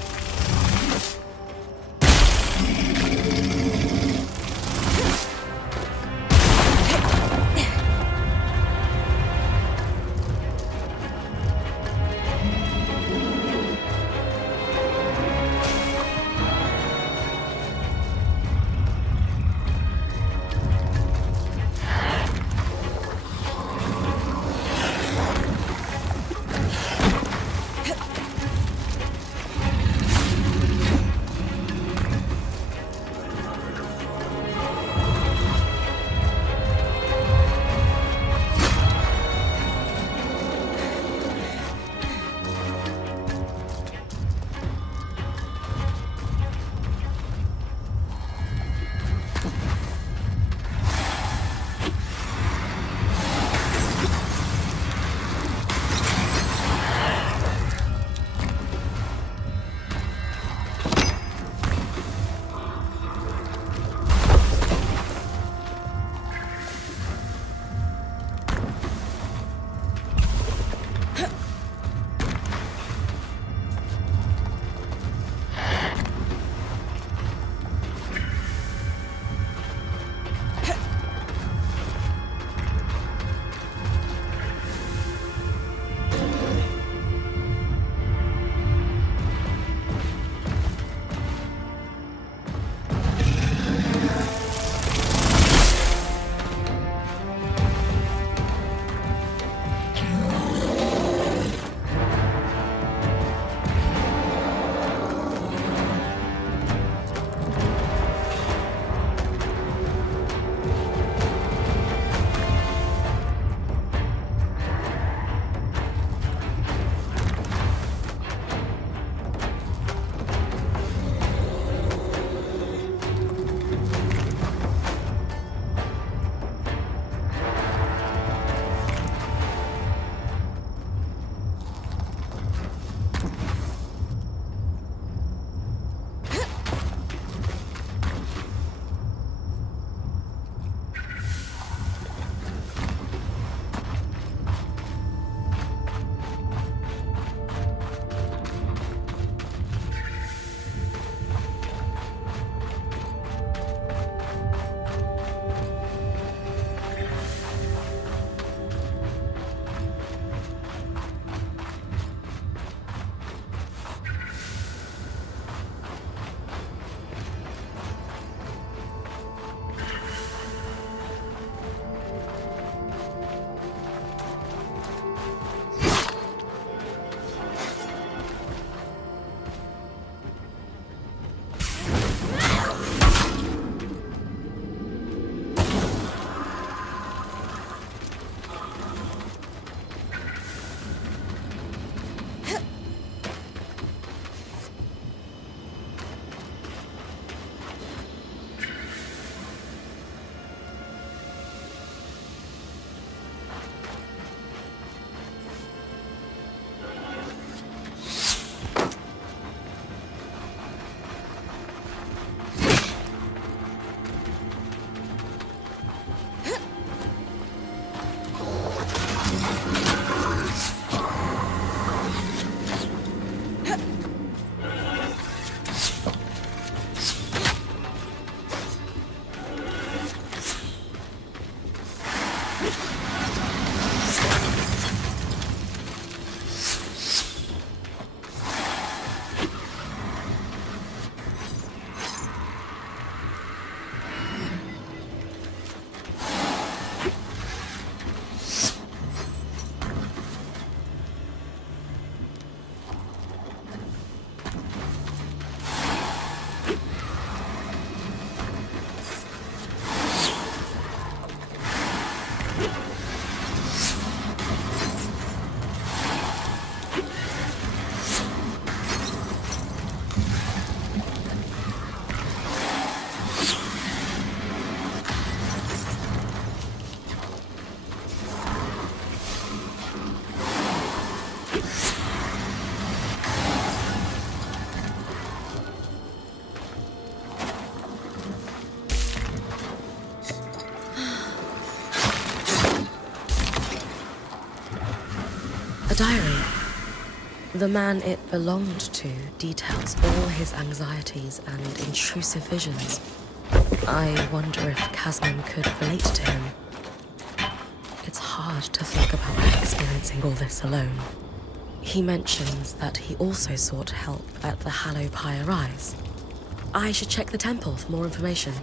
A diary. The man it belonged to details all his anxieties and intrusive visions. I wonder if Casman could relate to him. It's hard to think about experiencing all this alone. He mentions that he also sought help at the Hallow Pyre Rise. I should check the temple for more information.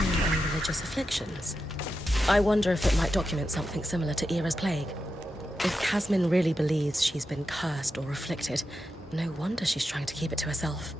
Dietary and religious afflictions. I wonder if it might document something similar to Era's plague. If Casmin really believes she's been cursed or afflicted, no wonder she's trying to keep it to herself.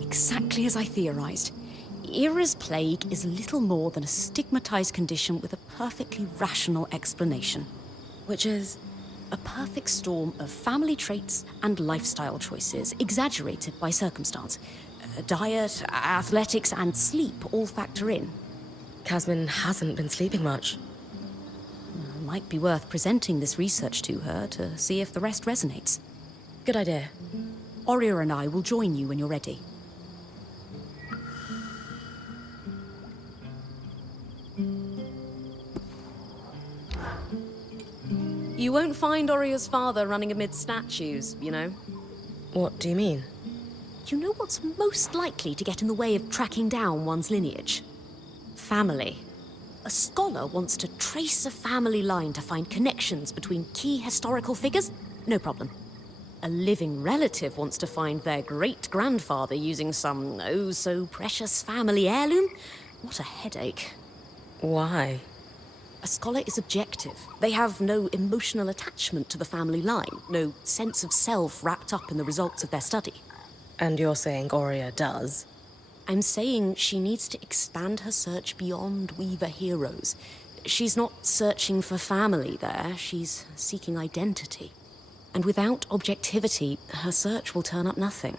Exactly as I theorized. Era's plague is little more than a stigmatized condition with a perfectly rational explanation. Which is? A perfect storm of family traits and lifestyle choices, exaggerated by circumstance. Diet, athletics, and sleep all factor in. Casmin hasn't been sleeping much. Might be worth presenting this research to her to see if the rest resonates. Good idea. Oria and I will join you when you're ready. You won't find Oria's father running amid statues, you know. What do you mean? You know what's most likely to get in the way of tracking down one's lineage? Family. A scholar wants to trace a family line to find connections between key historical figures? No problem. A living relative wants to find their great-grandfather using some oh-so-precious family heirloom? What a headache. Why? A scholar is objective. They have no emotional attachment to the family line, no sense of self wrapped up in the results of their study. And you're saying Oria does? I'm saying she needs to expand her search beyond Weaver heroes. She's not searching for family there, she's seeking identity. And without objectivity, her search will turn up nothing.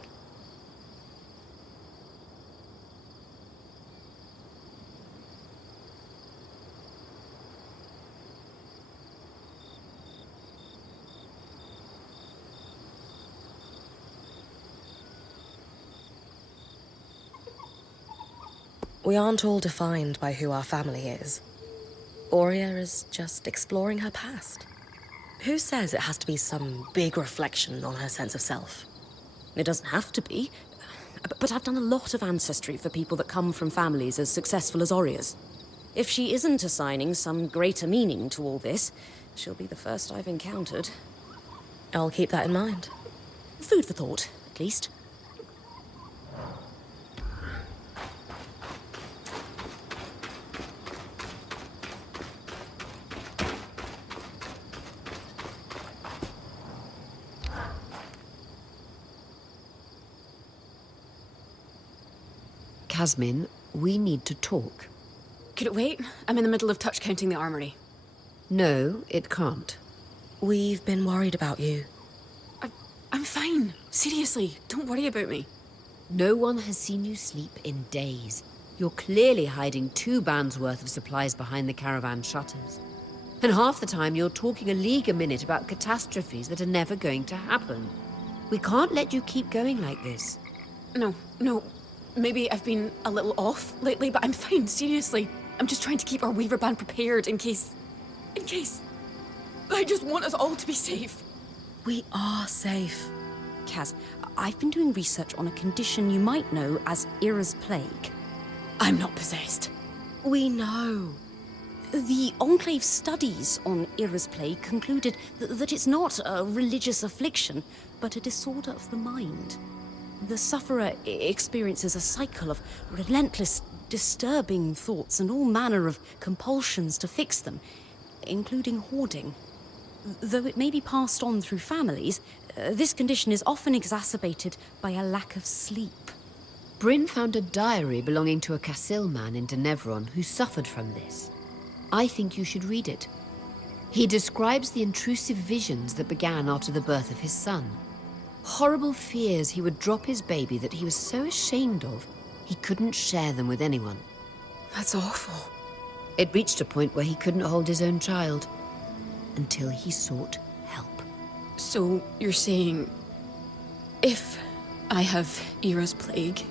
We aren't all defined by who our family is. Oria is just exploring her past. Who says it has to be some big reflection on her sense of self? It doesn't have to be. But I've done a lot of ancestry for people that come from families as successful as Oria's. If she isn't assigning some greater meaning to all this, she'll be the first I've encountered. I'll keep that in mind. Food for thought, at least. Casmin, we need to talk. Could it wait? I'm in the middle of touch counting the armory. No, it can't. We've been worried about you. I'm fine. Seriously, don't worry about me. No one has seen you sleep in days. You're clearly hiding 2 bands worth of supplies behind the caravan shutters. And half the time you're talking a league a minute about catastrophes that are never going to happen. We can't let you keep going like this. No. Maybe I've been a little off lately, but I'm fine, seriously. I'm just trying to keep our Weaver band prepared in case... I just want us all to be safe. We are safe. Kaz, I've been doing research on a condition you might know as Era's plague. I'm not possessed. We know. The Enclave studies on Era's plague concluded that it's not a religious affliction, but a disorder of the mind. The sufferer experiences a cycle of relentless, disturbing thoughts and all manner of compulsions to fix them, including hoarding. Though it may be passed on through families, this condition is often exacerbated by a lack of sleep. Bryn found a diary belonging to a Cassil man in Denevron who suffered from this. I think you should read it. He describes the intrusive visions that began after the birth of his son. Horrible fears he would drop his baby that he was so ashamed of, he couldn't share them with anyone. That's awful. It reached a point where he couldn't hold his own child, until he sought help. So, you're saying... if I have Era's plague,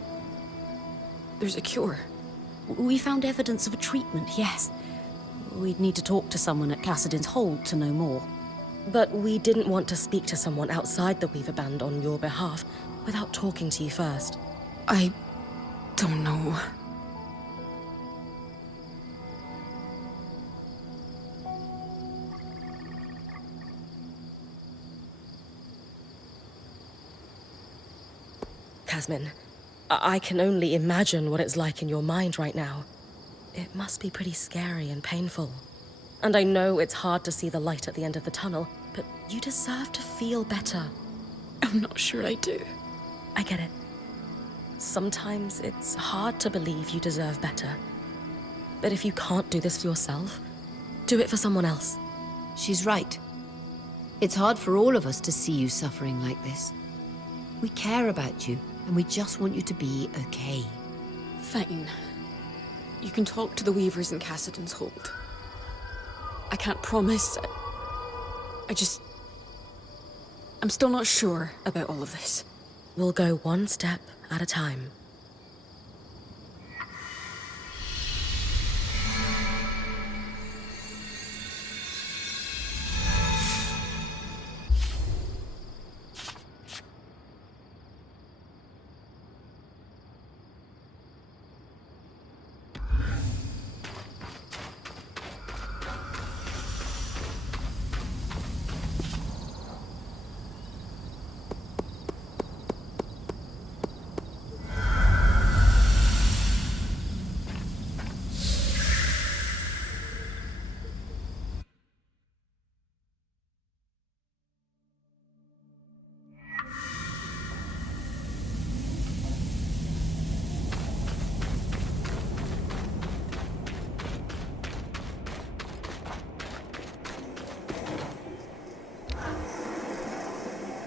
there's a cure? We found evidence of a treatment, yes. We'd need to talk to someone at Cassidon's Hold to know more. But we didn't want to speak to someone outside the Weaver Band on your behalf without talking to you first. I don't know. Casmin, I can only imagine what it's like in your mind right now. It must be pretty scary and painful. And I know it's hard to see the light at the end of the tunnel, but you deserve to feel better. I'm not sure I do. I get it. Sometimes it's hard to believe you deserve better. But if you can't do this for yourself, do it for someone else. She's right. It's hard for all of us to see you suffering like this. We care about you, and we just want you to be okay. Fine. You can talk to the Weavers in Cassidon's Hold. I can't promise. I'm still not sure about all of this. We'll go one step at a time.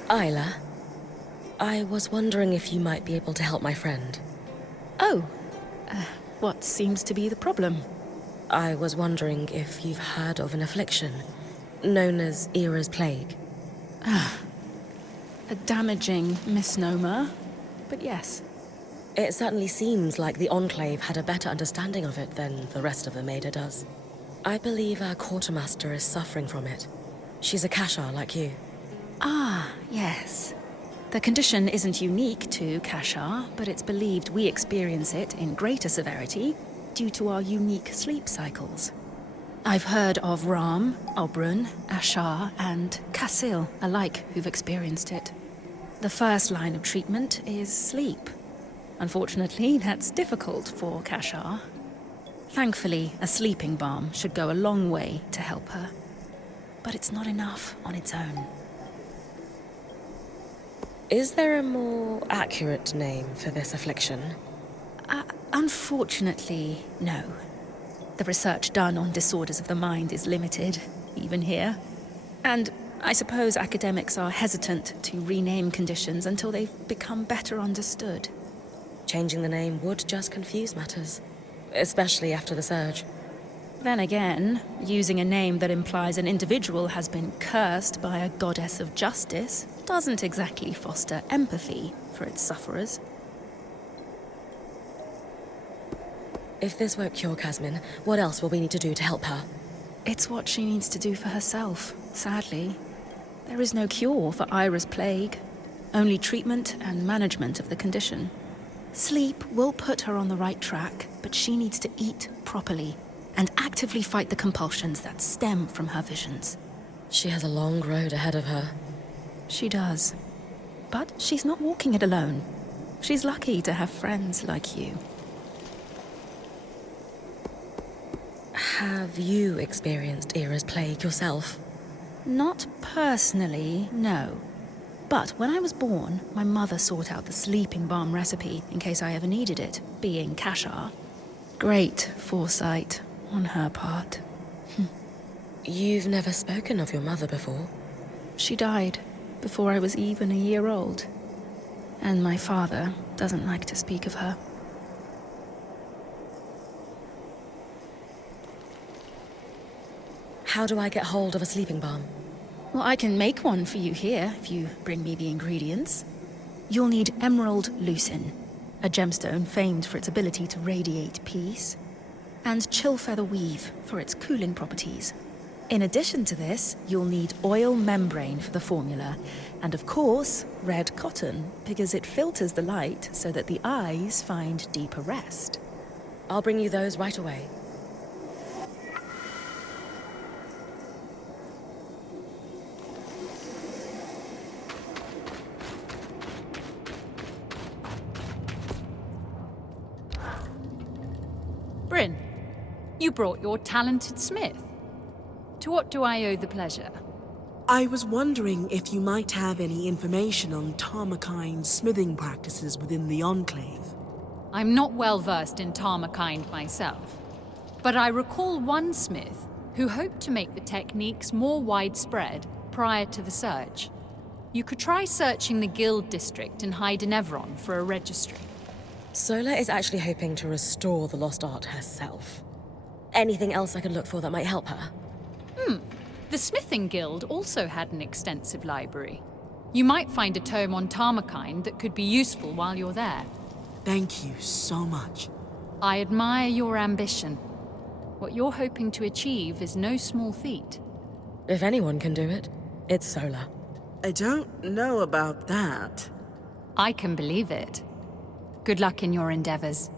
Isla, I was wondering if you might be able to help my friend. Oh, what seems to be the problem? I was wondering if you've heard of an affliction known as Era's Plague. A damaging misnomer, but yes. It certainly seems like the Enclave had a better understanding of it than the rest of the Maida does. I believe our quartermaster is suffering from it. She's a Kashar like you. Ah, yes. The condition isn't unique to Kashar, but it's believed we experience it in greater severity due to our unique sleep cycles. I've heard of Ram, Obrun, Ashar, and Kassil alike who've experienced it. The first line of treatment is sleep. Unfortunately, that's difficult for Kashar. Thankfully, a sleeping balm should go a long way to help her. But it's not enough on its own. Is there a more accurate name for this affliction? Unfortunately, no. The research done on disorders of the mind is limited, even here. And I suppose academics are hesitant to rename conditions until they've become better understood. Changing the name would just confuse matters, especially after the surge. Then again, using a name that implies an individual has been cursed by a goddess of justice doesn't exactly foster empathy for its sufferers. If this won't cure Casmin, what else will we need to do to help her? It's what she needs to do for herself, sadly. There is no cure for Ira's plague, only treatment and management of the condition. Sleep will put her on the right track, but she needs to eat properly and actively fight the compulsions that stem from her visions. She has a long road ahead of her. She does. But she's not walking it alone. She's lucky to have friends like you. Have you experienced Era's plague yourself? Not personally, no. But when I was born, my mother sought out the sleeping balm recipe in case I ever needed it, being Kashar. Great foresight on her part. You've never spoken of your mother before? She died before I was even a year old. And my father doesn't like to speak of her. How do I get hold of a sleeping balm? Well, I can make one for you here if you bring me the ingredients. You'll need emerald lucin, a gemstone famed for its ability to radiate peace, and chill feather weave for its cooling properties. In addition to this, you'll need oil membrane for the formula, and of course, red cotton, because it filters the light so that the eyes find deeper rest. I'll bring you those right away. Bryn, you brought your talented smith. To what do I owe the pleasure? I was wondering if you might have any information on Tarmakine's smithing practices within the Enclave. I'm not well versed in Tarmakind myself, but I recall one smith who hoped to make the techniques more widespread prior to the surge. You could try searching the Guild district in Heidenevron for a registry. Sola is actually hoping to restore the lost art herself. Anything else I could look for that might help her? The Smithing Guild also had an extensive library. You might find a tome on Tarmakind that could be useful while you're there. Thank you so much. I admire your ambition. What you're hoping to achieve is no small feat. If anyone can do it, it's Sola. I don't know about that. I can believe it. Good luck in your endeavors.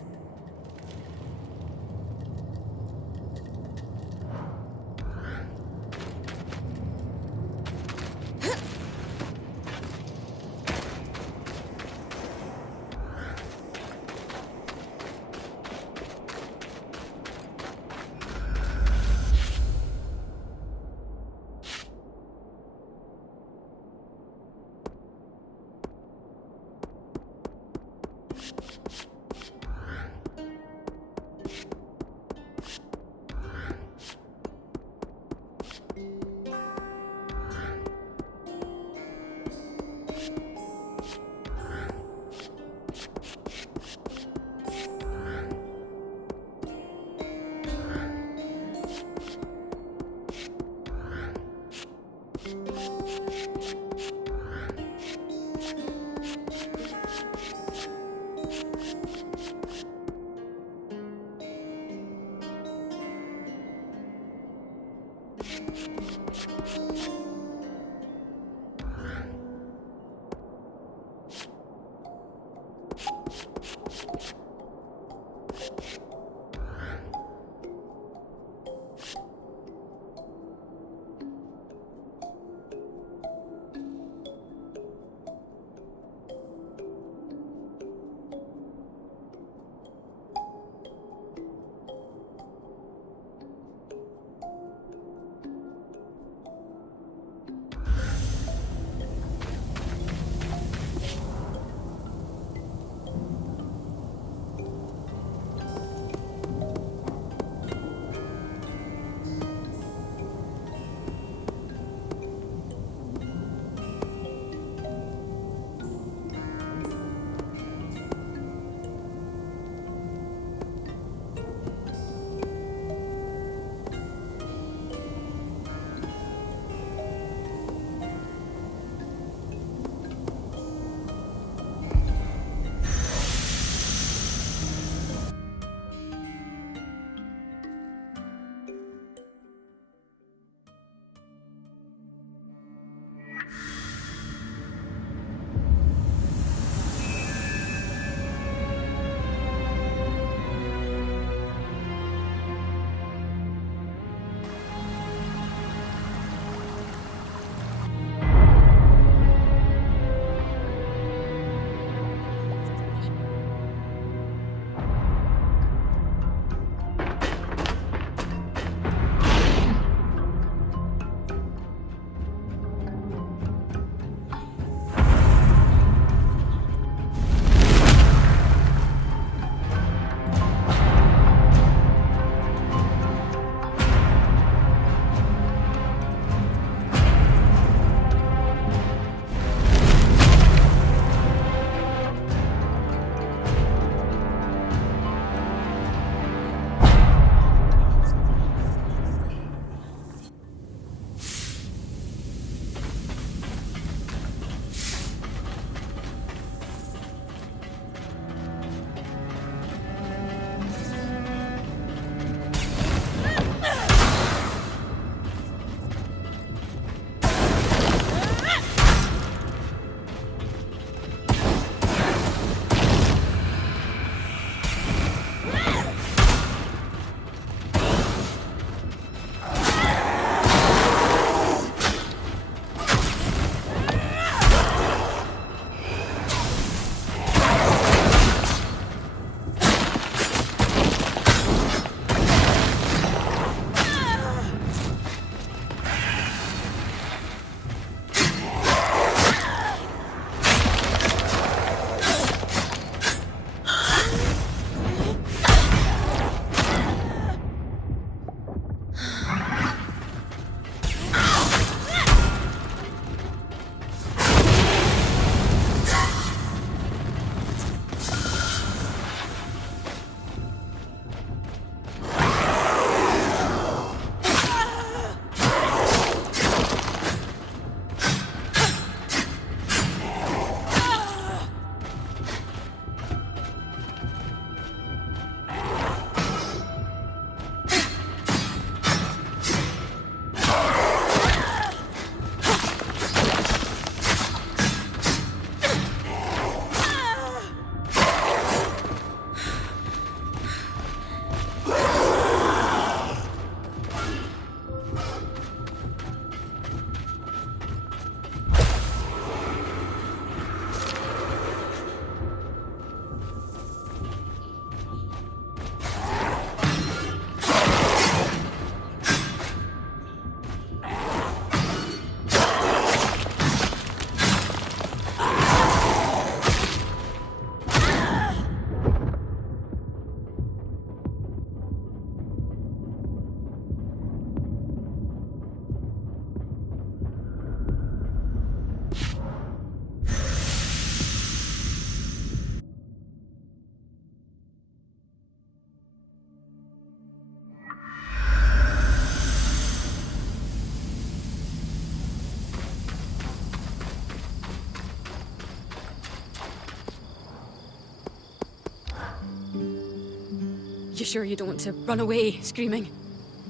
You sure you don't want to run away, screaming?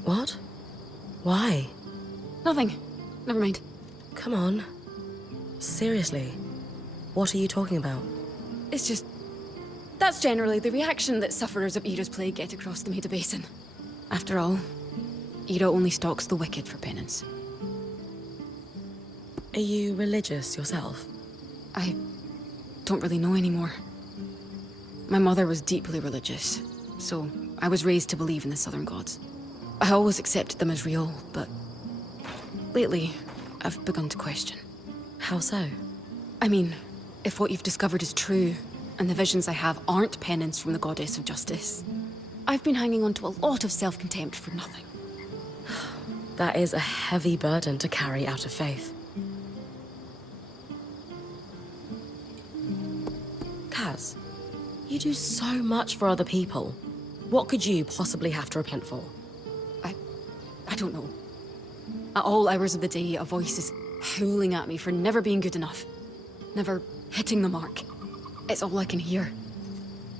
What? Why? Nothing. Never mind. Come on. Seriously. What are you talking about? It's just... That's generally the reaction that sufferers of Era's plague get across the Maida Basin. After all, Era only stalks the wicked for penance. Are you religious yourself? I don't really know anymore. My mother was deeply religious, so I was raised to believe in the southern gods. I always accepted them as real, but lately, I've begun to question. How so? I mean, if what you've discovered is true, and the visions I have aren't penance from the goddess of justice, I've been hanging on to a lot of self-contempt for nothing. That is a heavy burden to carry out of faith. Kaz, you do so much for other people. What could you possibly have to repent for? I don't know. At all hours of the day, a voice is howling at me for never being good enough. Never hitting the mark. It's all I can hear.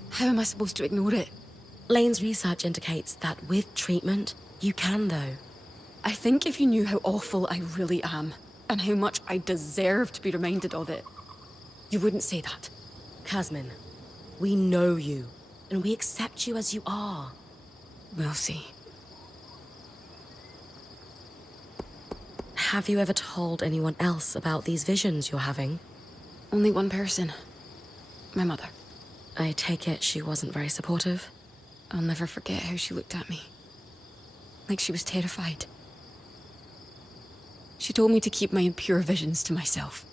How am I supposed to ignore it? Lane's research indicates that with treatment, you can though. I think if you knew how awful I really am, and how much I deserve to be reminded of it, you wouldn't say that. Kasmin, we know you, and we accept you as you are. We'll see. Have you ever told anyone else about these visions you're having? Only one person. My mother. I take it she wasn't very supportive? I'll never forget how she looked at me. Like she was terrified. She told me to keep my impure visions to myself,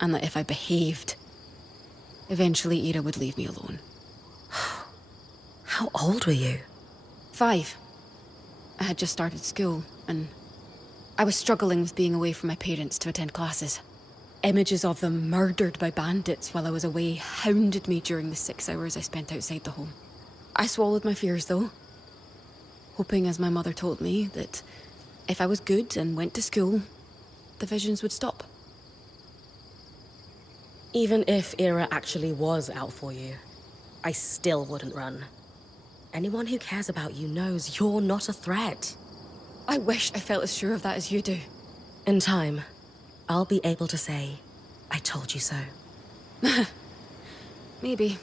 and that if I behaved, eventually Era would leave me alone. How old were you? 5. I had just started school, and I was struggling with being away from my parents to attend classes. Images of them murdered by bandits while I was away hounded me during the 6 hours I spent outside the home. I swallowed my fears, though, hoping, as my mother told me, that if I was good and went to school, the visions would stop. Even if Era actually was out for you, I still wouldn't run. Anyone who cares about you knows you're not a threat. I wish I felt as sure of that as you do. In time, I'll be able to say, I told you so. Maybe.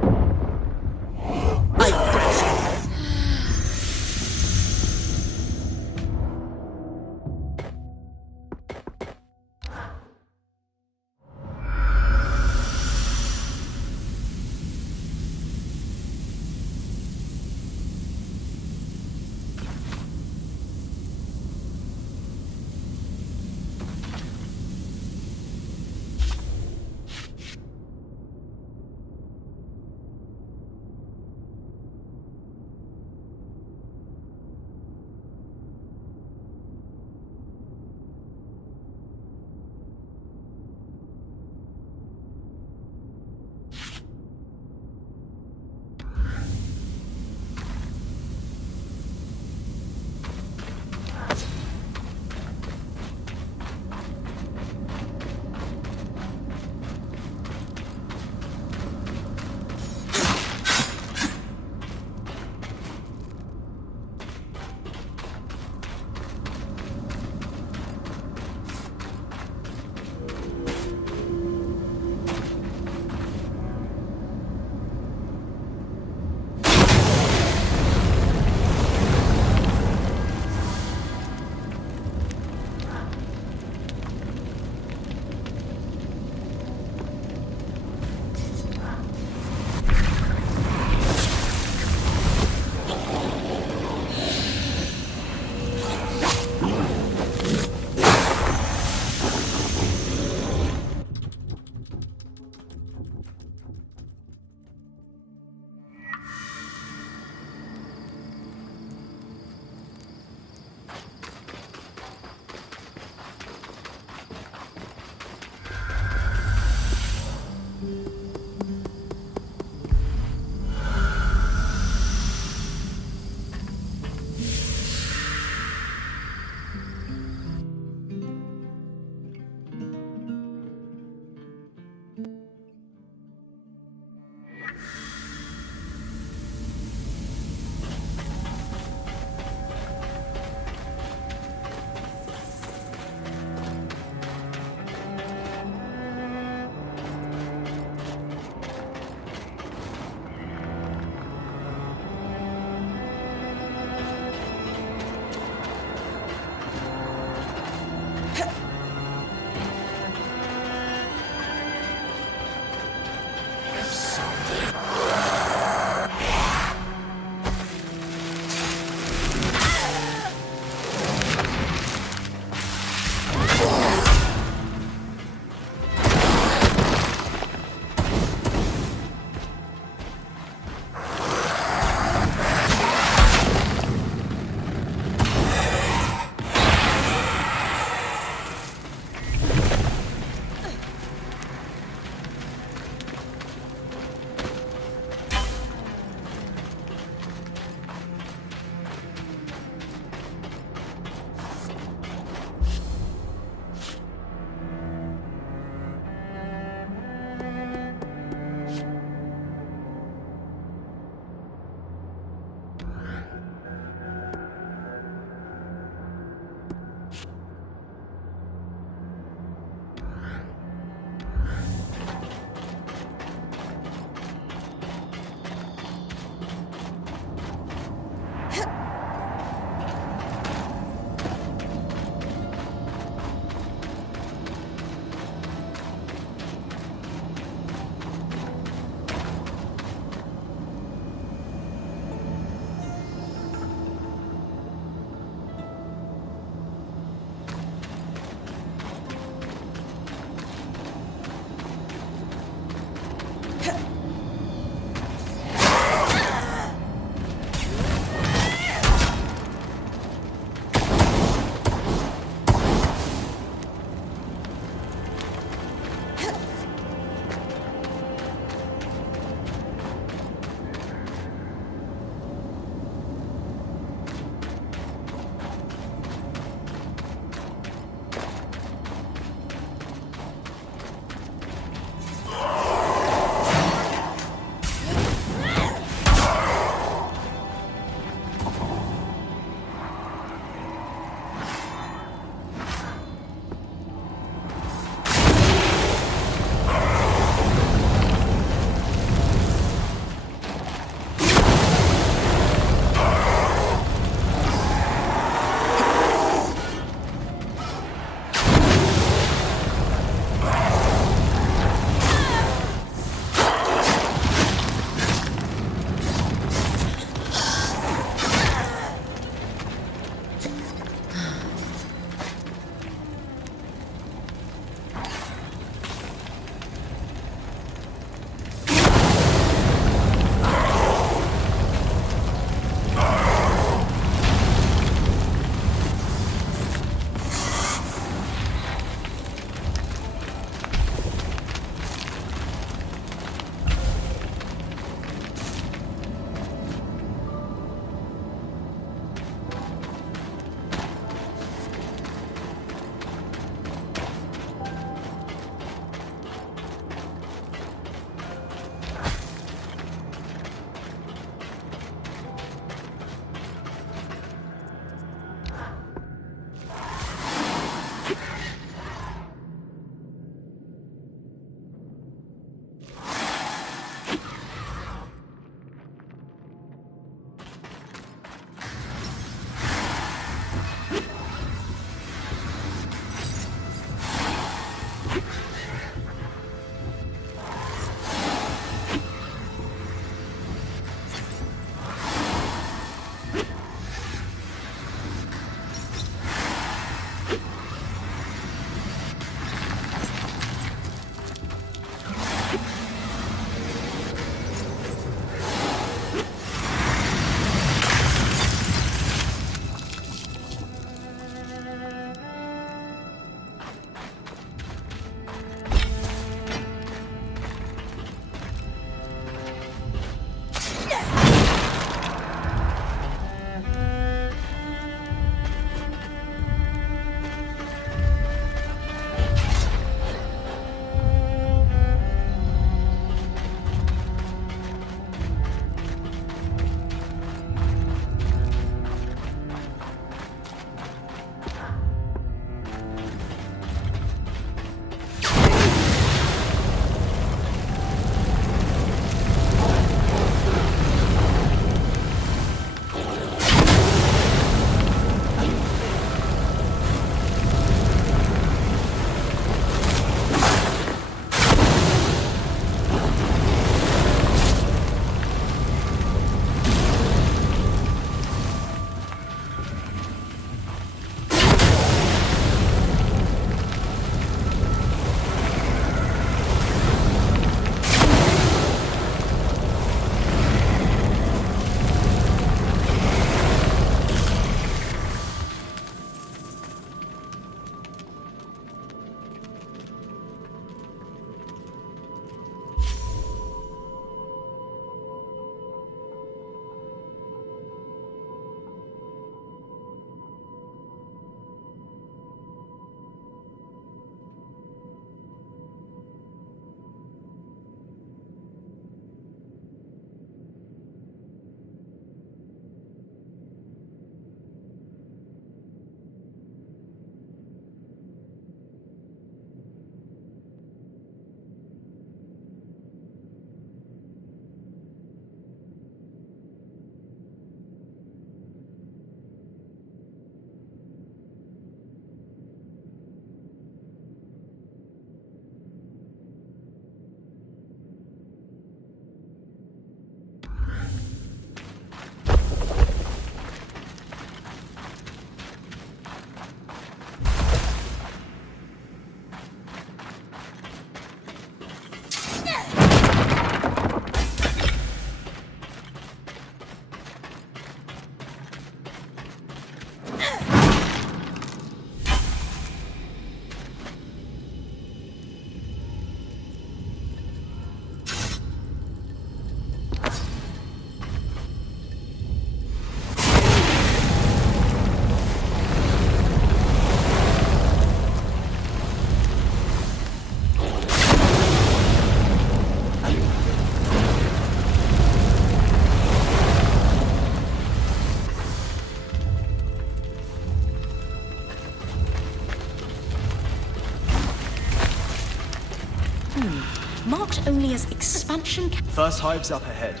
marked only as expansion. First hive's up ahead.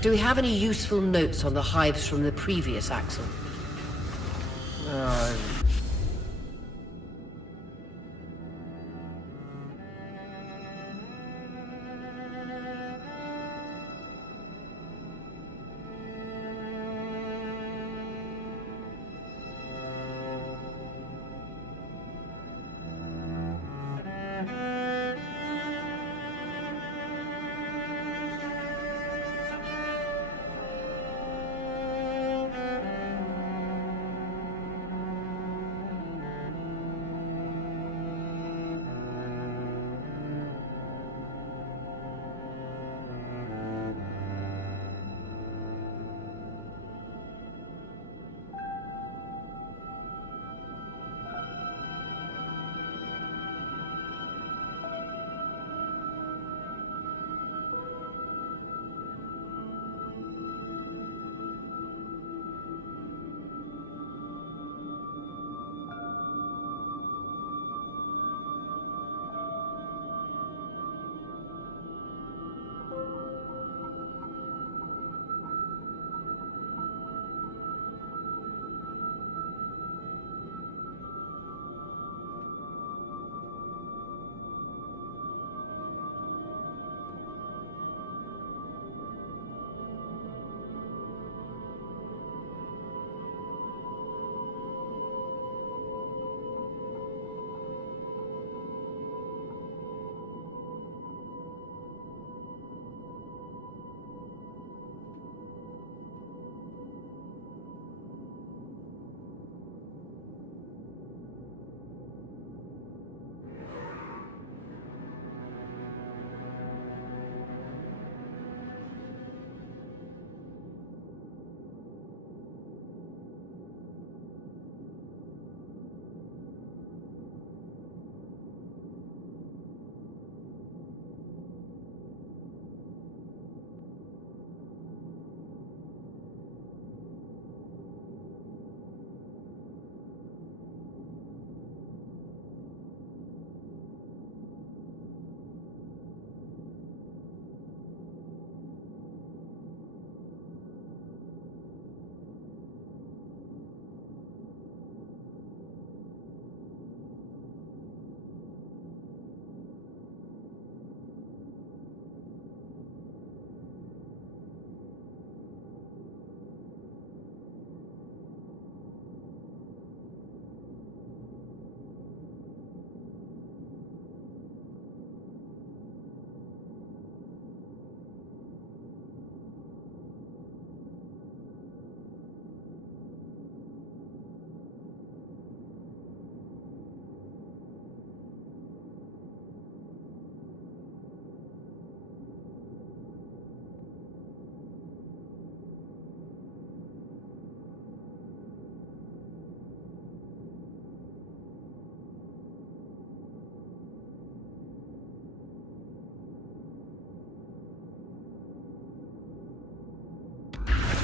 Do we have any useful notes on the hives from the previous axle?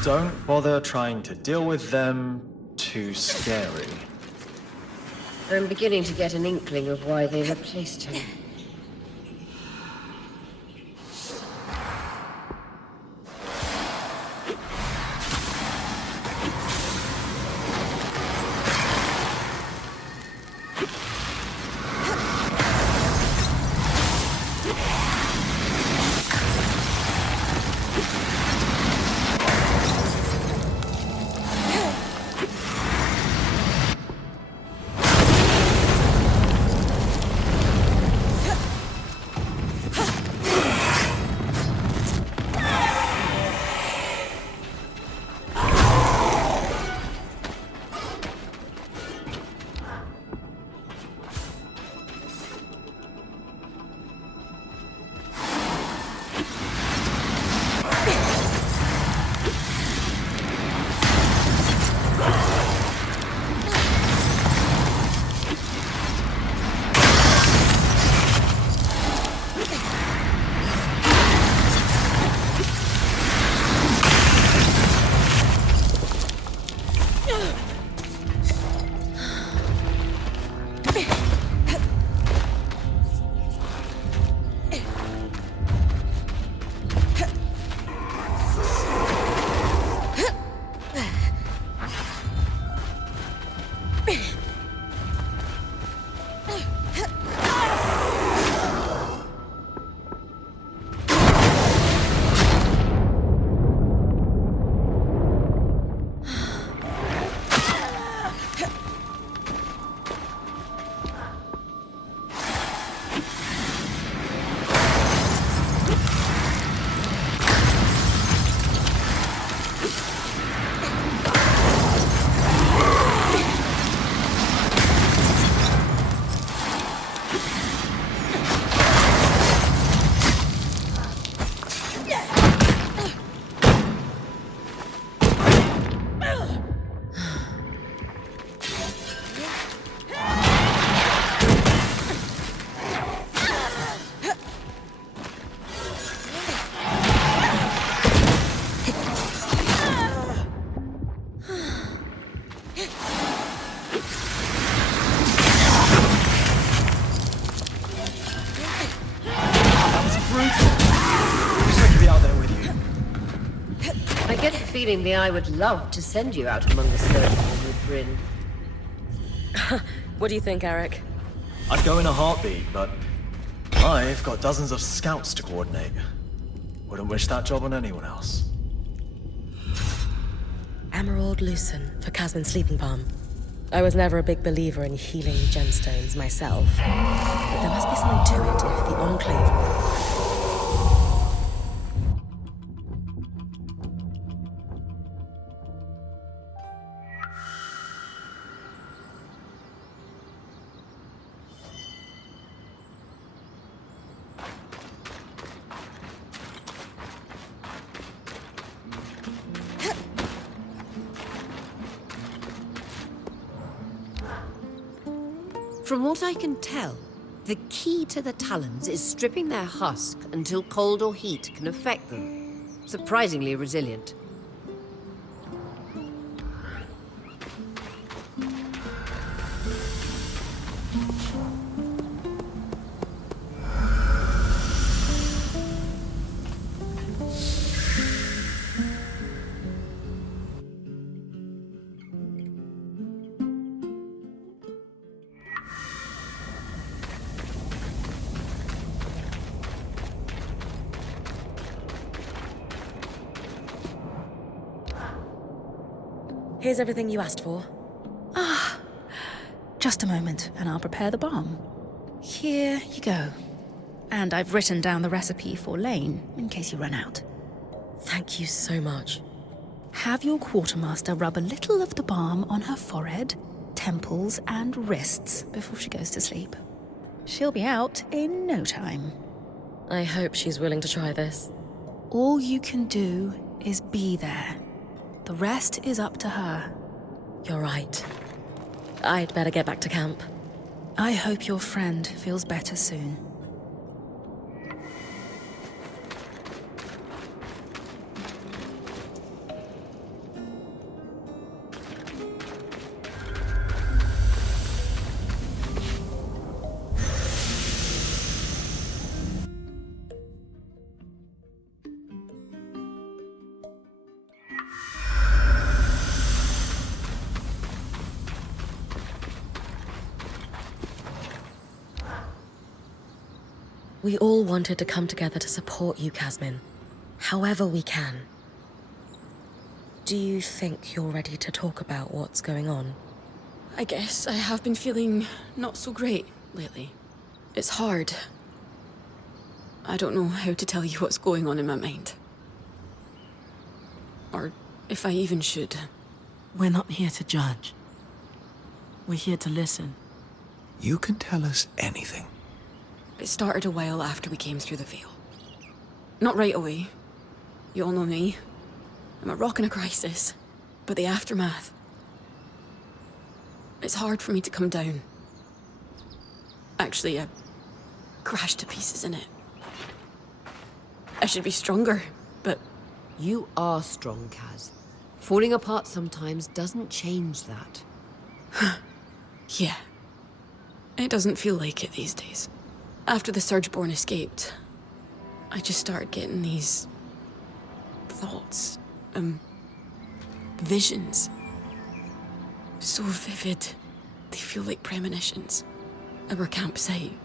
Don't bother trying to deal with them. Too scary. I'm beginning to get an inkling of why they replaced him. feeling the Eye would love to send you out among the Surgeborn with Bryn. What do you think, Eric? I'd go in a heartbeat, but I've got dozens of scouts to coordinate. Wouldn't wish that job on anyone else. Emerald Lucen for Casman's sleeping balm. I was never a big believer in healing gemstones myself, but there must be something to it if the Enclave... From what I can tell, the key to the talons is stripping their husk until cold or heat can affect them. Surprisingly resilient. Here's everything you asked for. Just a moment, and I'll prepare the balm. Here you go. And I've written down the recipe for Lane, in case you run out. Thank you so much. Have your quartermaster rub a little of the balm on her forehead, temples, and wrists before she goes to sleep. She'll be out in no time. I hope she's willing to try this. All you can do is be there. The rest is up to her. You're right. I'd better get back to camp. I hope your friend feels better soon. We all wanted to come together to support you, Casmin. However we can. Do you think you're ready to talk about what's going on? I guess I have been feeling not so great lately. It's hard. I don't know how to tell you what's going on in my mind. Or if I even should. We're not here to judge. We're here to listen. You can tell us anything. It started a while after we came through the Veil. Not right away. You all know me. I'm a rock in a crisis. But the aftermath... It's hard for me to come down. Actually, I crashed to pieces in it. I should be stronger, but... You are strong, Kaz. Falling apart sometimes doesn't change that. Yeah. It doesn't feel like it these days. After the Surgeborn escaped, I just started getting these... thoughts. Visions. So vivid, they feel like premonitions. Our campsite,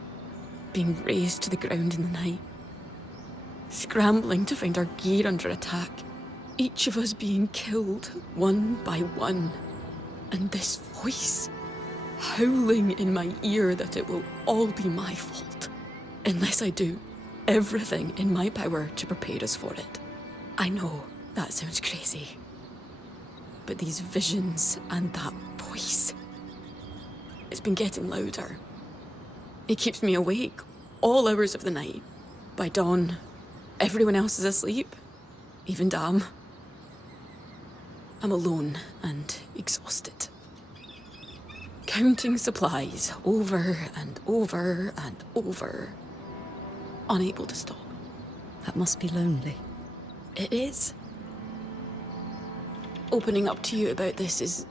being razed to the ground in the night. Scrambling to find our gear under attack. Each of us being killed, one by one. And this voice, howling in my ear that it will all be my fault. Unless I do everything in my power to prepare us for it. I know that sounds crazy. But these visions and that voice, it's been getting louder. It keeps me awake all hours of the night. By dawn, everyone else is asleep, even Dam. I'm alone and exhausted. Counting supplies over and over and over. Unable to stop. That must be lonely. It is. Opening up to you about this is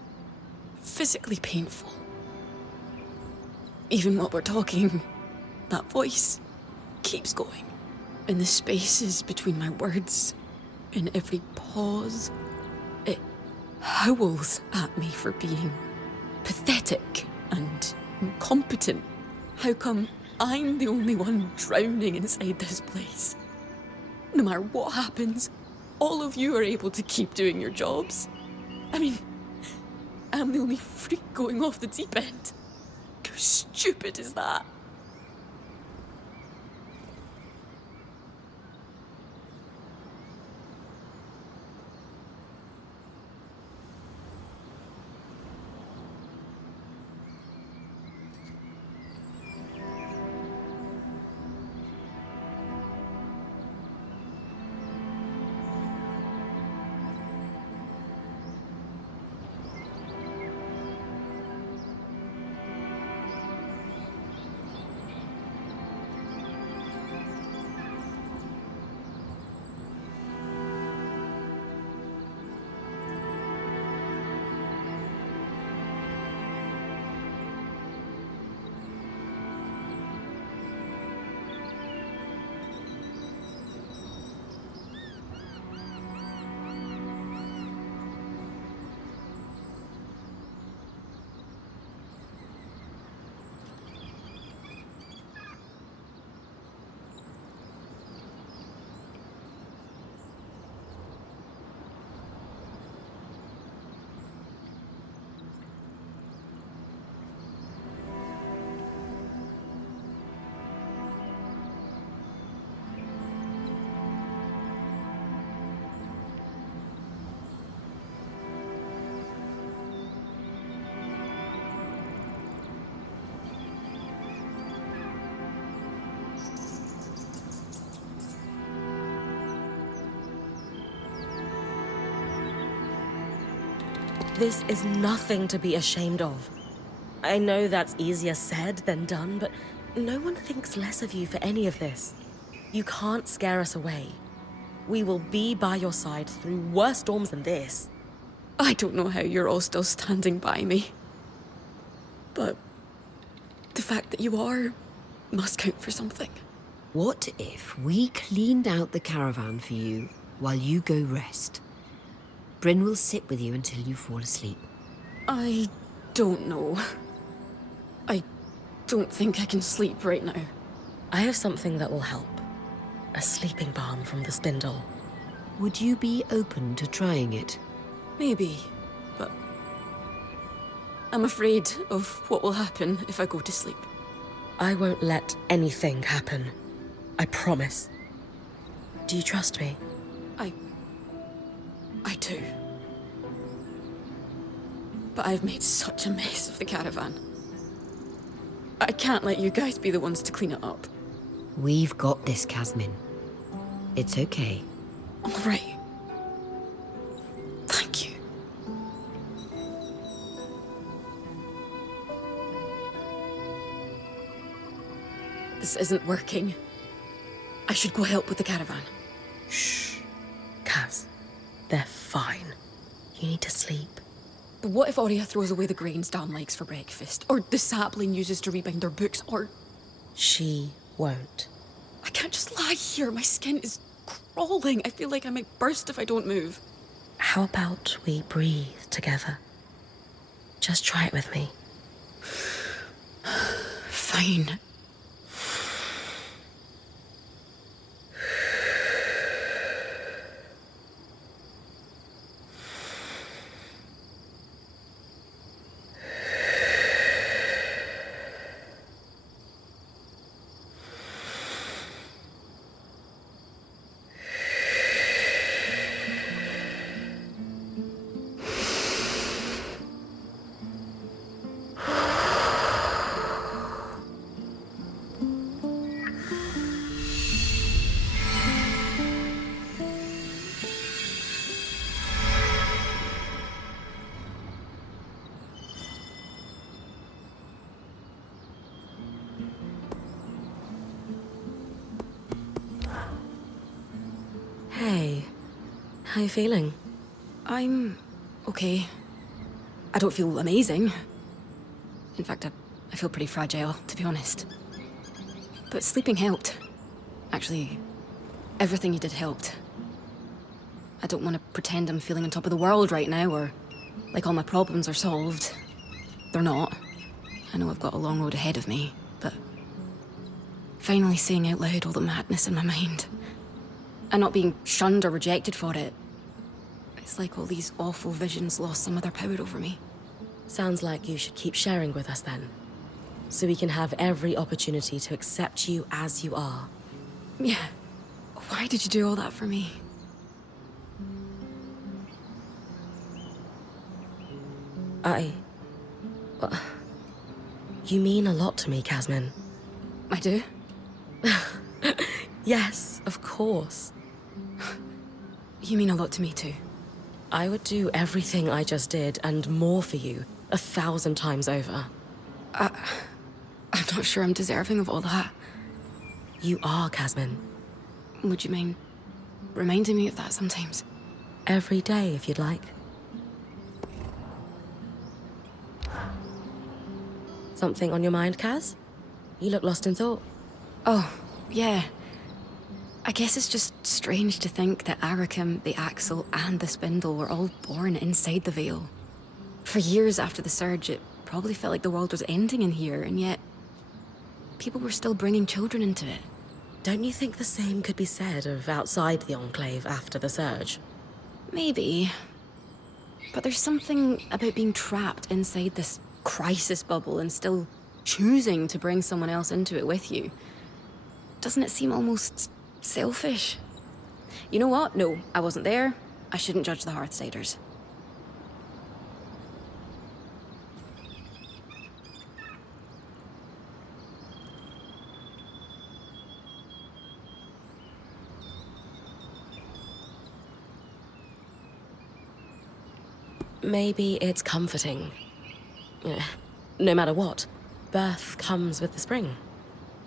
physically painful. Even while we're talking, that voice keeps going. In the spaces between my words, in every pause, howls at me for being pathetic and incompetent. How come I'm the only one drowning inside this place? No matter what happens, all of you are able to keep doing your jobs. I mean, I'm the only freak going off the deep end. How stupid is that? This is nothing to be ashamed of. I know that's easier said than done, but no one thinks less of you for any of this. You can't scare us away. We will be by your side through worse storms than this. I don't know how you're all still standing by me. But the fact that you are must count for something. What if we cleaned out the caravan for you while you go rest? Bryn will sit with you until you fall asleep. I don't know. I don't think I can sleep right now. I have something that will help. A sleeping balm from the spindle. Would you be open to trying it? Maybe, but I'm afraid of what will happen if I go to sleep. I won't let anything happen. I promise. Do you trust me? I do. But I've made such a mess of the caravan. I can't let you guys be the ones to clean it up. We've got this, Casmin. It's okay. All right. Thank you. This isn't working. I should go help with the caravan. Shh. Kaz, they're fine. You need to sleep. But what if Aurea throws away the grains Dan likes for breakfast? Or the sapling uses to rebind their books? Or... She won't. I can't just lie here. My skin is crawling. I feel like I might burst if I don't move. How about we breathe together? Just try it with me. Fine. Hey, how you feeling? I'm okay. I don't feel amazing. In fact, I feel pretty fragile, to be honest. But sleeping helped. Actually, everything you did helped. I don't want to pretend I'm feeling on top of the world right now, or Like all my problems are solved. They're not. I know I've got a long road ahead of me, but finally saying out loud all the madness in my mind. And not being shunned or rejected for it. It's like all these awful visions lost some of their power over me. Sounds like you should keep sharing with us then. So we can have every opportunity to accept you as you are. Yeah. Why did you do all that for me? Well, you mean a lot to me, Casmin. I do? Yes, of course. You mean a lot to me too. I would do everything I just did and more for you 1,000 times over. I'm not sure I'm deserving of all that. You are, Casmin. Would you mind reminding me of that sometimes? Every day, if you'd like. Something on your mind, Kaz? You look lost in thought. Oh, yeah. I guess it's just strange to think that Arakim, the Axle, and the Spindle were all born inside the Veil. For years after the Surge, it probably felt like the world was ending in here, and yet people were still bringing children into it. Don't you think the same could be said of outside the Enclave after the Surge? Maybe. But there's something about being trapped inside this crisis bubble and still choosing to bring someone else into it with you. Doesn't it seem almost selfish? You know what? No, I wasn't there. I shouldn't judge the Hearthsiders. Maybe it's comforting. No matter what, birth comes with the spring.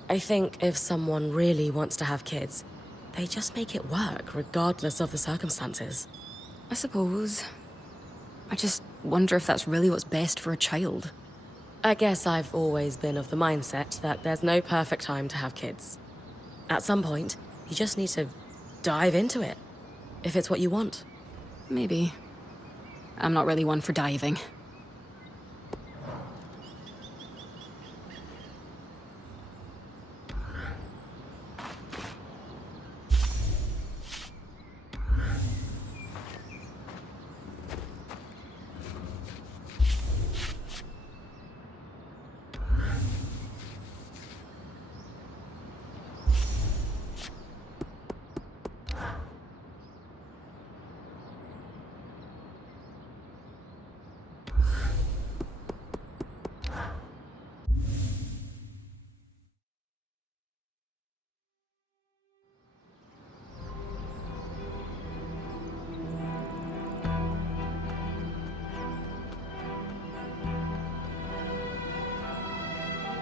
I think if someone really wants to have kids, they just make it work, regardless of the circumstances. I suppose. I just wonder if that's really what's best for a child. I guess I've always been of the mindset that there's no perfect time to have kids. At some point, you just need to dive into it, if it's what you want. Maybe. I'm not really one for diving.